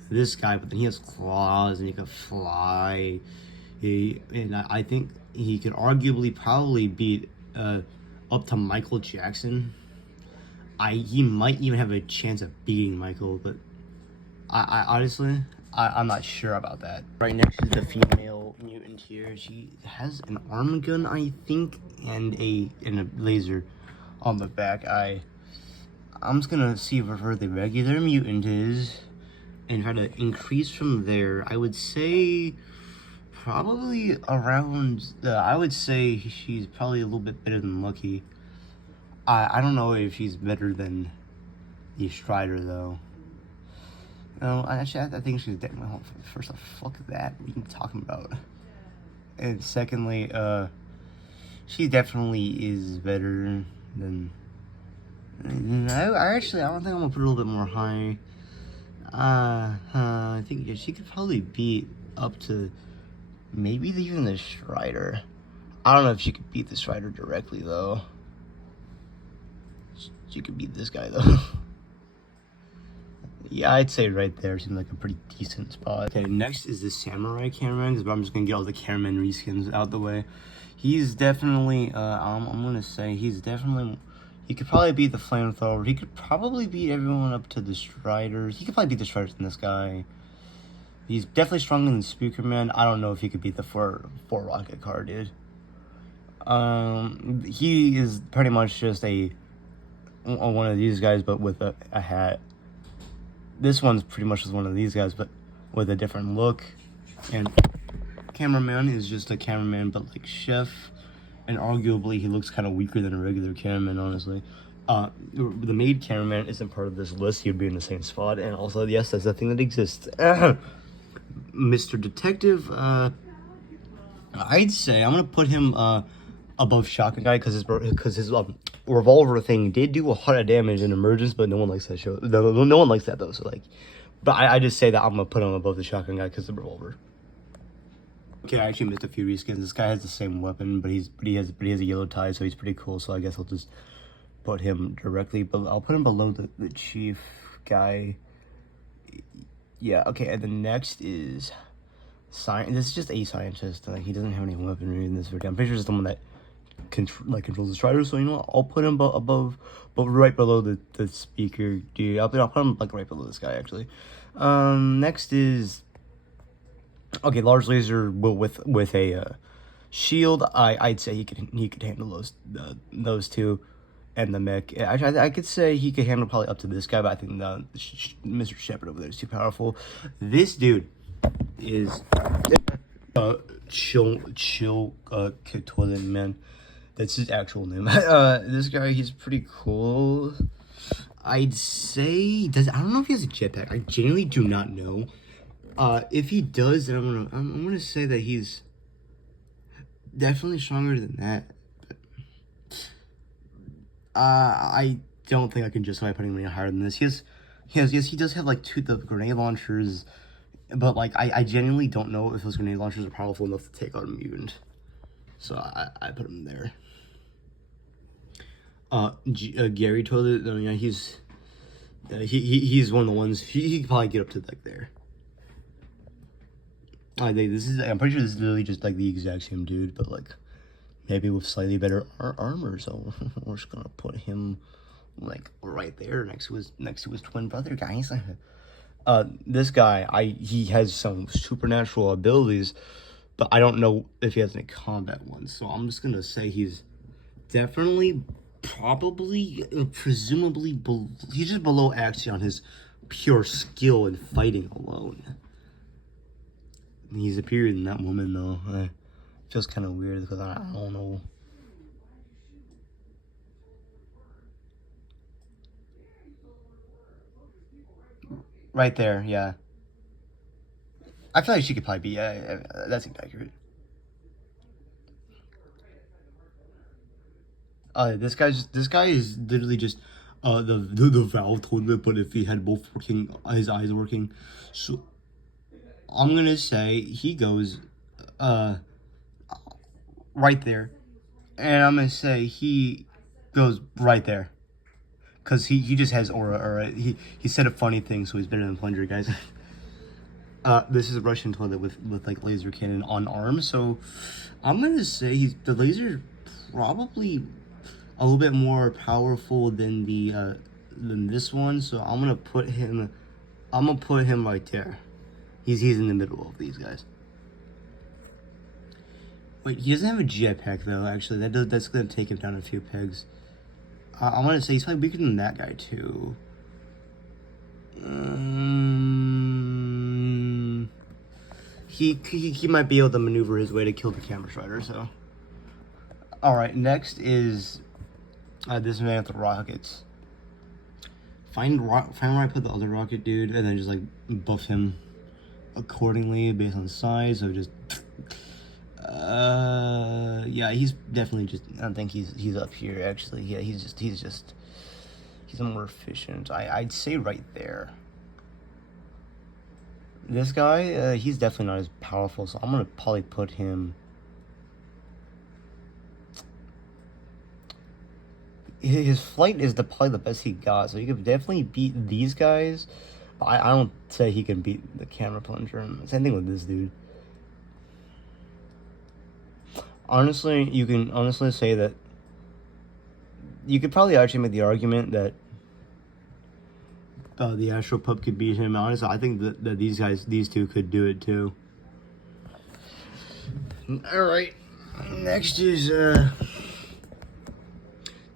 this guy, but then he has claws and he can fly. And I think he could arguably probably beat up to Michael Jackson. He might even have a chance of beating Michael, but I honestly, I'm not sure about that. Right next is the female mutant here. She has an arm gun, I think, and a laser on the back. I'm just gonna see where the regular mutant is and try to increase from there. I would say probably around. I would say she's probably a little bit better than Lucky. I don't know if she's better than the Strider though. No, actually, I think she's definitely. First off, fuck that. What are you talking about? And secondly, she definitely is better than. I don't think I'm gonna put her a little bit more high. I think she could probably beat up to maybe even the Strider. I don't know if she could beat the Strider directly though. She could beat this guy though. Yeah, I'd say right there seems like a pretty decent spot. Okay, next is the Samurai cameraman, because I'm just gonna get all the cameraman reskins out the way. He's definitely, I'm gonna say he's definitely, he could probably beat the Flamethrower. He could probably beat everyone up to the Striders. He could probably beat the Striders than this guy. He's definitely stronger than Speakerman. I don't know if he could beat the four rocket car, dude. He is pretty much just one of these guys, but with a hat. This one's pretty much just one of these guys, but with a different look. And cameraman is just a cameraman, but like chef. And arguably, he looks kind of weaker than a regular cameraman, honestly. The maid cameraman isn't part of this list. He'd be in the same spot. And also, yes, that's a thing that exists. Mr. Detective, I'd say I'm gonna put him above Shotgun Guy because his revolver thing did do a lot of damage in Emergence, but no one likes that show. No one likes that though. So like, but I just say that I'm gonna put him above the Shotgun Guy because of the revolver. Okay, I actually missed a few reskins. This guy has the same weapon, but he has a yellow tie, so he's pretty cool. So I guess I'll just put him directly, but I'll put him below the chief guy. Yeah. Okay, and the next is this is just a scientist. He doesn't have any weaponry in this video. I'm pretty sure it's the one that controls the Strider. So you know what? I'll put him above, but right below the speaker dude. I'll put him like right below this guy actually. Next is large laser with a shield. I'd say he could handle those two, and the mech. Actually, I could say he could handle probably up to this guy, but I think Mr. Shepard over there is too powerful. This dude is chill toilet man. That's his actual name. This guy, he's pretty cool. I'd say I don't know if he has a jetpack. I genuinely do not know. If he does, then I'm gonna say that he's definitely stronger than that. But, I don't think I can justify putting him any higher than this. He does have like the grenade launchers, but like I genuinely don't know if those grenade launchers are powerful enough to take out a mutant. So I put him there. Gary Toilet, yeah, he's one of the ones. He could probably get up to like there. I'm pretty sure this is literally just like the exact same dude, but like maybe with slightly better armor. So we're just gonna put him like right there next to his twin brother, guys. This guy, he has some supernatural abilities, but I don't know if he has any combat ones. So I'm just gonna say he's definitely, probably, presumably, he's just below Axion on his pure skill in fighting alone. He's superior than that woman though. It feels kind of weird because I don't know. Right there, yeah. I feel like she could probably be. Yeah, that seems accurate. This guy is literally just the valve toilet, but if he had both working, his eyes working. So I'm gonna say he goes right there, and I'm gonna say he goes right there, cause he just has aura. He said a funny thing, so he's better than Plunger, guys. This is a Russian toilet with like laser cannon on arms, so I'm gonna say the laser probably a little bit more powerful than the than this one. So I'm gonna put him right there. He's in the middle of these guys. Wait, he doesn't have a jetpack though. Actually, that's gonna take him down a few pegs. I'm gonna say he's probably weaker than that guy too. He might be able to maneuver his way to kill the camera strider. So, all right. Next is this man with the rockets. Find where I put the other rocket dude, and then just like buff him accordingly based on size. So just yeah, he's definitely just. I don't think he's up here actually. Yeah, he's more efficient. I'd say right there. This guy, he's definitely not as powerful, so I'm gonna probably put him. His flight is probably the best he got, so he could definitely beat these guys. But I don't say he can beat the camera plunger. And same thing with this dude. Honestly, you can honestly say that you could probably actually make the argument that the Astro Pup could beat him. Honestly, I think that these two could do it too. All right, next is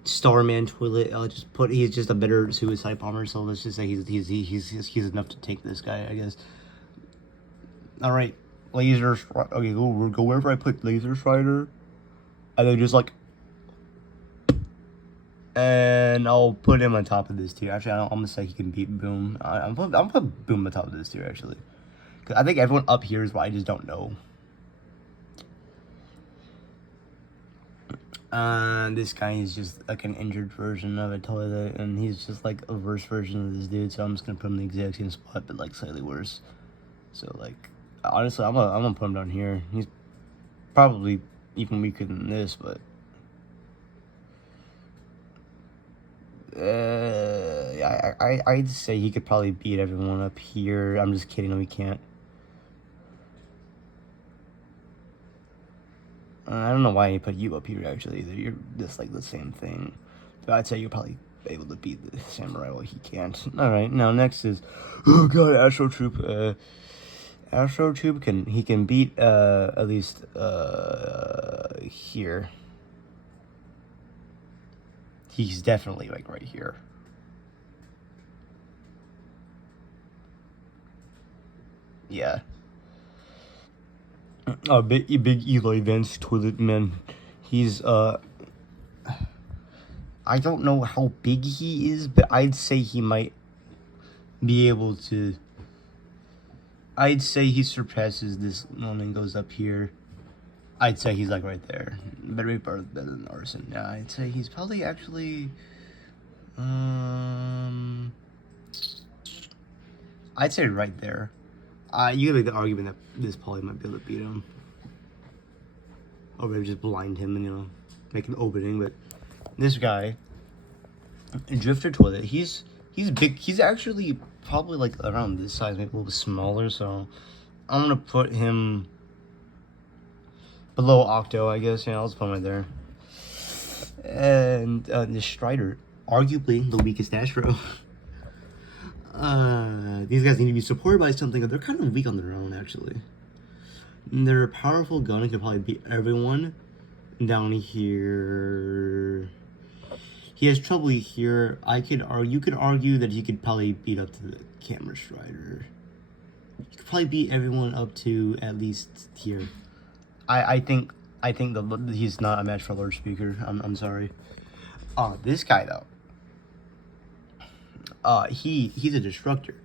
Starman Toilet. He's just a better suicide bomber. So let's just say he's enough to take this guy, I guess. All right, laser. Okay, go wherever I put laser strider, and then just like. And I'll put him on top of this tier. Actually, I'm gonna say he can beat Boom. I'm gonna put Boom on top of this tier actually, because I think everyone up here is what I just don't know. This guy is just like an injured version of a toilet, and he's just like a worse version of this dude. So I'm just gonna put him in the exact same spot, but like slightly worse. So like, honestly, I'm gonna put him down here. He's probably even weaker than this, but. Yeah, I'd say he could probably beat everyone up here. I'm just kidding. No, he can't. I don't know why he put you up here. Actually, you're just like the same thing. But I'd say you're probably able to beat the samurai while he can't. All right, now next is oh god, Astro Troop. Astro Troop can beat at least here. He's definitely like right here. Yeah. Big Eloy Vance Toilet Man. He's I don't know how big he is, but I'd say he might be able to. I'd say he surpasses this one and goes up here. I'd say he's like right there. Better than Arson. Yeah, I'd say he's probably actually. I'd say right there. You can make the argument that this probably might be able to beat him, or maybe just blind him and make an opening. But this guy, Drifter Toilet, he's big. He's actually probably like around this size, maybe a little bit smaller. So I'm gonna put him below Octo, I guess. Yeah, I'll just put him right there. And the Strider, arguably the weakest Astro. These guys need to be supported by something. They're kind of weak on their own, actually. They're a powerful gun. It could probably beat everyone. Down here, he has trouble here. You could argue that he could probably beat up to the Camera Strider. You could probably beat everyone up to at least here. I think he's not a match for Lord Speaker. I'm sorry. This guy though. He's a destructor.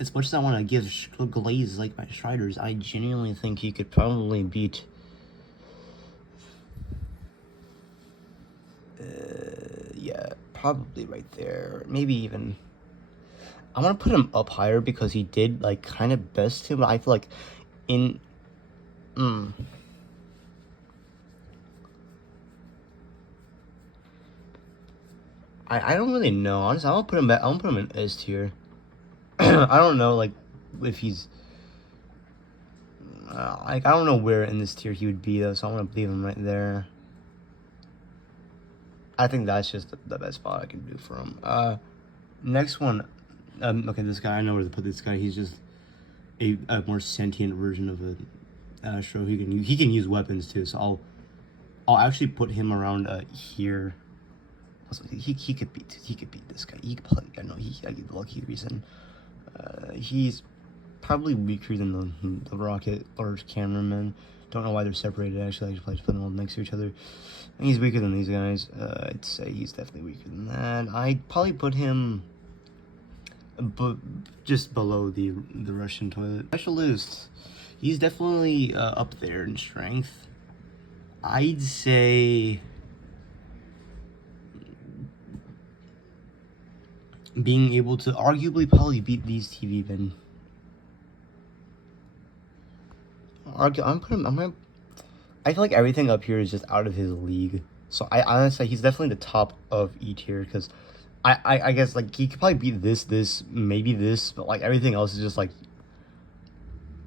As much as I want to give glazes like my Striders, I genuinely think he could probably beat. Yeah, probably right there. Maybe even. I want to put him up higher because he did like kind of best him. But I feel like in. I don't really know. Honestly, I'm gonna put him in S tier. I don't know, like, if he's Like, I don't know where in this tier he would be though, so I'm gonna leave him right there. I think that's just the best spot I can do for him. Next one. Okay, this guy, I know where to put this guy. He's just a more sentient version of a Astro. He can use weapons too. So I'll actually put him around here. Also, he could beat this guy. He could probably, I know I get the lucky reason. He's probably weaker than the Rocket large cameraman. Don't know why they're separated. Actually, I should probably put them all next to each other. And he's weaker than these guys. I'd say he's definitely weaker than that. I'd probably put him just below the Russian toilet specialist. He's definitely up there in strength. I'd say being able to arguably probably beat these TV men. I feel like everything up here is just out of his league. So I honestly, he's definitely the top of E tier because I guess like he could probably beat this, maybe this, but like everything else is just like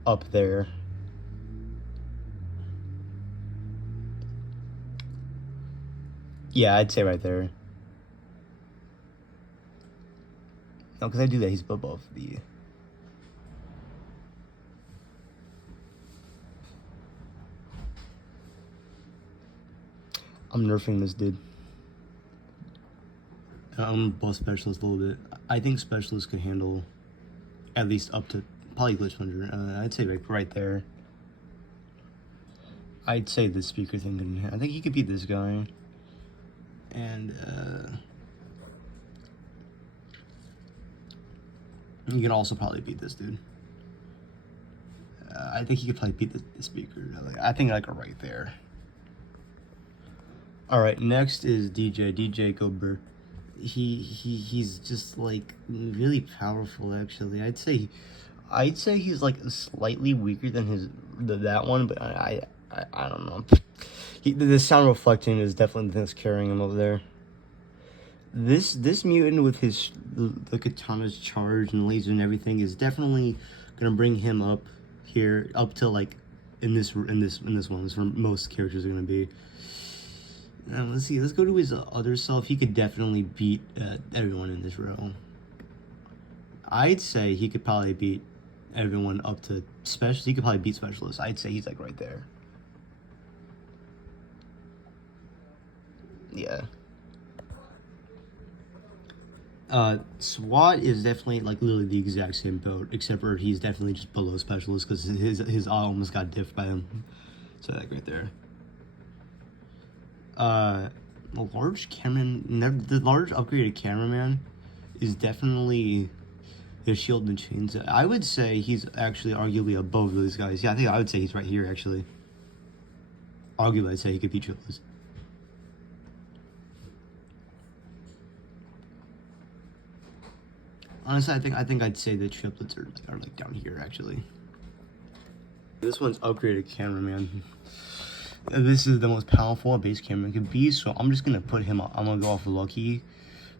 up there. Yeah, I'd say right there. No, because I do that, he's above the... I'm nerfing this dude. I'm both specialist a little bit. I think specialist could handle at least up to probably glitch plunger. I'd say like right there. I'd say the speaker thing can. I think he could beat this guy. And you can also probably beat this dude. I think he could probably beat the speaker. I think like right there. All right, next is DJ Gobert. He's just like really powerful actually. I'd say he's like slightly weaker than that one, but I don't know. The sound reflecting is definitely the thing that's carrying him over there. This mutant with the katana's charge and laser and everything is definitely gonna bring him up here, up to like in this one. That's where most characters are gonna be. Let's see. Let's go to his other self. He could definitely beat everyone in this row. I'd say he could probably beat everyone up to specialist. He could probably beat specialist. I'd say he's like right there. Yeah. SWAT is definitely like literally the exact same boat, except for he's definitely just below specialist because his eye almost got diffed by him. So like right there. The large upgraded cameraman is definitely the shield and chains. I would say he's actually arguably above those guys. Yeah, I would say he's right here actually. Arguably, I'd say he could beat triplets. Honestly, I think I'd say the triplets are like down here actually. This one's upgraded cameraman. This is the most powerful a base camera can be, so I'm just gonna put him. I'm gonna go off lucky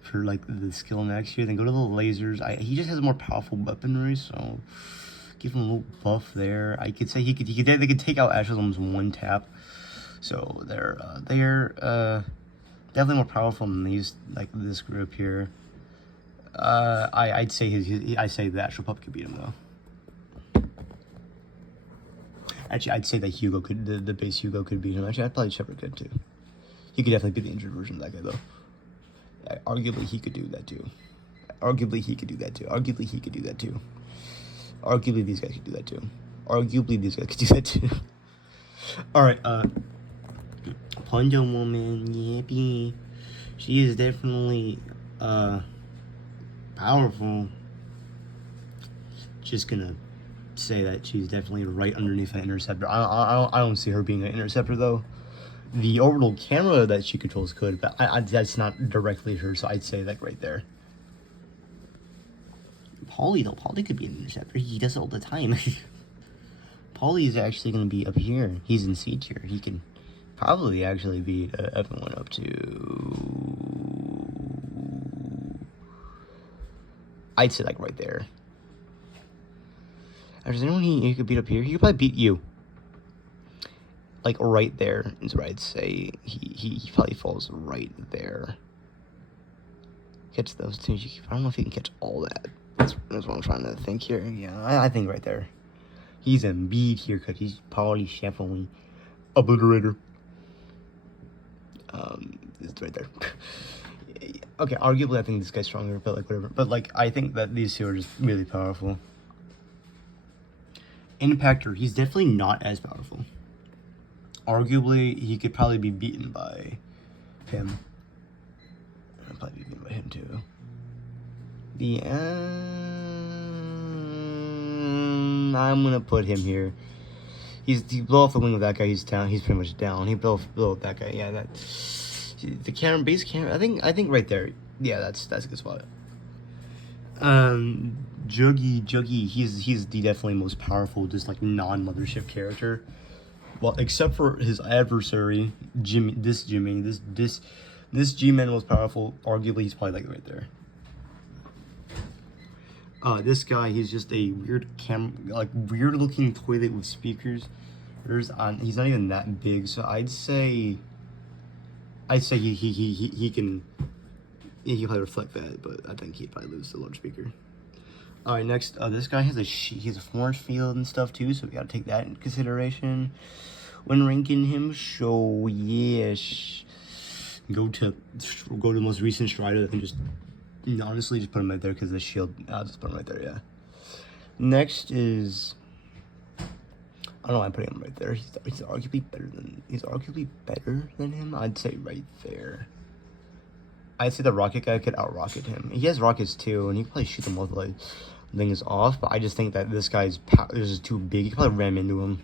for like the skill next here. Then go to the lasers. He just has more powerful weaponry, so give him a little buff there. I could say they could take out Ashlam's one tap. So they're definitely more powerful than this group here. I'd say the Astral Pup could beat him though. Actually, I'd say that Hugo could, the base Hugo could beat him. Actually, I'd probably Shepard could too. He could definitely be the injured version of that guy though. Arguably, he could do that too. Arguably, these guys could do that too. Arguably, these guys could do that too. Alright, Punjo Woman, yippee. She is definitely, powerful. Just gonna say that she's definitely right underneath an interceptor. I don't see her being an interceptor though. The orbital camera that she controls could, but that's not directly her, so I'd say that right there. Paulie could be an interceptor. He does it all the time. Paulie is actually going to be up here. He's in C tier. He can probably actually beat everyone up to... I'd say like right there. Is there anyone he could beat up here? He could probably beat you. like right there is where I'd say he probably falls right there. Catch those two. I don't know if he can catch all that. That's what I'm trying to think here. Yeah, I think right there. He's in B tier because he's probably definitely obliterator. It's right there. Okay, arguably I think this guy's stronger, but like whatever. But like I think that these two are just really powerful. Impactor, he's definitely not as powerful. Arguably, he could probably be beaten by him. I'll probably be beaten by him too. The I'm gonna put him here. He blow off the wing of that guy. He's down. He's pretty much down. He blow up that guy. Yeah, that the camera base camera. I think right there. Yeah, that's a good spot. Juggy. He's the definitely most powerful, just like non-mothership character. Well, except for his adversary, Jimmy. This G-Man most powerful. Arguably, he's probably like right there. This guy, he's just a weird weird looking toilet with speakers. He's not even that big, so I'd say he can probably reflect that, but I think he'd probably lose the large speaker. All right, next, this guy has he has a force field and stuff too, so we gotta take that into consideration when ranking him. So yes, go to the most recent Strider. I think just honestly just put him right there because the shield. I'll just put him right there. Yeah. Next is, I don't know why I'm putting him right there. He's arguably better than him. I'd say right there. I'd say the rocket guy could out-rocket him. He has rockets too, and he can probably shoot them both like things off. But I just think that this guy's this is too big. You can probably ram into him.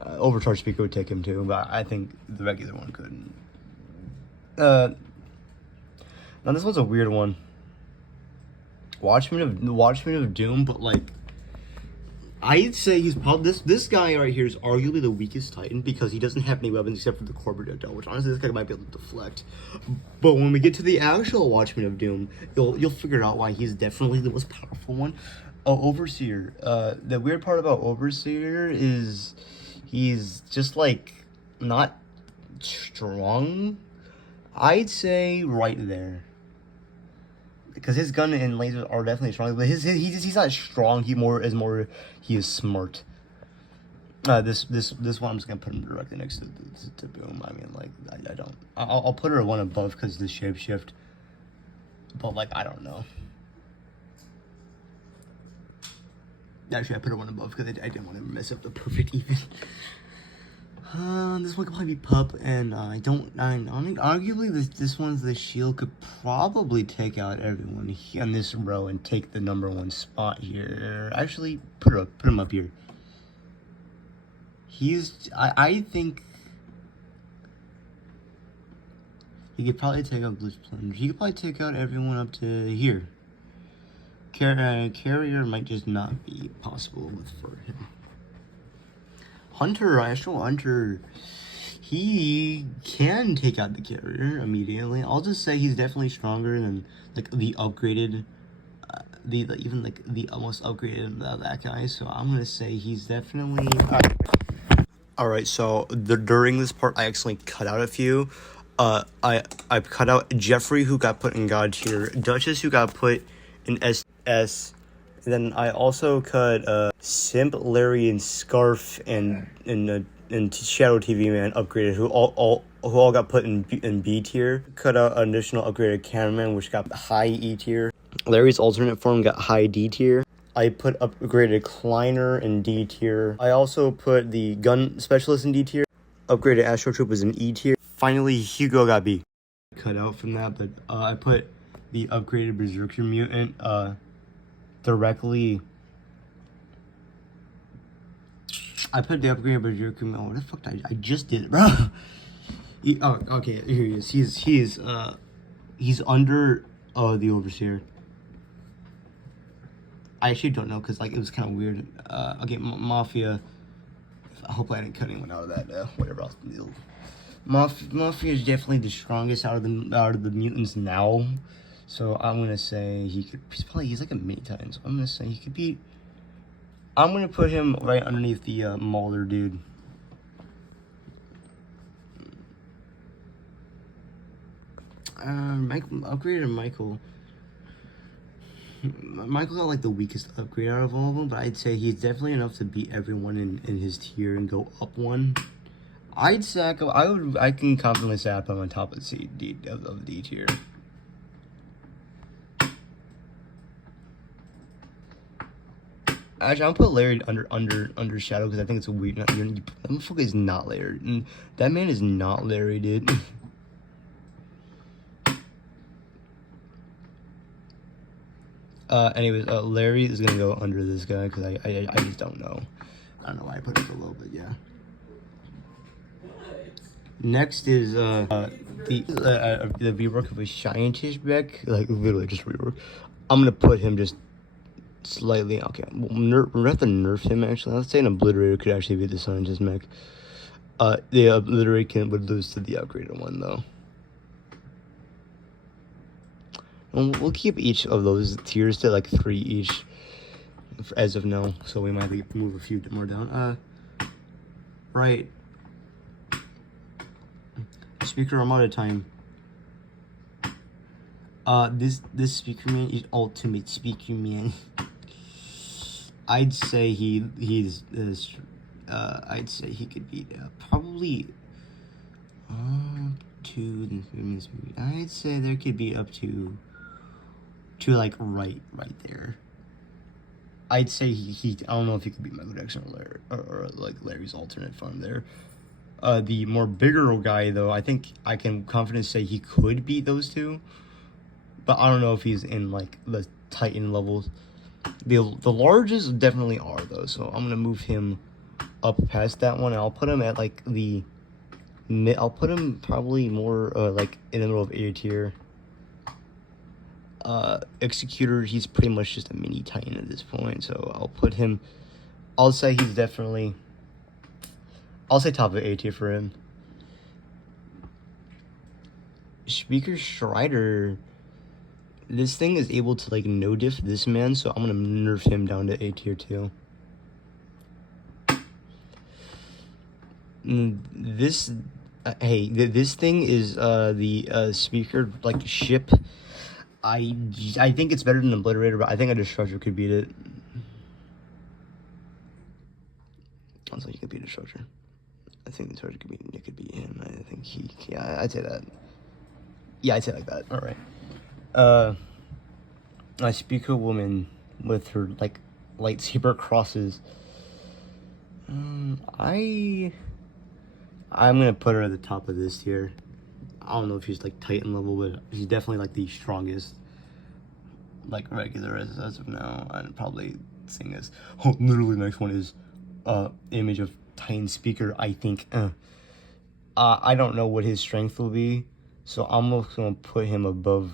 Overcharged speaker would take him too, but I think the regular one couldn't. Now this one's a weird one. Watchmen of Doom, but like I'd say he's probably this guy right here is arguably the weakest Titan because he doesn't have any weapons except for the core projectile, which honestly this guy might be able to deflect. But when we get to the actual Watchmen of Doom, you'll figure out why he's definitely the most powerful one. Overseer. The weird part about Overseer is he's just like not strong. I'd say right there. Because his gun and lasers are definitely strong, but he's not strong. He is smart. This one I'm just gonna put him directly next to Boom. I mean, like I'll put her one above because the shapeshift, but like I don't know. Actually, I put her one above because I didn't want to mess up the perfect even. This one could probably be Pup, and I mean, arguably this one's the shield could probably take out everyone here on this row and take the #1 spot here. Actually, put him up here. I think he could probably take out Blue Plunge. He could probably take out everyone up to here. Carrier might just not be possible for him. Astral Hunter, he can take out the carrier immediately. I'll just say he's definitely stronger than like the upgraded, even like the almost upgraded that guy. So I'm gonna say he's definitely. All right. So during this part, I accidentally cut out a few. I cut out Jeffrey, who got put in God tier, Duchess, who got put in SS. And then I also cut Simp, Larry, and Scarf, and Shadow TV Man upgraded, who all got put in B tier. Cut out an additional upgraded cameraman, which got high E tier. Larry's alternate form got high D tier. I put upgraded Kleiner in D tier. I also put the gun specialist in D tier. Upgraded Astro Troop was in E tier. Finally, Hugo got B. Cut out from that, but I put the upgraded Berserker mutant directly. I put the upgrade Berserker mutant. Oh, what the fuck did I just did it, bro. Okay, here he is. He's under the Overseer. I actually don't know because like it was kind of weird. Okay, Mafia. Hopefully I didn't cut anyone out of that. Whatever else. Mafia is definitely the strongest out of the mutants now. So I'm gonna say he's like a mini Titan. So I'm gonna say he could be. I'm gonna put him right underneath the Mauler dude. Michael upgraded Michael. Michael got like the weakest upgrade out of all of them, but I'd say he's definitely enough to beat everyone in his tier and go up one. I'd say I can confidently say I put him on top of of D tier. Actually, I'm gonna put Larry under Shadow because I think it's a weird. That motherfucker is not Larry. And that man is not Larry, dude. Anyways, Larry is gonna go under this guy because I just don't know. I don't know why I put it so low, but yeah. Next is the rework of a scientist Beck, like literally just rework. I'm gonna put him just slightly okay. We'll have to nerf him actually. Let's say an obliterator could actually be the scientist mech. The obliterator would lose to the upgraded one though. And we'll keep each of those tiers to like 3 each as of now. So we might move a few more down. Right. Speaker, I'm out of time. This speaker man is ultimate speaker man. I'd say I'd say he could beat probably I'd say there could be up to like right there. I'd say he I don't know if he could beat Michael Jackson or like Larry's alternate form there. The more bigger guy though, I think I can confidently say he could beat those two, but I don't know if he's in like the Titan levels. The largest definitely are though, so I'm gonna move him up past that one. And I'll put him at like the mid. I'll put him probably more like in the middle of A tier. Executor, he's pretty much just a mini Titan at this point, so I'll put him. I'll say he's definitely. I'll say top of A tier for him. Speaker Strider. This thing is able to like no diff this man, so I'm gonna nerf him down to A tier too. This this thing is the speaker like ship. I think it's better than Obliterator, but I think a Destructor could beat it. Also, you could beat a Destructor. I think the Destructor could beat him. I think yeah, I'd say that. Yeah, I'd say like that. All right. I speak a woman with her like lightsaber crosses. I'm gonna put her at the top of this tier. I don't know if she's like Titan level, but she's definitely like the strongest, like regular as of now. I'd probably sing this. Oh, literally, next one is image of Titan speaker. I think. I don't know what his strength will be, so I'm just gonna put him above.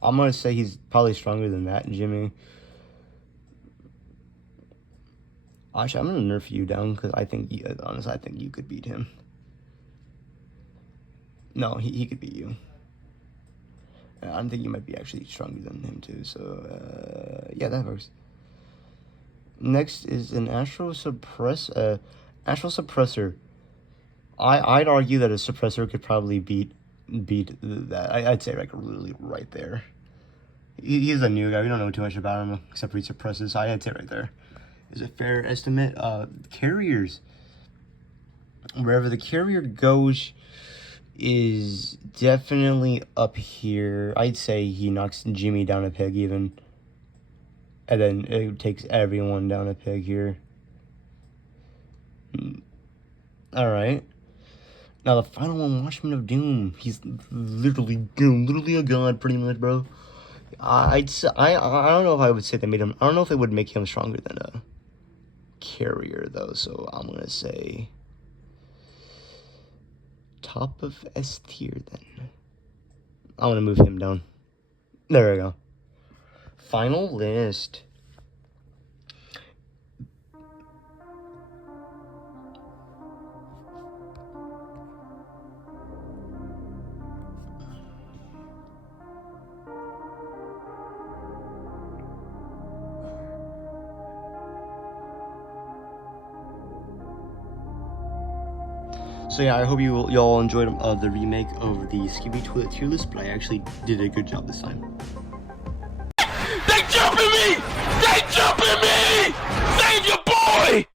I'm gonna say he's probably stronger than that, Jimmy. Actually, I'm gonna nerf you down because I think, honestly, I think you could beat him. No, he could beat you. I think you might be actually stronger than him too. So yeah, that works. Next is an astral suppressor. I'd argue that a suppressor could probably beat that. I'd say like really right there. He's a new guy. We don't know too much about him except for he suppresses. So I'd say right there is a fair estimate. Carriers, wherever the carrier goes, is definitely up here. I'd say he knocks Jimmy down a peg even, and then it takes everyone down a peg here. All right. Now the final one, Watchman of Doom. He's literally a god, pretty much, bro. I don't know if I would say they made him. I don't know if it would make him stronger than a carrier though. So I'm gonna say top of S tier then. I'm gonna move him down. There we go. Final list. So yeah, I hope y'all enjoyed the remake of the Skibidi Toilet tier list, but I actually did a good job this time. They jumping me! They jumping me! Save your boy!